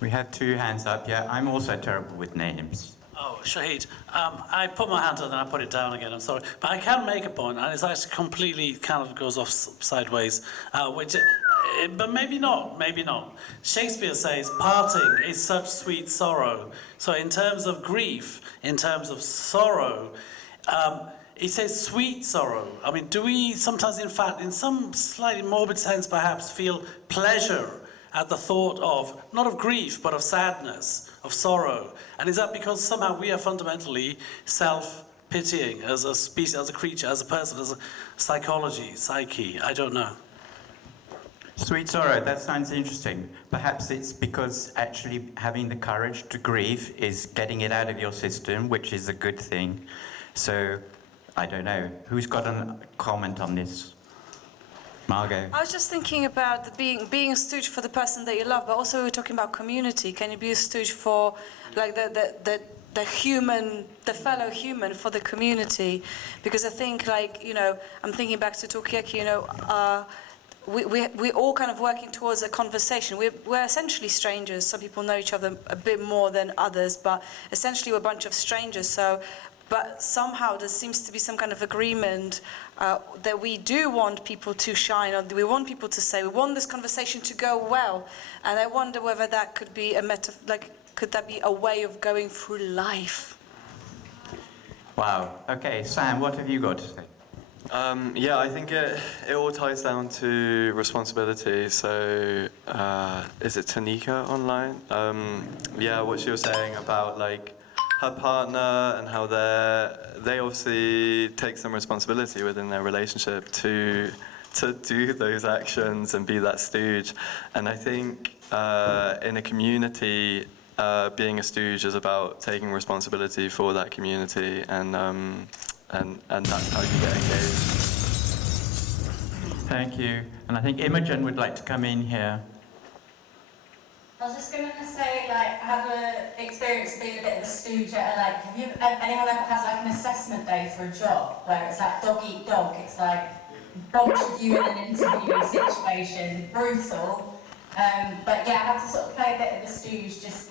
We have 2 hands up. Yeah, I'm also terrible with names. Oh, Shahid, I put my hand up and I put it down again, I'm sorry. But I can make a point, and it's actually completely kind of goes off sideways, but maybe not. Shakespeare says, parting is such sweet sorrow. So in terms of grief, in terms of sorrow, he says sweet sorrow. I mean, do we sometimes, in fact, in some slightly morbid sense perhaps, feel pleasure at the thought of, not of grief, but of sadness, of sorrow? And is that because somehow we are fundamentally self-pitying as a species, as a creature, as a person, as a psyche? I don't know. Sweet sorrow, that sounds interesting. Perhaps it's because actually having the courage to grieve is getting it out of your system, which is a good thing. So, I don't know. Who's got a comment on this? Margot. I was just thinking about being a stooge for the person that you love, but also we were talking about community. Can you be a stooge for like the human, the fellow human, for the community? Because I think, I'm thinking back to Talkaoke, we're all kind of working towards a conversation. We're essentially strangers. Some people know each other a bit more than others, but essentially we're a bunch of strangers. But somehow there seems to be some kind of agreement that we do want people to shine, or we want people to say, we want this conversation to go well. And I wonder whether that could be could that be a way of going through life? Wow. Okay, Sam, what have you got to say? I think it all ties down to responsibility. So, is it Tanika online? What she was saying about her partner and how they obviously take some responsibility within their relationship to do those actions and be that stooge. And I think in a community, being a stooge is about taking responsibility for that community, and that's how you get engaged. Thank you. And I think Imogen would like to come in here. I was just going to say, I have an experience of being a bit of a stooge at anyone ever has an assessment day for a job where it's dog eat dog? It's a bunch of you in an interview situation, brutal. But I had to sort of play a bit of a stooge, just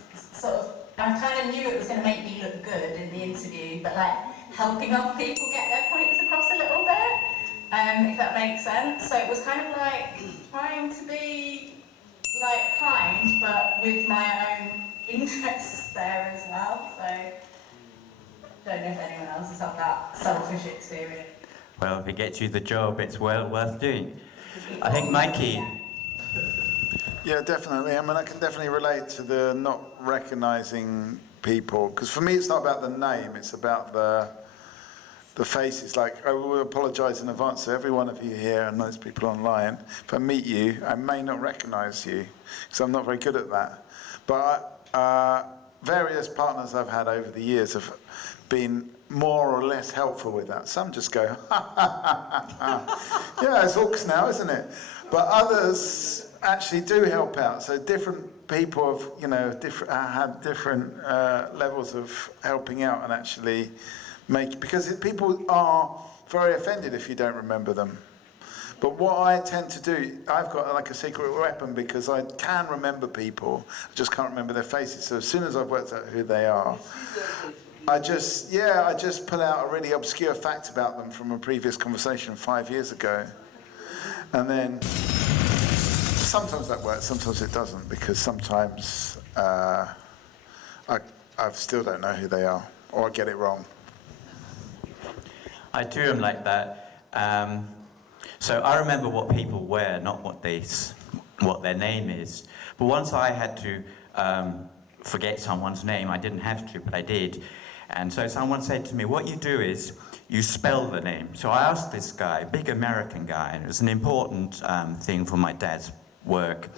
I kind of knew it was going to make me look good in the interview, but helping other people get their points across a little bit, if that makes sense. So it was kind of trying to be kind, but with my own interests there as well. So I don't know if anyone else has had that selfish experience. Well, if it gets you the job, it's well worth doing. I think Mikey. Yeah, definitely. I mean, I can definitely relate to the not recognising people, because for me it's not about the name, it's about the faces. Like, I will apologise in advance to every one of you here and those people online. If I meet you, I may not recognise you, because I'm not very good at that. But various partners I've had over the years have been more or less helpful with that. Some just go, ha, ha, ha, ha. Yeah, it's hooks now, isn't it? But others actually do help out. So different people have, you know, had different levels of helping out and actually because people are very offended if you don't remember them. But what I tend to do, I've got like a secret weapon because I can remember people, I just can't remember their faces. So as soon as I've worked out who they are, I just pull out a really obscure fact about them from a previous conversation 5 years ago. And then sometimes that works, sometimes it doesn't, because sometimes I still don't know who they are, or I get it wrong. I too am like that. So I remember what people wear, not what their name is. But once I had to forget someone's name, I didn't have to, but I did. And so someone said to me, what you do is you spell the name. So I asked this guy, big American guy, and it was an important thing for my dad's work.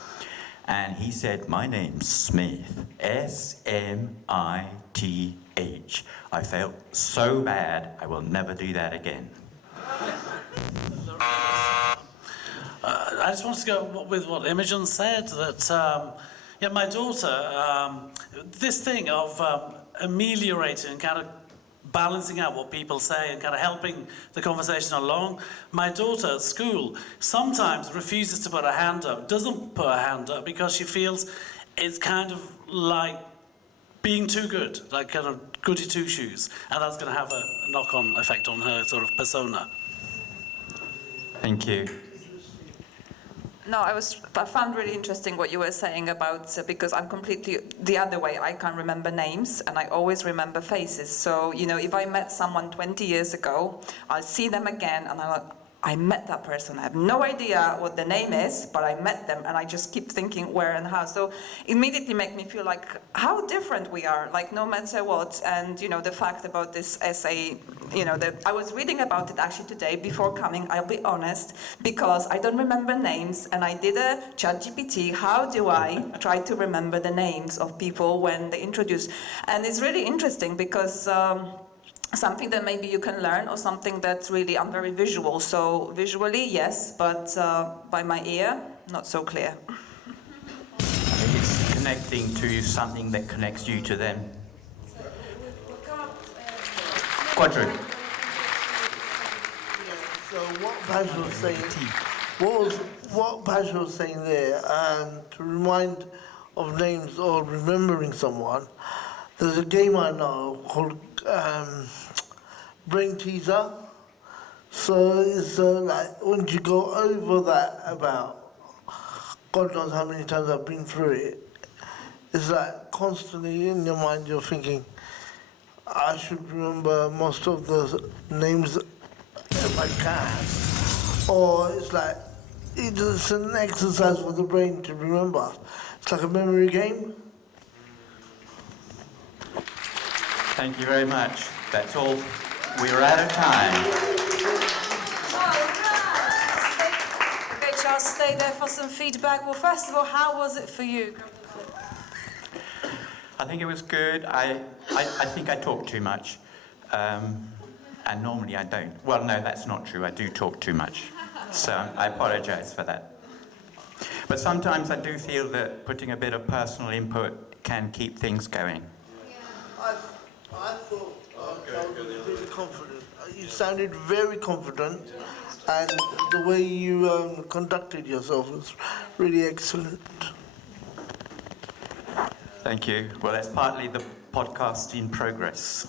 And he said, my name's Smith, S-M-I-T-H. I felt so bad, I will never do that again. I just wanted to go with what Imogen said, that yeah, my daughter, this thing of ameliorating and kind of balancing out what people say and kind of helping the conversation along. My daughter at school sometimes refuses to put her hand up, doesn't put her hand up because she feels it's kind of like being too good, like kind of goody two-shoes, and that's going to have a knock-on effect on her sort of persona. Thank you. No, I found really interesting what you were saying about, because I'm completely the other way. I can't remember names and I always remember faces. So, you know, if I met someone 20 years ago, I'll see them again and I'm like, I met that person. I have no idea what the name is, but I met them and I just keep thinking where and how. So immediately make me feel like how different we are, like no matter what. And, you know, the fact about this essay, you know, I was reading about it actually today before coming, I'll be honest, because I don't remember names and I did a ChatGPT, how do I try to remember the names of people when they introduce? And it's really interesting because something that maybe you can learn or something that's really, I'm very visual, so visually, yes, but by my ear, not so clear. I think it's connecting to something that connects you to them. Quadri. So what Baz was saying, what Baz was saying there, to remind of names or remembering someone, there's a game I know called Brain Teaser. So it's like once you go over that about God knows how many times I've been through it, it's like constantly in your mind you're thinking, I should remember most of the names if I can. Or it's like, it's an exercise for the brain to remember. It's like a memory game. Thank you very much. That's all. We're out of time. Okay, Charles, stay there for some feedback. Well, first of all, how was it for you? I think it was good. I think I talk too much. And normally I don't. Well, no, that's not true. I do talk too much. So I apologize for that. But sometimes I do feel that putting a bit of personal input can keep things going. I thought you were really confident. You sounded very confident, and the way you conducted yourself was really excellent. Thank you. Well, that's partly the podcast in progress.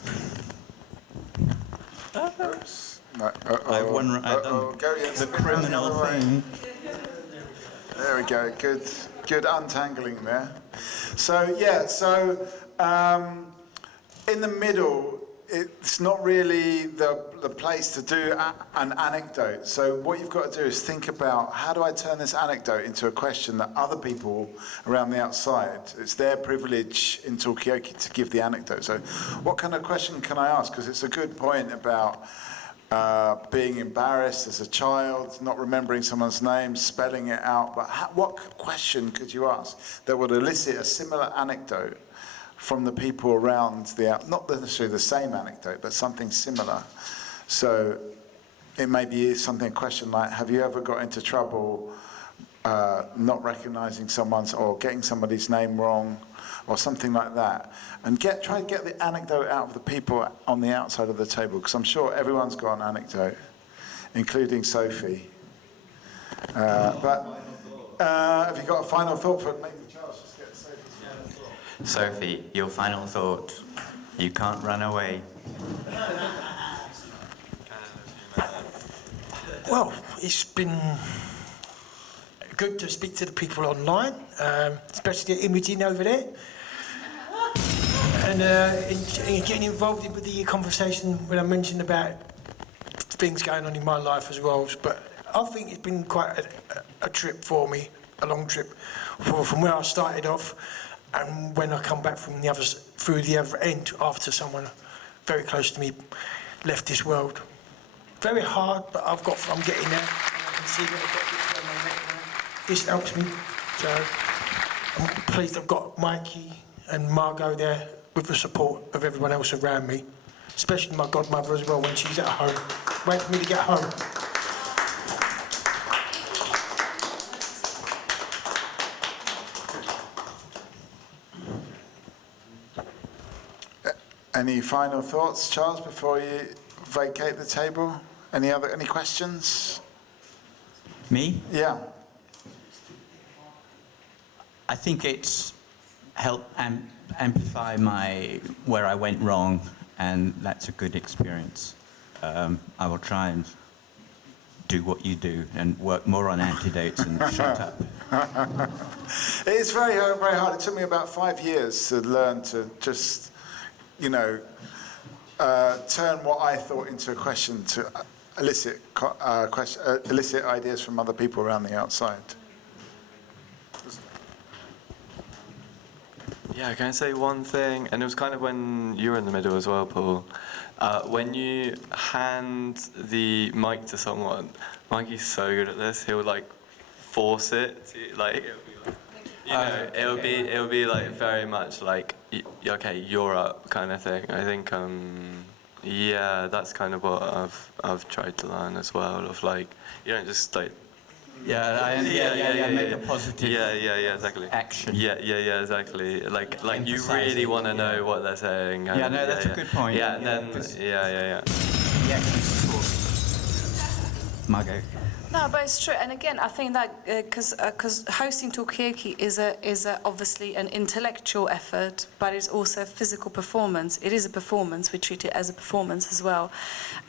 I've done the criminal thing. There we go. Good untangling there. So yeah. In the middle, it's not really the place to do an anecdote. So what you've got to do is think about, how do I turn this anecdote into a question that other people around the outside, it's their privilege in Talkaoke to give the anecdote. So what kind of question can I ask? Because it's a good point about being embarrassed as a child, not remembering someone's name, spelling it out. But what question could you ask that would elicit a similar anecdote from the people around not necessarily the same anecdote, but something similar? So it may be a question like, have you ever got into trouble not recognizing someone's or getting somebody's name wrong, or something like that, and try to get the anecdote out of the people on the outside of the table, because I'm sure everyone's got an anecdote, including Sophie. But have you got a final thought for maybe Charles? Just get Sophie's final thought. Sophie, your final thought. You can't run away. Well, it's been good to speak to the people online, especially Imogen over there. And getting involved with the conversation when I mentioned about things going on in my life as well. But I think it's been quite a trip for me, a long trip, from where I started off, and when I come back from through the other end after someone very close to me left this world. Very hard, but I'm getting there. I can see that I've got this on my neck now. This helps me. So I'm pleased I've got Mikey and Margot there, with the support of everyone else around me, especially my godmother as well when she's at home, waiting for me to get home. Any final thoughts, Charles, before you vacate the table? Any questions? Me? Yeah. I think it's helped amplify where I went wrong, and that's a good experience. I will try and do what you do and work more on antidotes and shut up. It's very, very hard. It took me about 5 years to learn to just, turn what I thought into a question to elicit ideas from other people around the outside. Yeah, can I say one thing? And it was kind of when you were in the middle as well, Paul. When you hand the mic to someone, Mikey's so good at this. He'll force it. It'll be like very much like, okay, you're up kind of thing. I think, yeah, that's kind of what I've tried to learn as well. Of you don't just make a positive exactly. action. Yeah, exactly. Like you really want to know what they're saying. Yeah, no, that's a good point. Yeah, and then Yeah, Margot. No, but it's true. And again, I think that because hosting Talkaoke is obviously an intellectual effort, but it's also a physical performance. It is a performance. We treat it as a performance as well.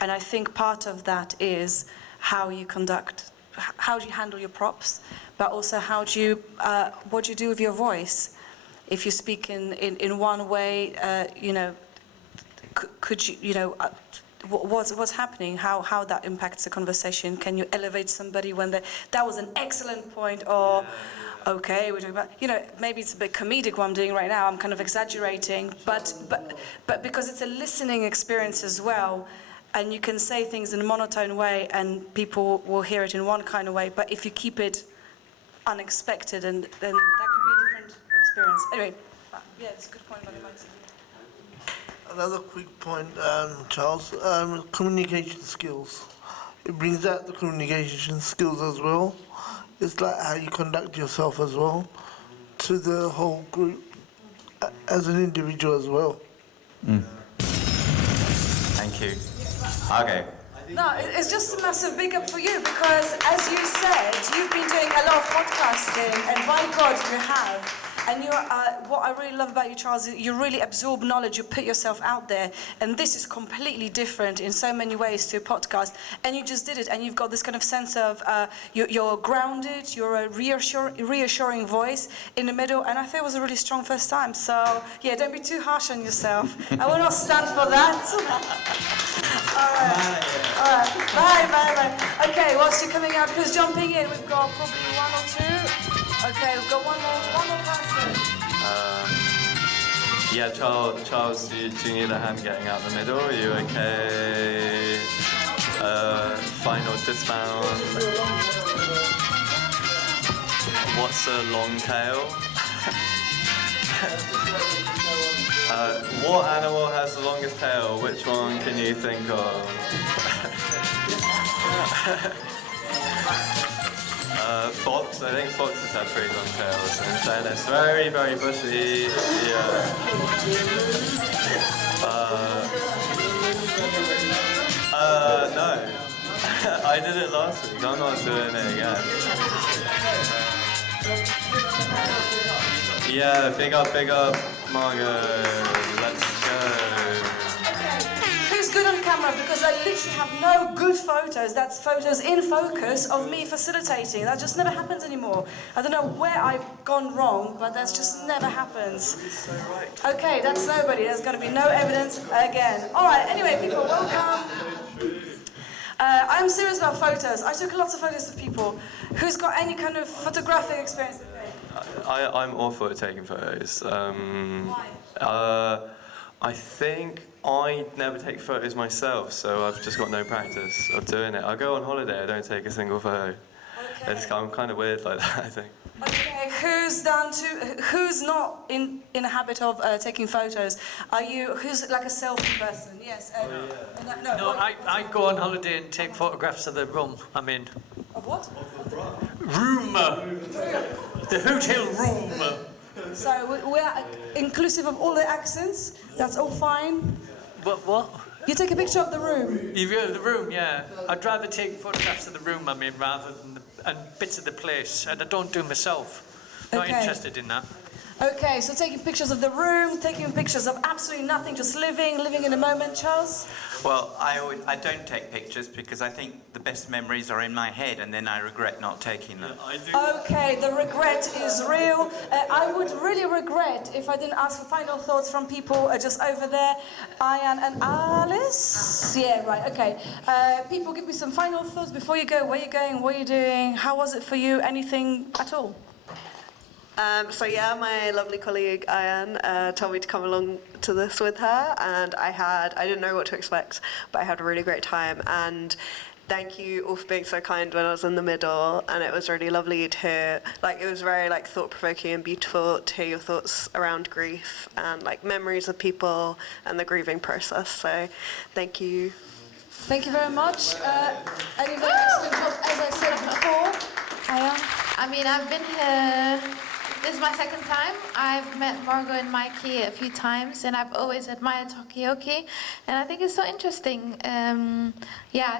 And I think part of that is how you handle your props, but also what do you do with your voice? If you speak in one way, could you, what's happening? How that impacts the conversation? Can you elevate somebody when that was an excellent point, or okay, we're talking about, maybe it's a bit comedic what I'm doing right now. I'm kind of exaggerating, but because it's a listening experience as well. And you can say things in a monotone way and people will hear it in one kind of way, but if you keep it unexpected, and then that could be a different experience. Anyway, yeah, it's a good point about the mics. Another quick point, Charles, communication skills. It brings out the communication skills as well. It's like how you conduct yourself as well to the whole group as an individual as well. Thank you. Okay. No, it's just a massive big up for you because, as you said, you've been doing a lot of podcasting, and by God, you have. And what I really love about you, Charles, is you really absorb knowledge, you put yourself out there, and this is completely different in so many ways to a podcast, and you just did it, and you've got this kind of sense of, you're grounded, you're a reassuring voice in the middle, and I think it was a really strong first time, so yeah, don't be too harsh on yourself. I will not stand for that. Bye. Okay, whilst you're coming out, who's jumping in? We've got probably one or two. Okay, we've got one more person. Yeah, Charles, do you need a hand getting out the middle? Are you okay? Final dismount. What's a long tail? What animal has the longest tail? Which one can you think of? Fox. I think foxes have pretty long tails. In fairness, very, very bushy. Yeah. No. I did it last week. I'm not doing it again. Yeah, big up, Margot. Let's go. Who's good on camera? Because I literally have no good photos. That's photos in focus of me facilitating. That just never happens anymore. I don't know where I've gone wrong, but that just never happens. Okay, that's nobody. There's going to be no evidence again. All right, anyway, people, welcome. I'm serious about photos. I took lots of photos of people. Who's got any kind of photographic experience today? I'm awful at taking photos. Why? I think I never take photos myself, so I've just got no practice of doing it. I go on holiday, I don't take a single photo. Okay. I'm kind of weird like that, I think. Okay, who's not in a habit of taking photos? Who's like a selfie person? Yes. No, I go on holiday and take photographs of the room I'm in. Of what? Room. The hotel room. So we're inclusive of all the accents. That's all fine. What? You take a picture of the room. The room, yeah. I'd rather take photographs of the room I'm in rather than and bits of the place, and I don't do myself. Not interested in that. Okay, so taking pictures of the room, taking pictures of absolutely nothing, just living in the moment, Charles? Well, I don't take pictures because I think the best memories are in my head and then I regret not taking them. Okay, the regret is real. I would really regret if I didn't ask for final thoughts from people just over there. Ian and Alice? Yeah, right, okay. People, give me some final thoughts before you go. Where are you going? What are you doing? How was it for you? Anything at all? So yeah, my lovely colleague Ian told me to come along to this with her, and I didn't know what to expect, but I had a really great time. And thank you all for being so kind when I was in the middle, and it was really lovely to hear, it was very thought-provoking and beautiful to hear your thoughts around grief and memories of people and the grieving process. So thank you. Thank you very much. And you've done an excellent job, as I said before. I mean, I've been here. This is my second time. I've met Margot and Mikey a few times, and I've always admired Talkaoke, and I think it's so interesting. I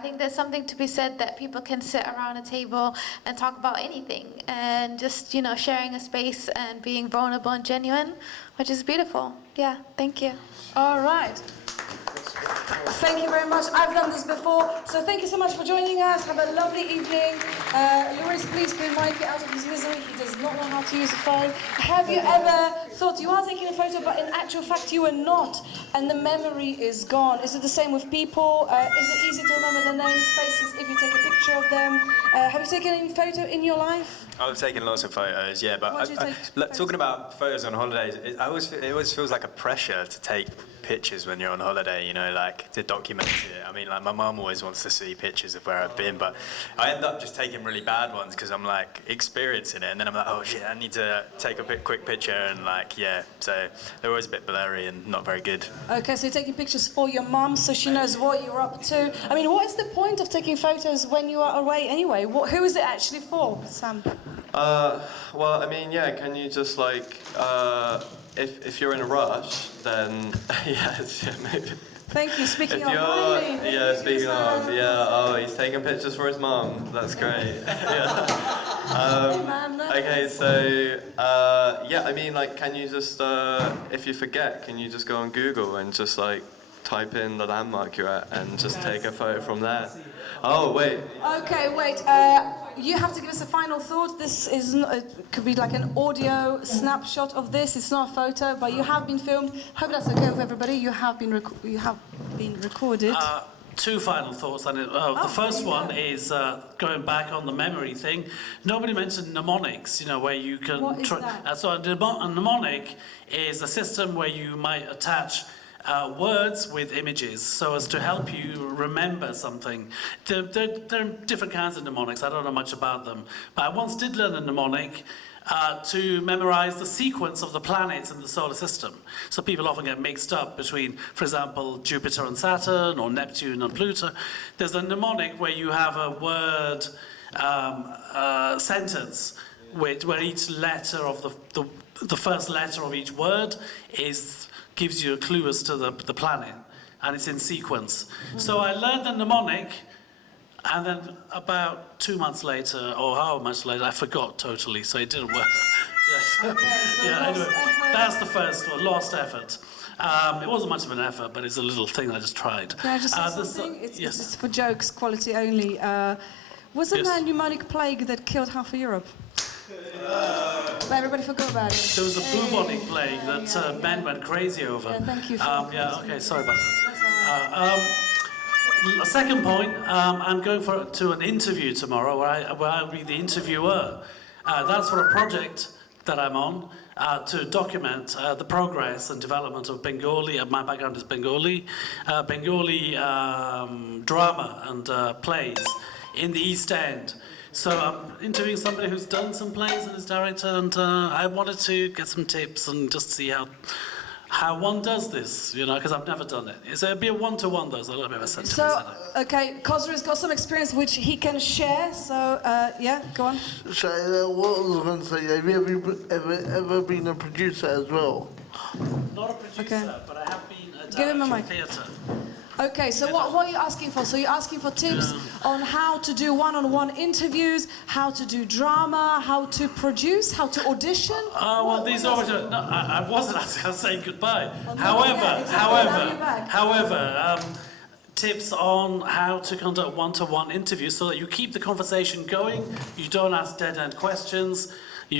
think there's something to be said that people can sit around a table and talk about anything, and just, sharing a space and being vulnerable and genuine, which is beautiful. Yeah, thank you. All right. Thank you very much. I've done this before, so thank you so much for joining us. Have a lovely evening. Louis, please bring Mikey out of his misery. He does not know how to use a phone. Have you ever thought you are taking a photo, but in actual fact you are not, and the memory is gone? Is it the same with people? Is it easy to remember their names, faces, if you take a picture of them? Have you taken any photo in your life? I've taken lots of photos, yeah, but talking about photos on holidays, it always feels like a pressure to take pictures when you're on holiday, to document it. I mean, my mum always wants to see pictures of where I've been, but I end up just taking really bad ones because I'm experiencing it, and then I'm like, oh shit, I need to take a quick picture, and so they're always a bit blurry and not very good. Okay, so you're taking pictures for your mum so she knows what you're up to. I mean, what is the point of taking photos when you are away anyway? Who is it actually for, Sam? Well, I mean, yeah, can you just if you're in a rush, then maybe. Thank you. Speaking of, he's taking pictures for his mum. That's great. Okay, so I mean, can you just if you forget, can you just go on Google and just type in the landmark you're at and just take a photo from there? Oh wait. Okay, wait. You have to give us a final thought. This is it could be an audio snapshot of this. It's not a photo, but you have been filmed. Hope that's okay with everybody. You have been recorded. Two final thoughts. The first one is going back on the memory thing. Nobody mentioned mnemonics. Where you can. What is that? So a mnemonic is a system where you might attach words with images so as to help you remember something. There are different kinds of mnemonics. I don't know much about them. But I once did learn a mnemonic to memorize the sequence of the planets in the solar system. So people often get mixed up between, for example, Jupiter and Saturn or Neptune and Pluto. There's a mnemonic where you have a word sentence where each letter of the first letter of each word gives you a clue as to the planet, and it's in sequence. So I learned the mnemonic, and then about 2 months later, or however much later, I forgot totally, so it didn't work. Yes. Yeah, anyway, that's the first one, lost effort. It wasn't much of an effort, but it's a little thing I just tried. Can I just say something? Yes. It's for jokes, quality only. Wasn't there a pneumonic plague that killed half of Europe? But everybody forgot about it. There was a bubonic plague that men went crazy over. Yeah, thank you. Okay, sorry about that. Second point, I'm going to an interview tomorrow where I'll be the interviewer. That's for a project that I'm on to document the progress and development of Bengali. My background is Bengali. Bengali drama and plays in the East End. So I'm interviewing somebody who's done some plays and is director, and I wanted to get some tips and just see how one does this, because I've never done it. So it'd be a one-to-one, though, so a little bit of a sense. So, okay, Kozra's got some experience which he can share, so, yeah, go on. So, what I was going to say, have you ever been a producer as well? Not a producer, but I have been a Give him a director mic. of theatre. Okay, so what are you asking for? So you're asking for tips on how to do one-on-one interviews, how to do drama, how to produce, how to audition? Well, these are... No, I wasn't asking, I was saying goodbye. However, tips on how to conduct one-to-one interviews so that you keep the conversation going, you don't ask dead-end questions,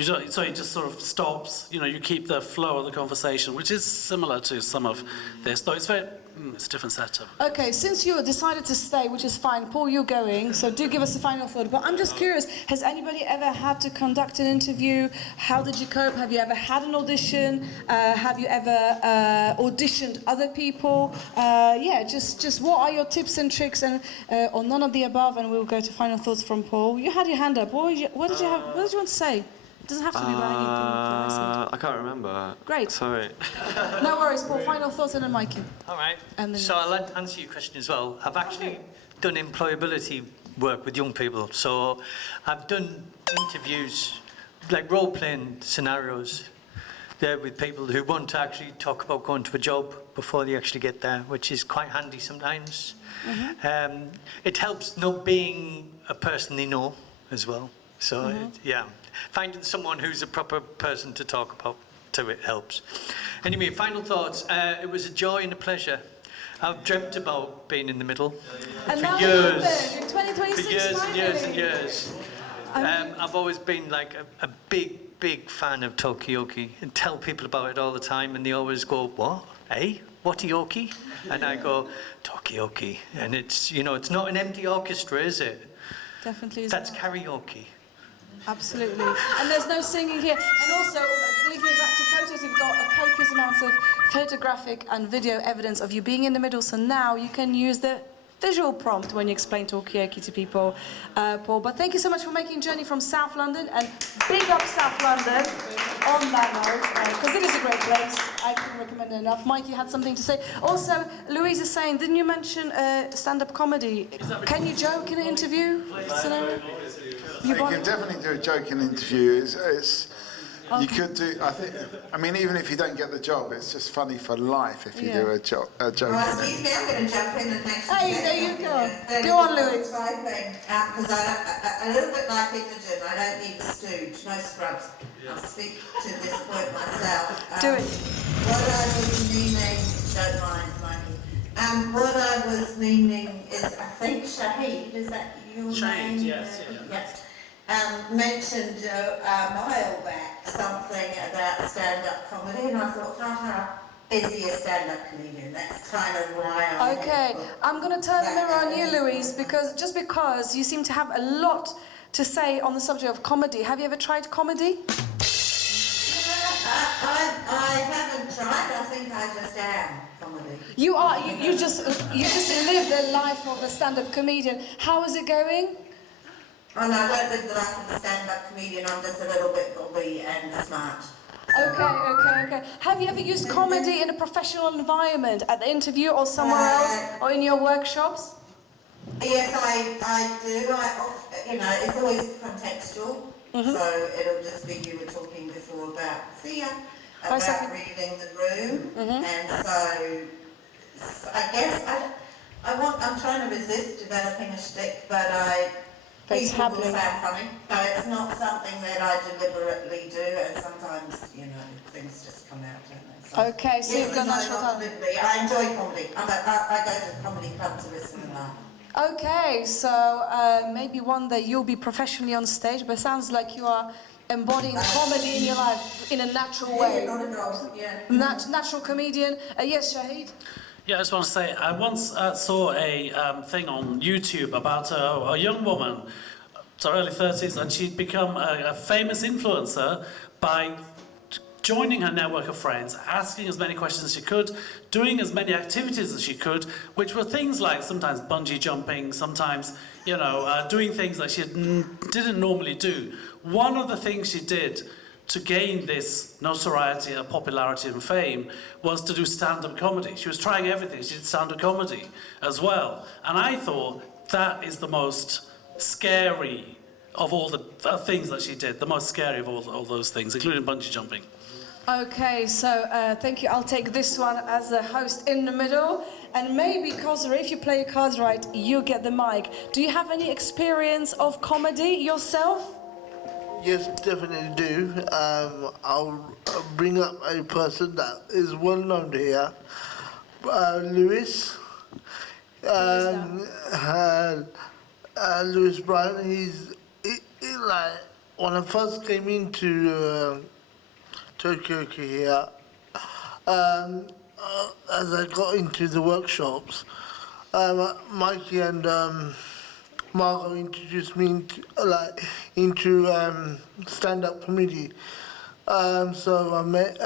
so it just sort of stops, you keep the flow of the conversation, which is similar to some of this, though it's a different setup. Okay, since you decided to stay, which is fine, Paul, you're going, so do give us a final thought. But I'm just curious, has anybody ever had to conduct an interview? How did you cope? Have you ever had an audition? Have you ever auditioned other people? Just what are your tips and tricks, and or none of the above, and we'll go to final thoughts from Paul. You had your hand up. What did you want to say? It doesn't have to be about anything. I can't remember. Great. Sorry. No worries, Paul. Final thoughts and then Mikey. All right. And then so I'll answer your question as well. I've actually done employability work with young people. So I've done interviews, like role-playing scenarios there with people who want to actually talk about going to a job before they actually get there, which is quite handy sometimes. It helps not being a person they know as well. So, finding someone who's a proper person to talk about to it helps. Anyway, final thoughts. It was a joy and a pleasure. I've dreamt about being in the middle and for now years. In 2026, for years finally. and years and years. I've always been like a big fan of Talkaoke and tell people about it all the time, and they always go, "What? Eh? What-ioke?" And I go, "Talkaoke." And it's, it's not an empty orchestra, is it? Definitely is. That's karaoke. Absolutely. And there's no singing here. And also, linking it back to photos, we've got a copious amount of photographic and video evidence of you being in the middle, so now you can use the visual prompt when you explain Talkaoke to people, Paul. But thank you so much for making a journey from South London, and big up South London on that note, because it is a great place. I couldn't recommend it enough. Mike, you had something to say. Also, Louise is saying, didn't you mention stand-up comedy? Can you joke in an interview? You can definitely do a joke in an interview. You could do, I mean, even if you don't get the job, it's just funny for life if you do a joke. Excuse me, I'm going to jump in and actually... Hey, there you go. Go on, Louise. Because a little bit like Imogen, I don't need a stooge, no scrubs. I'll speak to this point myself. Do it. What I was meaning, don't mind, Mikey. What I was meaning is, I think Shahid, is that your name? Shahid, yes. Mentioned a while back something about stand-up comedy, and I thought, is he a stand-up comedian? That's kind of why I... Okay, I'm going to turn the mirror on you, Louise, because you seem to have a lot to say on the subject of comedy. Have you ever tried comedy? I haven't tried. I think I just am comedy. You are. You just live the life of a stand-up comedian. How is it going? Oh no, I don't live the life of a stand-up comedian. I'm just a little bit gobby and smart. Okay. Have you ever used comedy in a professional environment, at the interview or somewhere else, or in your workshops? Yes, I do. It's always contextual. So it'll just be, you were talking before about reading the room, and so I guess I'm trying to resist developing a shtick, but people will say I'm funny. So it's not something that I deliberately do, and sometimes things just come out, don't they? So, Okay, so you've got natural talent. I enjoy comedy. I go to a comedy club to listen and laugh. Okay, so maybe one day you'll be professionally on stage, but it sounds like you are embodying comedy in your life in a natural way. Natural comedian. Yes, Shahid? Yeah, I just want to say, I once saw a thing on YouTube about a young woman, so early 30s, and she'd become a famous influencer by joining her network of friends, asking as many questions as she could, doing as many activities as she could, which were things like sometimes bungee jumping, sometimes, doing things that she didn't normally do. One of the things she did to gain this notoriety, popularity and fame was to do stand-up comedy. She was trying everything. She did stand-up comedy as well. And I thought that is the most scary of all the things that she did, the most scary of all those things, including bungee jumping. Okay, so thank you. I'll take this one as a host in the middle. And maybe, Kozra, if you play your cards right, you get the mic. Do you have any experience of comedy yourself? Yes, definitely do. I'll bring up a person that is well known here, Lewis. Lewis Brown. He's like when I first came into Talkaoke here. As I got into the workshops, Mikey and Margot introduced me into stand-up comedy. So I met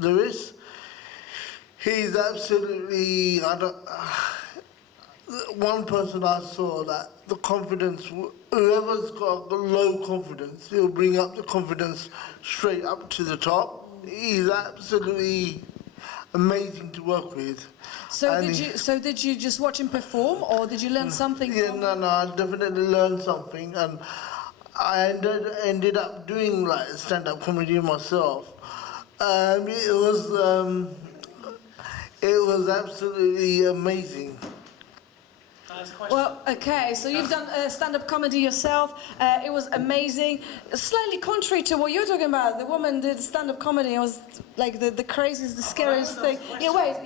Lewis. He's absolutely, one person I saw that the confidence, whoever's got low confidence, he'll bring up the confidence straight up to the top. He's absolutely amazing to work with. So did you just watch him perform, or did you learn something? Yeah, no, I definitely learned something, and I ended up doing like stand-up comedy myself. It was absolutely amazing. Well, okay, so you've done stand-up comedy yourself. It was amazing. Slightly contrary to what you're talking about. The woman did stand-up comedy. It was like the craziest, the scariest thing. Yeah, wait,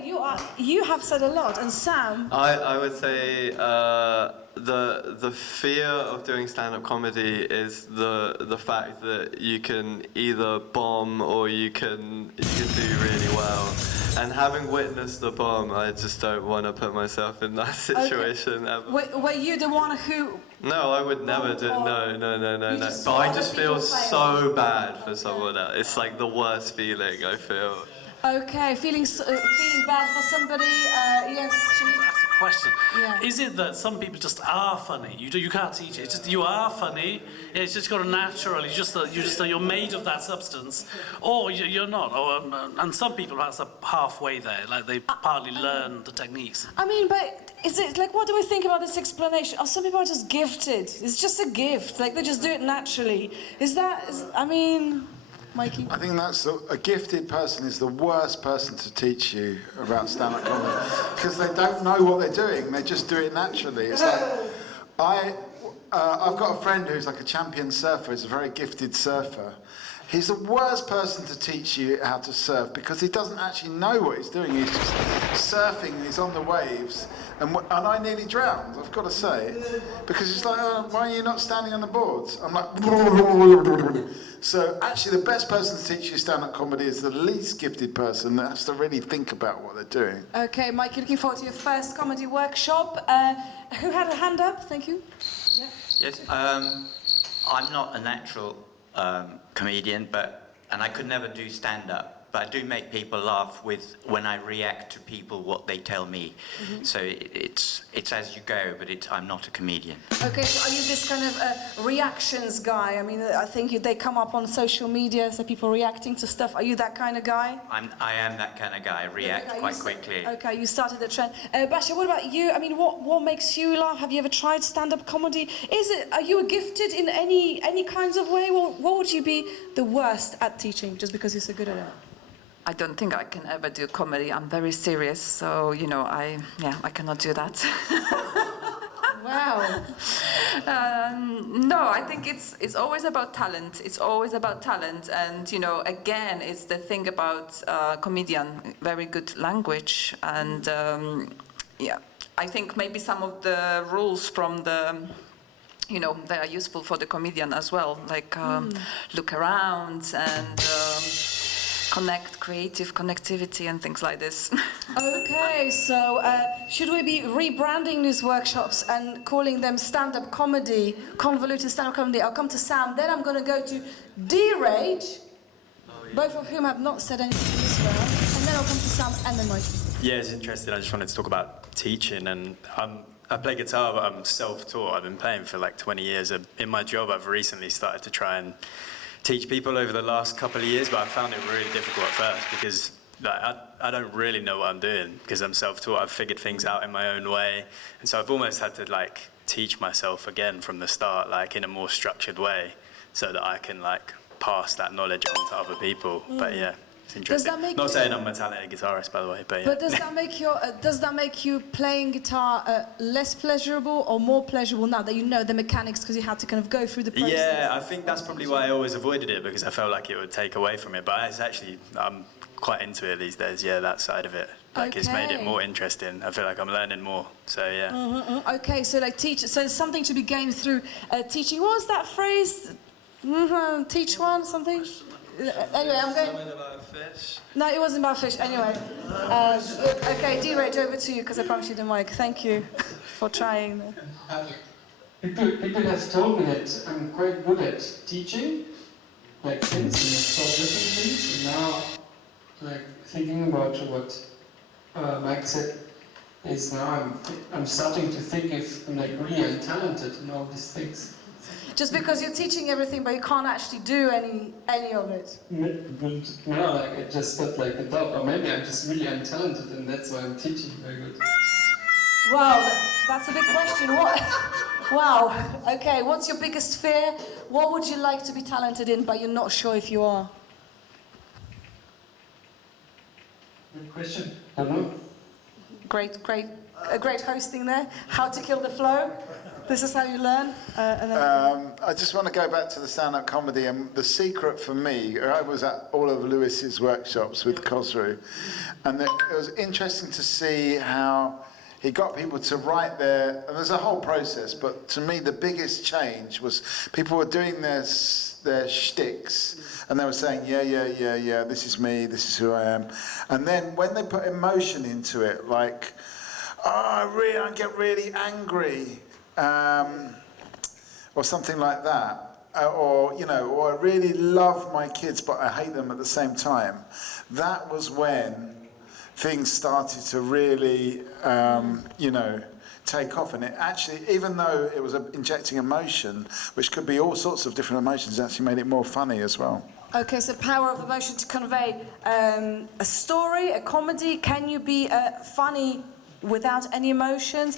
you have said a lot, and Sam. I would say the fear of doing stand-up comedy is the fact that you can either bomb or you can do really well. And having witnessed the bomb, I just don't want to put myself in that situation ever. Were you the one who? No, I would never do. No. But I just feel so bad for someone else. It's like the worst feeling I feel. Okay, feeling bad for somebody. Yes. That's the question. Yeah. Is it that some people just are funny? You can't teach it. It's just you are funny. It's just got a natural. You're made of that substance, or you're not. And some people are halfway there, like they partly learn the techniques. I mean, but is it like, what do we think about this explanation? Oh, some people are just gifted. It's just a gift. Like they just do it naturally. I mean, Mikey? I think that's a gifted person is the worst person to teach you about stand-up comedy because they don't know what they're doing. They just do it naturally. It's like I've got a friend who's like a champion surfer. He's a very gifted surfer. He's the worst person to teach you how to surf because he doesn't actually know what he's doing. He's just surfing and he's on the waves. And I nearly drowned, I've got to say. Because he's like, oh, why are you not standing on the boards? I'm like... So actually the best person to teach you stand-up comedy is the least gifted person that has to really think about what they're doing. Okay, Mike, you're looking forward to your first comedy workshop. Who had a hand up? Thank you. Yeah. Yes, I'm not a natural comedian, but and I could never do stand-up, but I do make people laugh when I react to people, what they tell me. So it's as you go, but I'm not a comedian. Okay, so are you this kind of reactions guy? I mean, I think they come up on social media, so people reacting to stuff. Are you that kind of guy? I am that kind of guy. I react Okay, quite quickly. Okay, you started the trend. Basha, what about you? I mean, what makes you laugh? Have you ever tried stand-up comedy? Are you gifted in any kinds of way? What would you be the worst at teaching, just because you're so good at it? I don't think I can ever do comedy. I'm very serious, so I cannot do that. Wow. No, I think it's always about talent. It's always about talent, and again, it's the thing about comedian, very good language, and I think maybe some of the rules from the. They are useful for the comedian as well, like look around and. Creative connectivity and things like this. Okay, so should we be rebranding these workshops and calling them stand-up comedy, convoluted stand-up comedy? I'll come to Sam, then I'm going to go to D-Rage, both of whom have not said anything this round, and then I'll come to Sam and then Mike. Yeah, it's interesting. I just wanted to talk about teaching, and I play guitar, but I'm self-taught. I've been playing for like 20 years. In my job, I've recently started to try and teach people over the last couple of years, but I found it really difficult at first because I don't really know what I'm doing because I'm self-taught. I've figured things out in my own way, and so I've almost had to teach myself again from the start, in a more structured way, so that I can pass that knowledge on to other people. But yeah, it's interesting. Not saying I'm a talented guitarist, by the way, but yeah. But does that make you playing guitar less pleasurable or more pleasurable now that you know the mechanics because you had to kind of go through the process? Yeah, I think that's probably why I always avoided it, because I felt like it would take away from it. But it's actually, I'm quite into it these days. Yeah, that side of it. It's made it more interesting. I feel like I'm learning more. So yeah. Okay, so so it's something to be gained through teaching. What was that phrase? Teach one something. Anyway, I'm going. About fish. No, it wasn't about fish. Anyway, okay, D-Rage, over to you because I promised you the mic. Thank you for trying. People have told me that I'm quite good at teaching, things, and I've taught different things, and now, thinking about what Mike said, is now I'm starting to think if I'm really untalented in all these things. Just because you're teaching everything, but you can't actually do any of it. No, I just got a doubt, or maybe I'm just really untalented, and that's why I'm teaching very good. Wow, that's a big question. Wow. Okay, what's your biggest fear? What would you like to be talented in, but you're not sure if you are? Good question. I don't know. Great hosting there. How to kill the flow. This is how you learn. I just want to go back to the stand-up comedy, and the secret for me, I was at all of Lewis's workshops with Khosrow, and it was interesting to see how he got people to write and there's a whole process, but to me the biggest change was people were doing their shticks, and they were saying, yeah, this is me, this is who I am. And then when they put emotion into it, I get really angry, or something like that, or I really love my kids but I hate them at the same time. That was when things started to really take off, and it actually, even though it was injecting emotion, which could be all sorts of different emotions, it actually made it more funny as well. Okay, so power of emotion to convey a story, a comedy. Can you be funny without any emotions?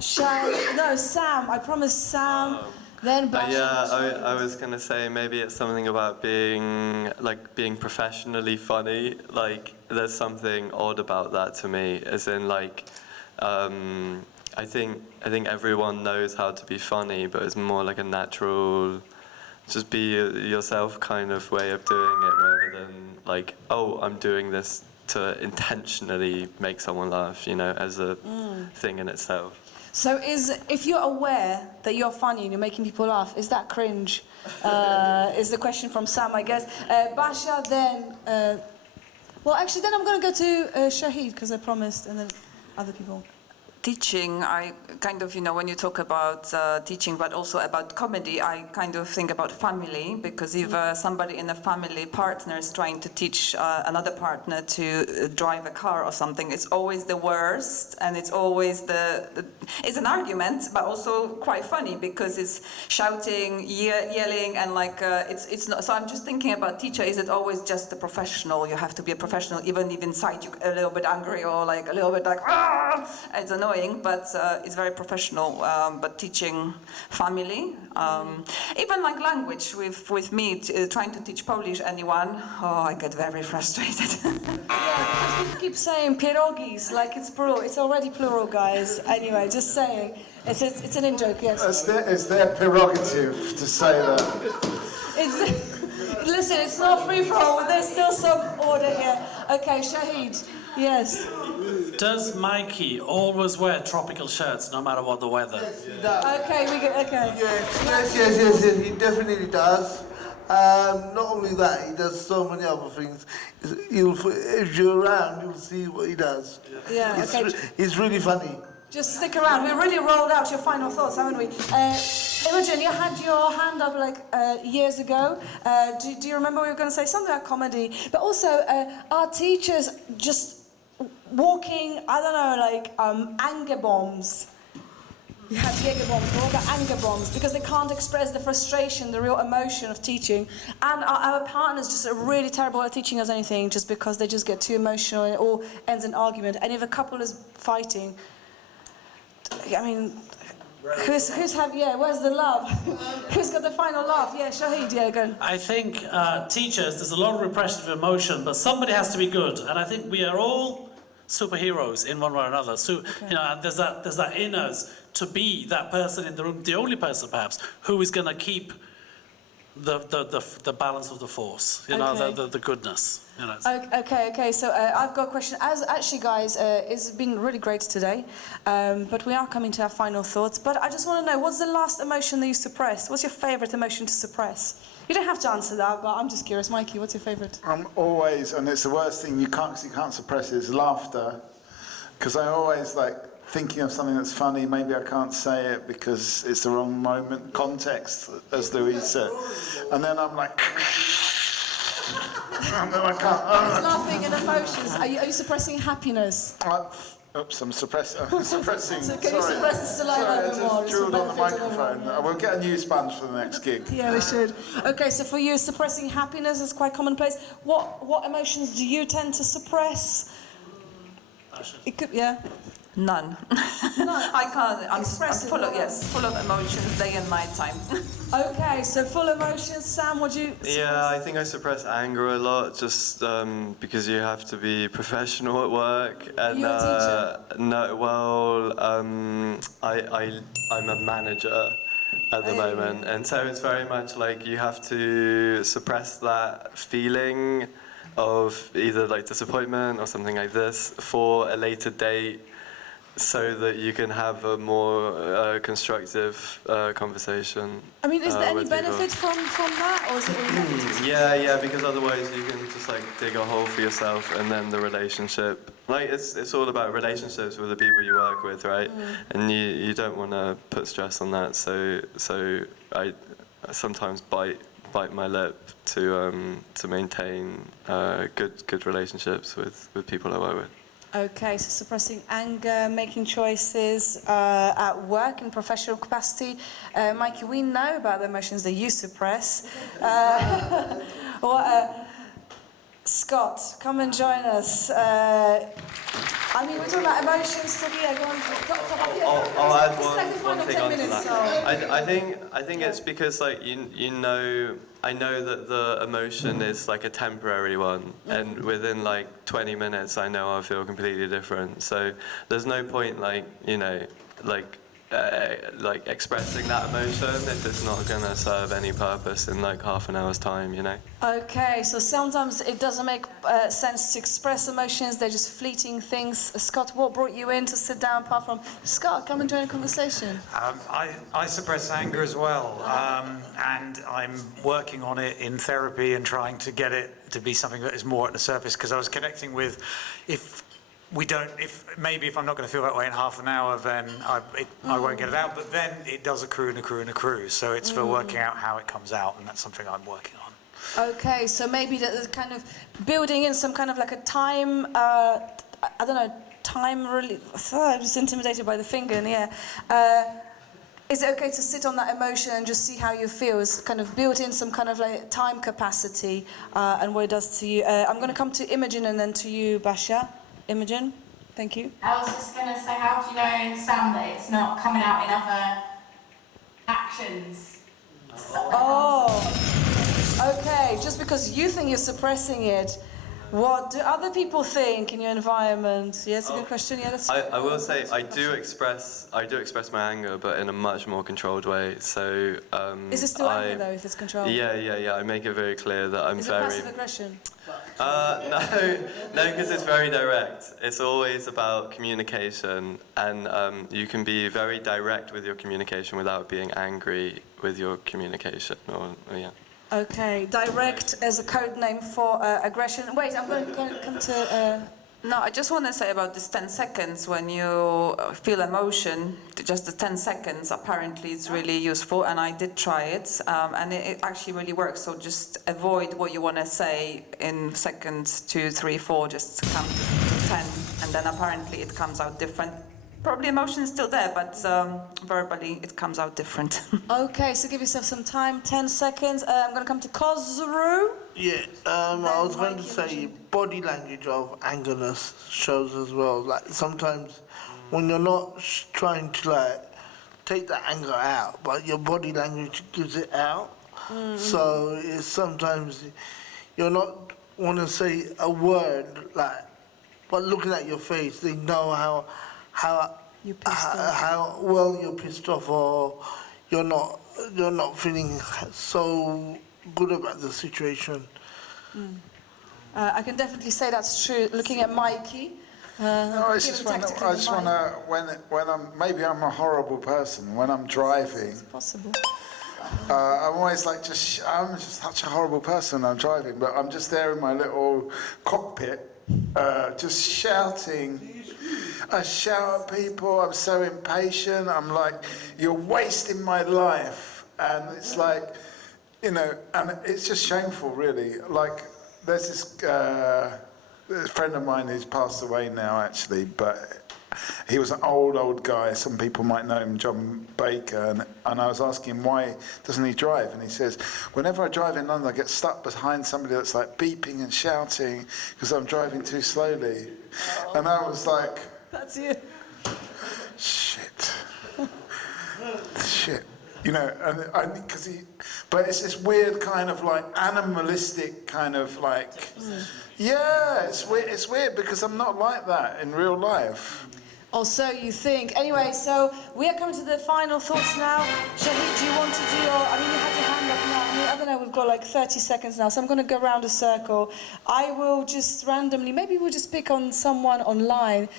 Sam, I promise Sam, then Basha. Yeah, I was gonna say maybe it's something about being professionally funny. There's something odd about that to me, as in I think everyone knows how to be funny, but it's more like a natural, just be yourself kind of way of doing it, rather than oh, I'm doing this to intentionally make someone laugh, as a thing in itself. So if you're aware that you're funny and you're making people laugh, is that cringe? Is the question from Sam, I guess. Basha, then... then I'm going to go to Shahid, because I promised, and then other people. teaching, I kind of, when you talk about teaching, but also about comedy, I kind of think about family, because if somebody in a family partner is trying to teach another partner to drive a car or something, it's always the worst, and it's always it's an argument, but also quite funny, because it's shouting, yelling, and like, it's not, so I'm just thinking about teacher, is it always just a professional? You have to be a professional, even if inside you're a little bit angry, or like a little bit like, ah! It's annoying, but it's very professional. But teaching family, even like language, with me trying to teach Polish anyone, I get very frustrated. Yeah, because we keep saying pierogis, like it's plural. It's already plural, guys. Anyway, just saying. It's an in-joke, yes. It's their prerogative to say that. Listen, it's not free-for-all. There's still some order here. Okay, Shahid, yes. Does Mikey always wear tropical shirts no matter what the weather? Yes, he does. Okay. Yes, he definitely does. Not only that, he does so many other things. If you're around, you'll see what he does. Yeah, okay. It's really funny. Just stick around. We really rolled out your final thoughts, haven't we? Imogen, you had your hand up like years ago. Do you remember we were going to say something about comedy? But also, our teachers just walking, I don't know, like anger bombs. You have Jaeger bombs, all the anger bombs, because they can't express the frustration, the real emotion of teaching. And our partners just are really terrible at teaching us anything, just because they just get too emotional and it all ends in argument. And if a couple is fighting, I mean, where's the love? Who's got the final laugh? Yeah, Shahid, yeah, go on. I think teachers, there's a lot of repression of emotion, but somebody has to be good. And I think we are all superheroes in one way or another. So, and there's that in us to be that person in the room, the only person perhaps, who is going to keep the balance of the force, the goodness. Okay. So I've got a question. Actually, guys, it's been really great today, but we are coming to our final thoughts. But I just want to know, what's the last emotion that you suppressed? What's your favourite emotion to suppress? You don't have to answer that, but I'm just curious. Mikey, what's your favourite? I'm always, and it's the worst thing you can't suppress, is laughter, because I always like thinking of something that's funny. Maybe I can't say it because it's the wrong moment, context, as Louise said, and then I'm like. And then I can't. It's laughing and emotions. Are you suppressing happiness? Oops, I'm suppressing. So can you suppress the saliva a bit more? I just drilled on the microphone. We'll get a new sponge for the next gig. Yeah, we should. Okay, so for you, suppressing happiness is quite commonplace. What emotions do you tend to suppress? It could, yeah. None. I can't. I'm full of emotions day and night time. Okay, so full emotions. Sam, what do you? Yeah, I think I suppress anger a lot, just because you have to be professional at work. And you're a teacher? No, well, I'm a manager at the moment, and so it's very much like you have to suppress that feeling of either like disappointment or something like this for a later date, so that you can have a more constructive conversation. I mean, is there any benefit from that, or is it all negative? Yeah, because otherwise you can just like dig a hole for yourself, and then the relationship, like it's all about relationships with the people you work with, right? And you don't want to put stress on that, so I sometimes bite my lip to maintain good relationships with people I work with. Okay, so suppressing anger, making choices at work in professional capacity. Mikey, we know about the emotions that you suppress. Scott, come and join us. I mean, we're talking about emotions, so yeah, go on. I'll add one thing onto that. I think it's because like I know that the emotion is like a temporary one, and within like 20 minutes I know I'll feel completely different. So there's no point like expressing that emotion if it's not going to serve any purpose in like half an hour's time, Okay, so sometimes it doesn't make sense to express emotions, they're just fleeting things. Scott, what brought you in to sit down apart from... Scott, come and join a conversation. I suppress anger as well, and I'm working on it in therapy and trying to get it to be something that is more at the surface, because I was connecting with, if we don't, if I'm not going to feel that way in half an hour, then I won't get it out. But then it does accrue and accrue and accrue. So it's for working out how it comes out, and that's something I'm working on. Okay, so maybe the kind of building in some kind of like a time, I don't know, time really. I was intimidated by the finger in the air. Is it okay to sit on that emotion and just see how you feel? Is kind of built in some kind of like time capacity and what it does to you. I'm going to come to Imogen and then to you, Basha. Imogen, thank you. I was just going to say, how do you know in sound that it's not coming out in other actions? Oh, okay. Just because you think you're suppressing it, what do other people think in your environment? Yeah, that's a good question. Yeah, that's. I will say I do express my anger, but in a much more controlled way. So. Is it still anger though, if it's controlled? Yeah. I make it very clear that I'm very. Is it passive aggression? No, because it's very direct. It's always about communication, and you can be very direct with your communication without being angry with your communication. Yeah. Okay, direct as a code name for aggression. Wait, I'm going to come to. No, I just want to say about this 10 seconds when you feel emotion, just the 10 seconds apparently is really useful, and I did try it, and it actually really works. So just avoid what you want to say in seconds 2, 3, 4, just count to 10, and then apparently it comes out different. Probably emotion is still there, but verbally it comes out different. Okay, so give yourself some time, 10 seconds. I'm going to come to Kozru. Yeah, I was going to say body language of angerness shows as well. Like sometimes when you're not trying to like take the anger out, but your body language gives it out. So it's sometimes you're not want to say a word like, but looking at your face, they know how well you're pissed off, or you're not feeling so good about the situation. I can definitely say that's true. Looking at Mikey. No, it's just when I'm a horrible person when I'm driving. It's possible. I'm always like I'm just such a horrible person when I'm driving, but I'm just there in my little cockpit, just shouting. I shout at people, I'm so impatient, I'm like, you're wasting my life. And it's like, and it's just shameful, really. Like, there's this friend of mine who's passed away now, actually, but he was an old guy. Some people might know him, John Baker. And I was asking him, why doesn't he drive? And he says, whenever I drive in London, I get stuck behind somebody that's like beeping and shouting because I'm driving too slowly. And I was like, that's you. Shit. But it's this weird kind of like animalistic kind of like, yeah, it's weird because I'm not like that in real life. Or so you think. Anyway, so we are coming to the final thoughts now. Shahid, do you want to do your, you had your hand up now. I don't know, we've got like 30 seconds now, so I'm going to go around a circle. I will just randomly, maybe we'll just pick on someone online.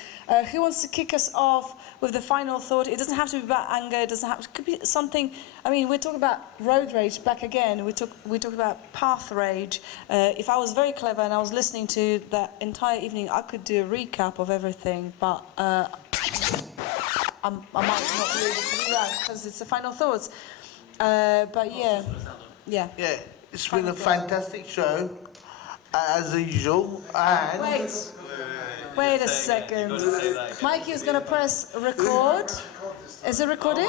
Who wants to kick us off with the final thought? It doesn't have to be about anger, it could be something, we're talking about road rage back again. We talked about path rage. If I was very clever and I was listening to that entire evening, I could do a recap of everything, but I might not be able to do that because it's the final thoughts. But yeah. Yeah, it's been a fantastic show, as usual. And Wait a second. Mikey is going to press record. Is it recording?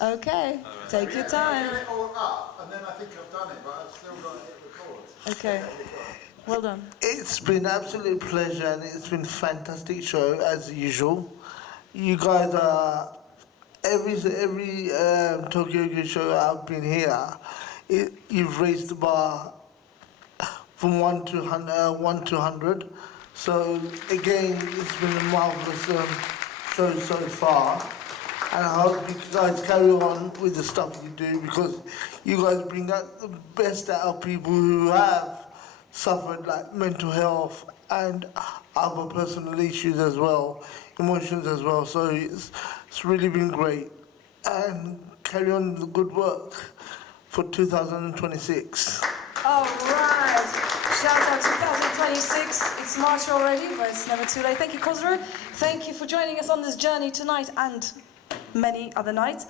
Okay, take your time. And then I think I've done it, but I've still got to hit record. Okay. Well done. It's been an absolute pleasure, and it's been a fantastic show as usual. You guys are every Talkaoke show I've been here. You've raised the bar from 1 to 100. So again, it's been a marvelous show so far, and I hope you guys carry on with the stuff you do, because you guys bring out the best out of people who have suffered like mental health and other personal issues as well, emotions as well. So it's really been great, and carry on the good work for 2026. All right. Shout out 2026. It's March already, but it's never too late. Thank you, Khosrow. Thank you for joining us on this journey tonight and many other nights.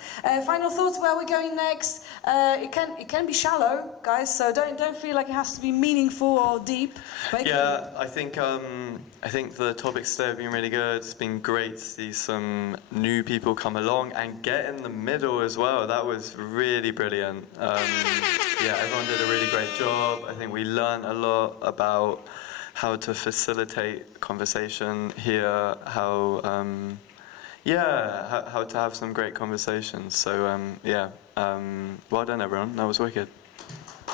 Final thoughts, where we're going next. It can be shallow, guys, so don't feel like it has to be meaningful or deep. Yeah, I think the topics today have been really good. It's been great to see some new people come along and get in the middle as well. That was really brilliant. Yeah, everyone did a really great job. I think we learned a lot about how to facilitate conversation here, how to have some great conversations. So well done everyone, that was wicked.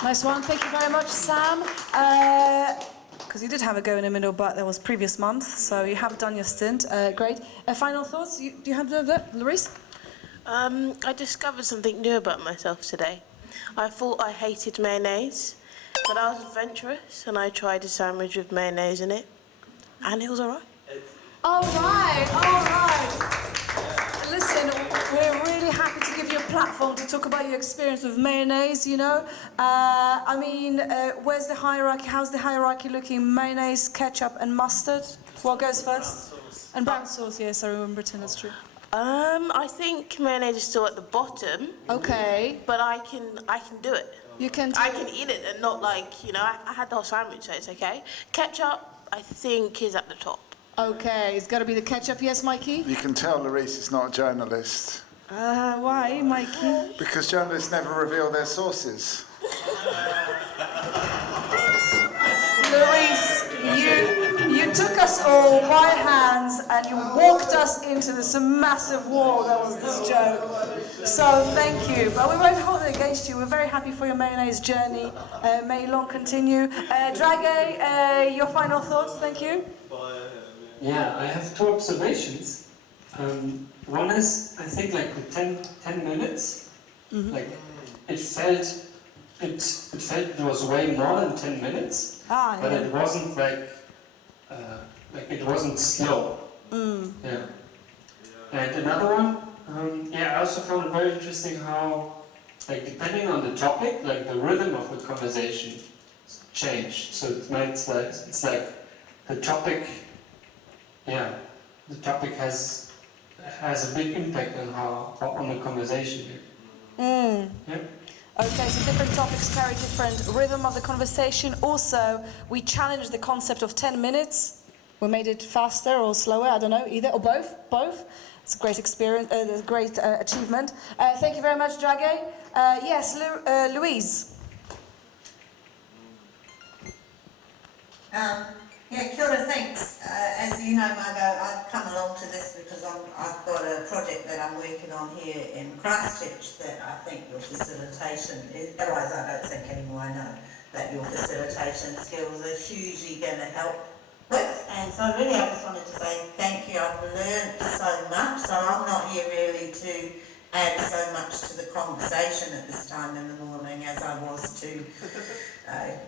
Nice one, thank you very much, Sam. Because you did have a go in the middle, but that was previous month, so you have done your stint. Great. Final thoughts? Do you have that, Louise? I discovered something new about myself today. I thought I hated mayonnaise, but I was adventurous and I tried a sandwich with mayonnaise in it, and it was alright. All right. Listen, we're really happy to give you a platform to talk about your experience with mayonnaise, you know. Where's the hierarchy? How's the hierarchy looking? Mayonnaise, ketchup, and mustard? What goes first? And brown sauce, yes, I remember Britain, that's true. I think mayonnaise is still at the bottom. Okay. But I can do it. You can I can eat it and not I had the whole sandwich, so it's okay. Ketchup, I think, is at the top. Okay, it's got to be the ketchup, yes, Mikey? You can tell Larice is not a journalist. Why, Mikey? Because journalists never reveal their sources. Larice, you took us all by hands and you walked us into this massive wall that was this joke. So thank you. But we won't hold it against you. We're very happy for your mayonnaise journey. May long continue. Drage, your final thoughts, thank you. Yeah, I have two observations. One is, I think, like the 10 minutes, like it felt it was way more than 10 minutes, but it wasn't it wasn't slow. Yeah. And another one, I also found it very interesting how, depending on the topic, the rhythm of the conversation changed. So it means it's like the topic. Yeah, the topic has a big impact on the conversation here. Yeah. Okay, so different topics carry different rhythm of the conversation. Also, we challenged the concept of 10 minutes. We made it faster or slower, I don't know, either or both. Both. It's a great experience, a great achievement. Thank you very much, Drage. Yes, Louise. Kia ora, thanks. As you know, Margot, I've come along to this because I've got a project that I'm working on here in Christchurch that I think your facilitation, otherwise I don't think anymore, I know that your facilitation skills are hugely going to help with. And so really I just wanted to say thank you. I've learned so much, so I'm not here really to add so much to the conversation at this time in the morning as I was to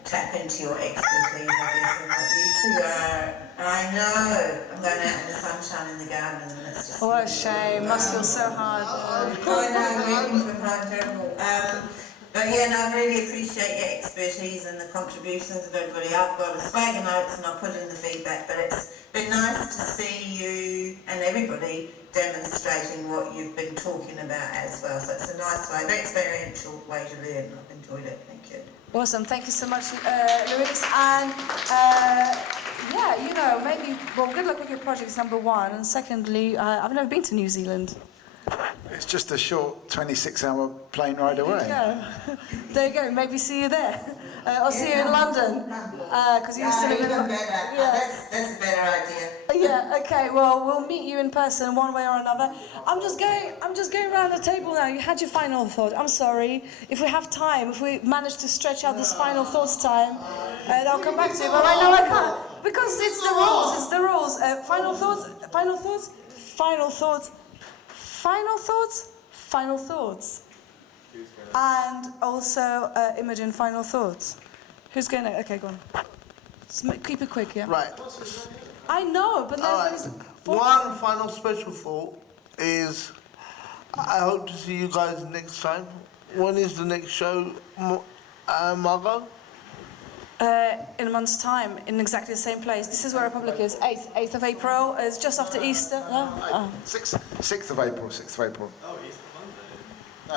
tap into your expertise, I guess, and what you two are. I know I'm going out in the sunshine in the garden and it's just... What a shame, must feel so hard. I know, working from home, terrible. But yeah, no, I really appreciate your expertise and the contributions of everybody. I've got a swag of notes and I'll put in the feedback, but it's been nice to see you and everybody demonstrating what you've been talking about as well. So it's a nice way, very experiential way to learn. I've enjoyed it, thank you. Awesome, thank you so much, Louise. And maybe, good luck with your projects, number one. And secondly, I've never been to New Zealand. It's just a short 26-hour plane ride away. There you go, maybe see you there. I'll see you in London. Because you used to live in London. That's a better idea. Yeah, okay, well, we'll meet you in person one way or another. I'm just going around the table now. You had your final thought. I'm sorry. If we have time, if we manage to stretch out this final thoughts time, I'll come back to you. But right now I can't. Because it's the rules, Final thoughts? And also Imogen, final thoughts. Who's going to... Okay, go on. Keep it quick, yeah? Right. I know, but there's... One final special thought is I hope to see you guys next time. When is the next show, Margot? in a month's time, in exactly the same place. This is where Republic is. 8th of April. It's just after Easter. No? Oh. 6th of April, 6th of April.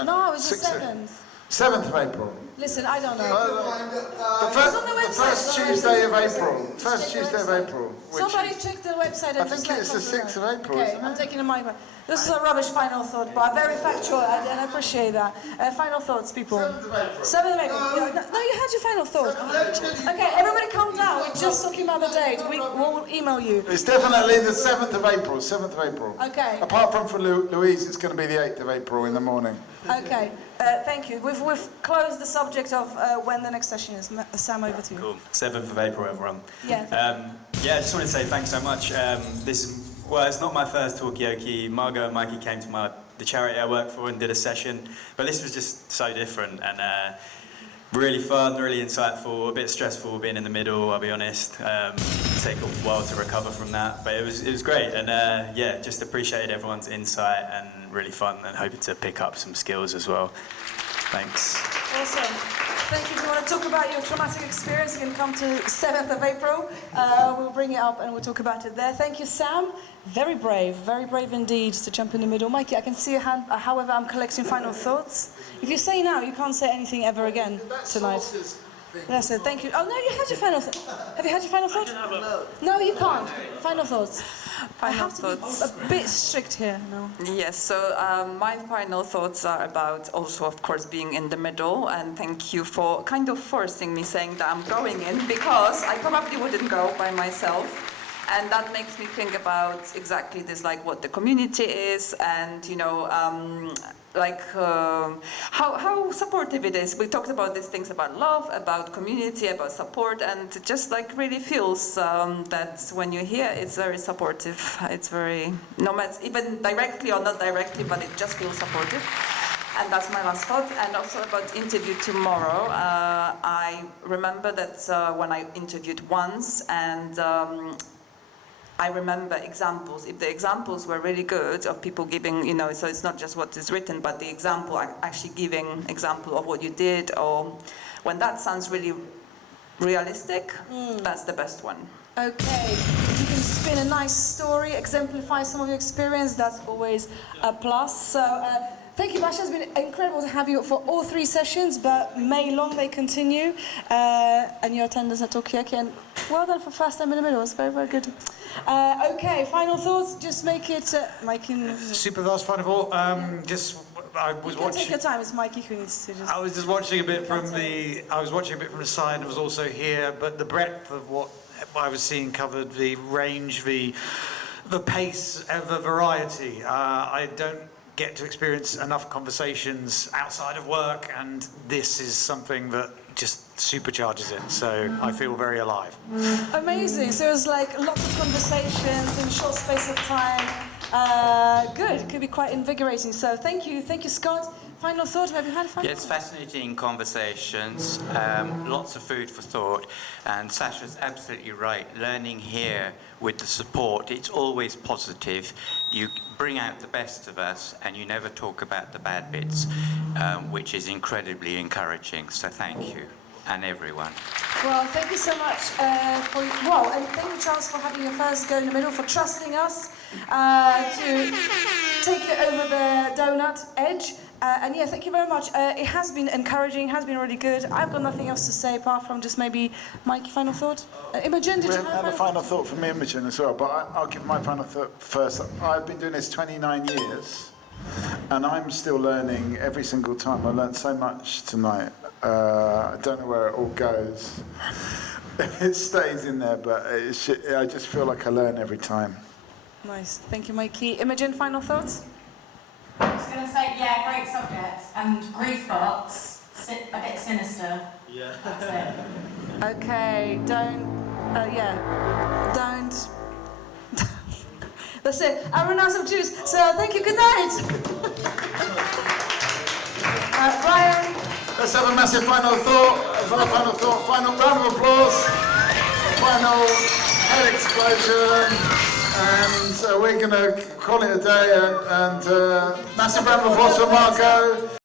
No, it's the 7th. 7th of April. Listen, I don't know. The first Tuesday of April. First Tuesday of April. Somebody check the website. I think it's the 6th of April, Okay, isn't I'm it? taking a mic. This is a rubbish final thought, but very factual, and I appreciate that. Final thoughts, people. 7th of April. No, you had your final thought. Okay, everybody calm down. We're just talking about the date. We'll email you. It's definitely the 7th of April, 7th of April. Okay. Apart from for Louise, it's going to be the 8th of April in the morning. Okay, thank you. We've closed the subject of when the next session is. Sam, over to you. Cool. 7th of April, everyone. Yeah. Yeah, I just want to say thanks so much. Well, it's not my first Talkaoke. Margot and Mikey came to the charity I work for and did a session, but this was just so different and really fun, really insightful, a bit stressful being in the middle, I'll be honest. Take a while to recover from that, but it was great, and yeah, just appreciated everyone's insight and really fun, and hoping to pick up some skills as well. Thanks. Awesome. Thank you. If you want to talk about your traumatic experience, you can come to 7th of April. We'll bring it up and we'll talk about it there. Thank you, Sam. Very brave indeed to jump in the middle. Mikey, I can see your hand. However, I'm collecting final thoughts. If you say now, you can't say anything ever again tonight. That's it. Thank you. Oh, no, you had your final thought. Have you had your final thought? No, you can't. Final thoughts. Final thoughts. A bit strict here. No. Yes, so my final thoughts are about also, of course, being in the middle, and thank you for kind of forcing me saying that I'm going in, because I probably wouldn't go by myself. And that makes me think about exactly this, like what the community is, and you know, how supportive it is. We talked about these things about love, about community, about support, and it just like really feels that when you're here, it's very supportive. It's very, no matter even directly or not directly, but it just feels supportive. And that's my last thought. And also about interview tomorrow. I remember that when I interviewed once, and I remember examples. If the examples were really good of people giving, you know, so it's not just what is written, but the example, actually giving example of what you did, or when that sounds really realistic, that's the best one. Okay, if you can spin a nice story, exemplify some of your experience, that's always a plus. So, thank you, Masha. It's been incredible to have you for all 3 sessions, but may long they continue. And your attendance at Talkaoke, and well done for first time in the middle. It's very, very good. Okay, final thoughts. Just make it, Mikey. Super fast final thought. I was watching. Take your time. It's Mikey who needs to just. I was just watching a bit from the. I was watching a bit from the side. I was also here, but the breadth of what I was seeing covered the range, the pace, the variety. I don't get to experience enough conversations outside of work, and this is something that just supercharges it, so I feel very alive. Amazing. So it was like lots of conversations in a short space of time. Good. Could be quite invigorating. So thank you, Scott. Final thought. Have you had a final? Yes, fascinating conversations, lots of food for thought, and Sasha's absolutely right. Learning here with the support, it's always positive. You bring out the best of us, and you never talk about the bad bits, which is incredibly encouraging. So thank you, and everyone. Well, thank you so much and thank you, Charles, for having your first go in the middle, for trusting us to take you over the donut edge. And yeah, thank you very much. It has been encouraging, has been really good. I've got nothing else to say apart from just maybe Mikey, final thought? Imogen, did you have a final thought from Imogen as well, but I'll give my final thought first. I've been doing this 29 years, and I'm still learning every single time. I learned so much tonight. I don't know where it all goes. It stays in there, but I just feel like I learn every time. Nice. Thank you, Mikey. Imogen, final thoughts? I was going to say, yeah, great subjects, and grief box, a bit sinister. Yeah. That's it. Okay, don't. That's it. I run out of juice, so thank you, good night. Ryan. Let's have a massive final thought, final round of applause, final head explosion. And we're going to call it a day, and massive round of applause for Marco.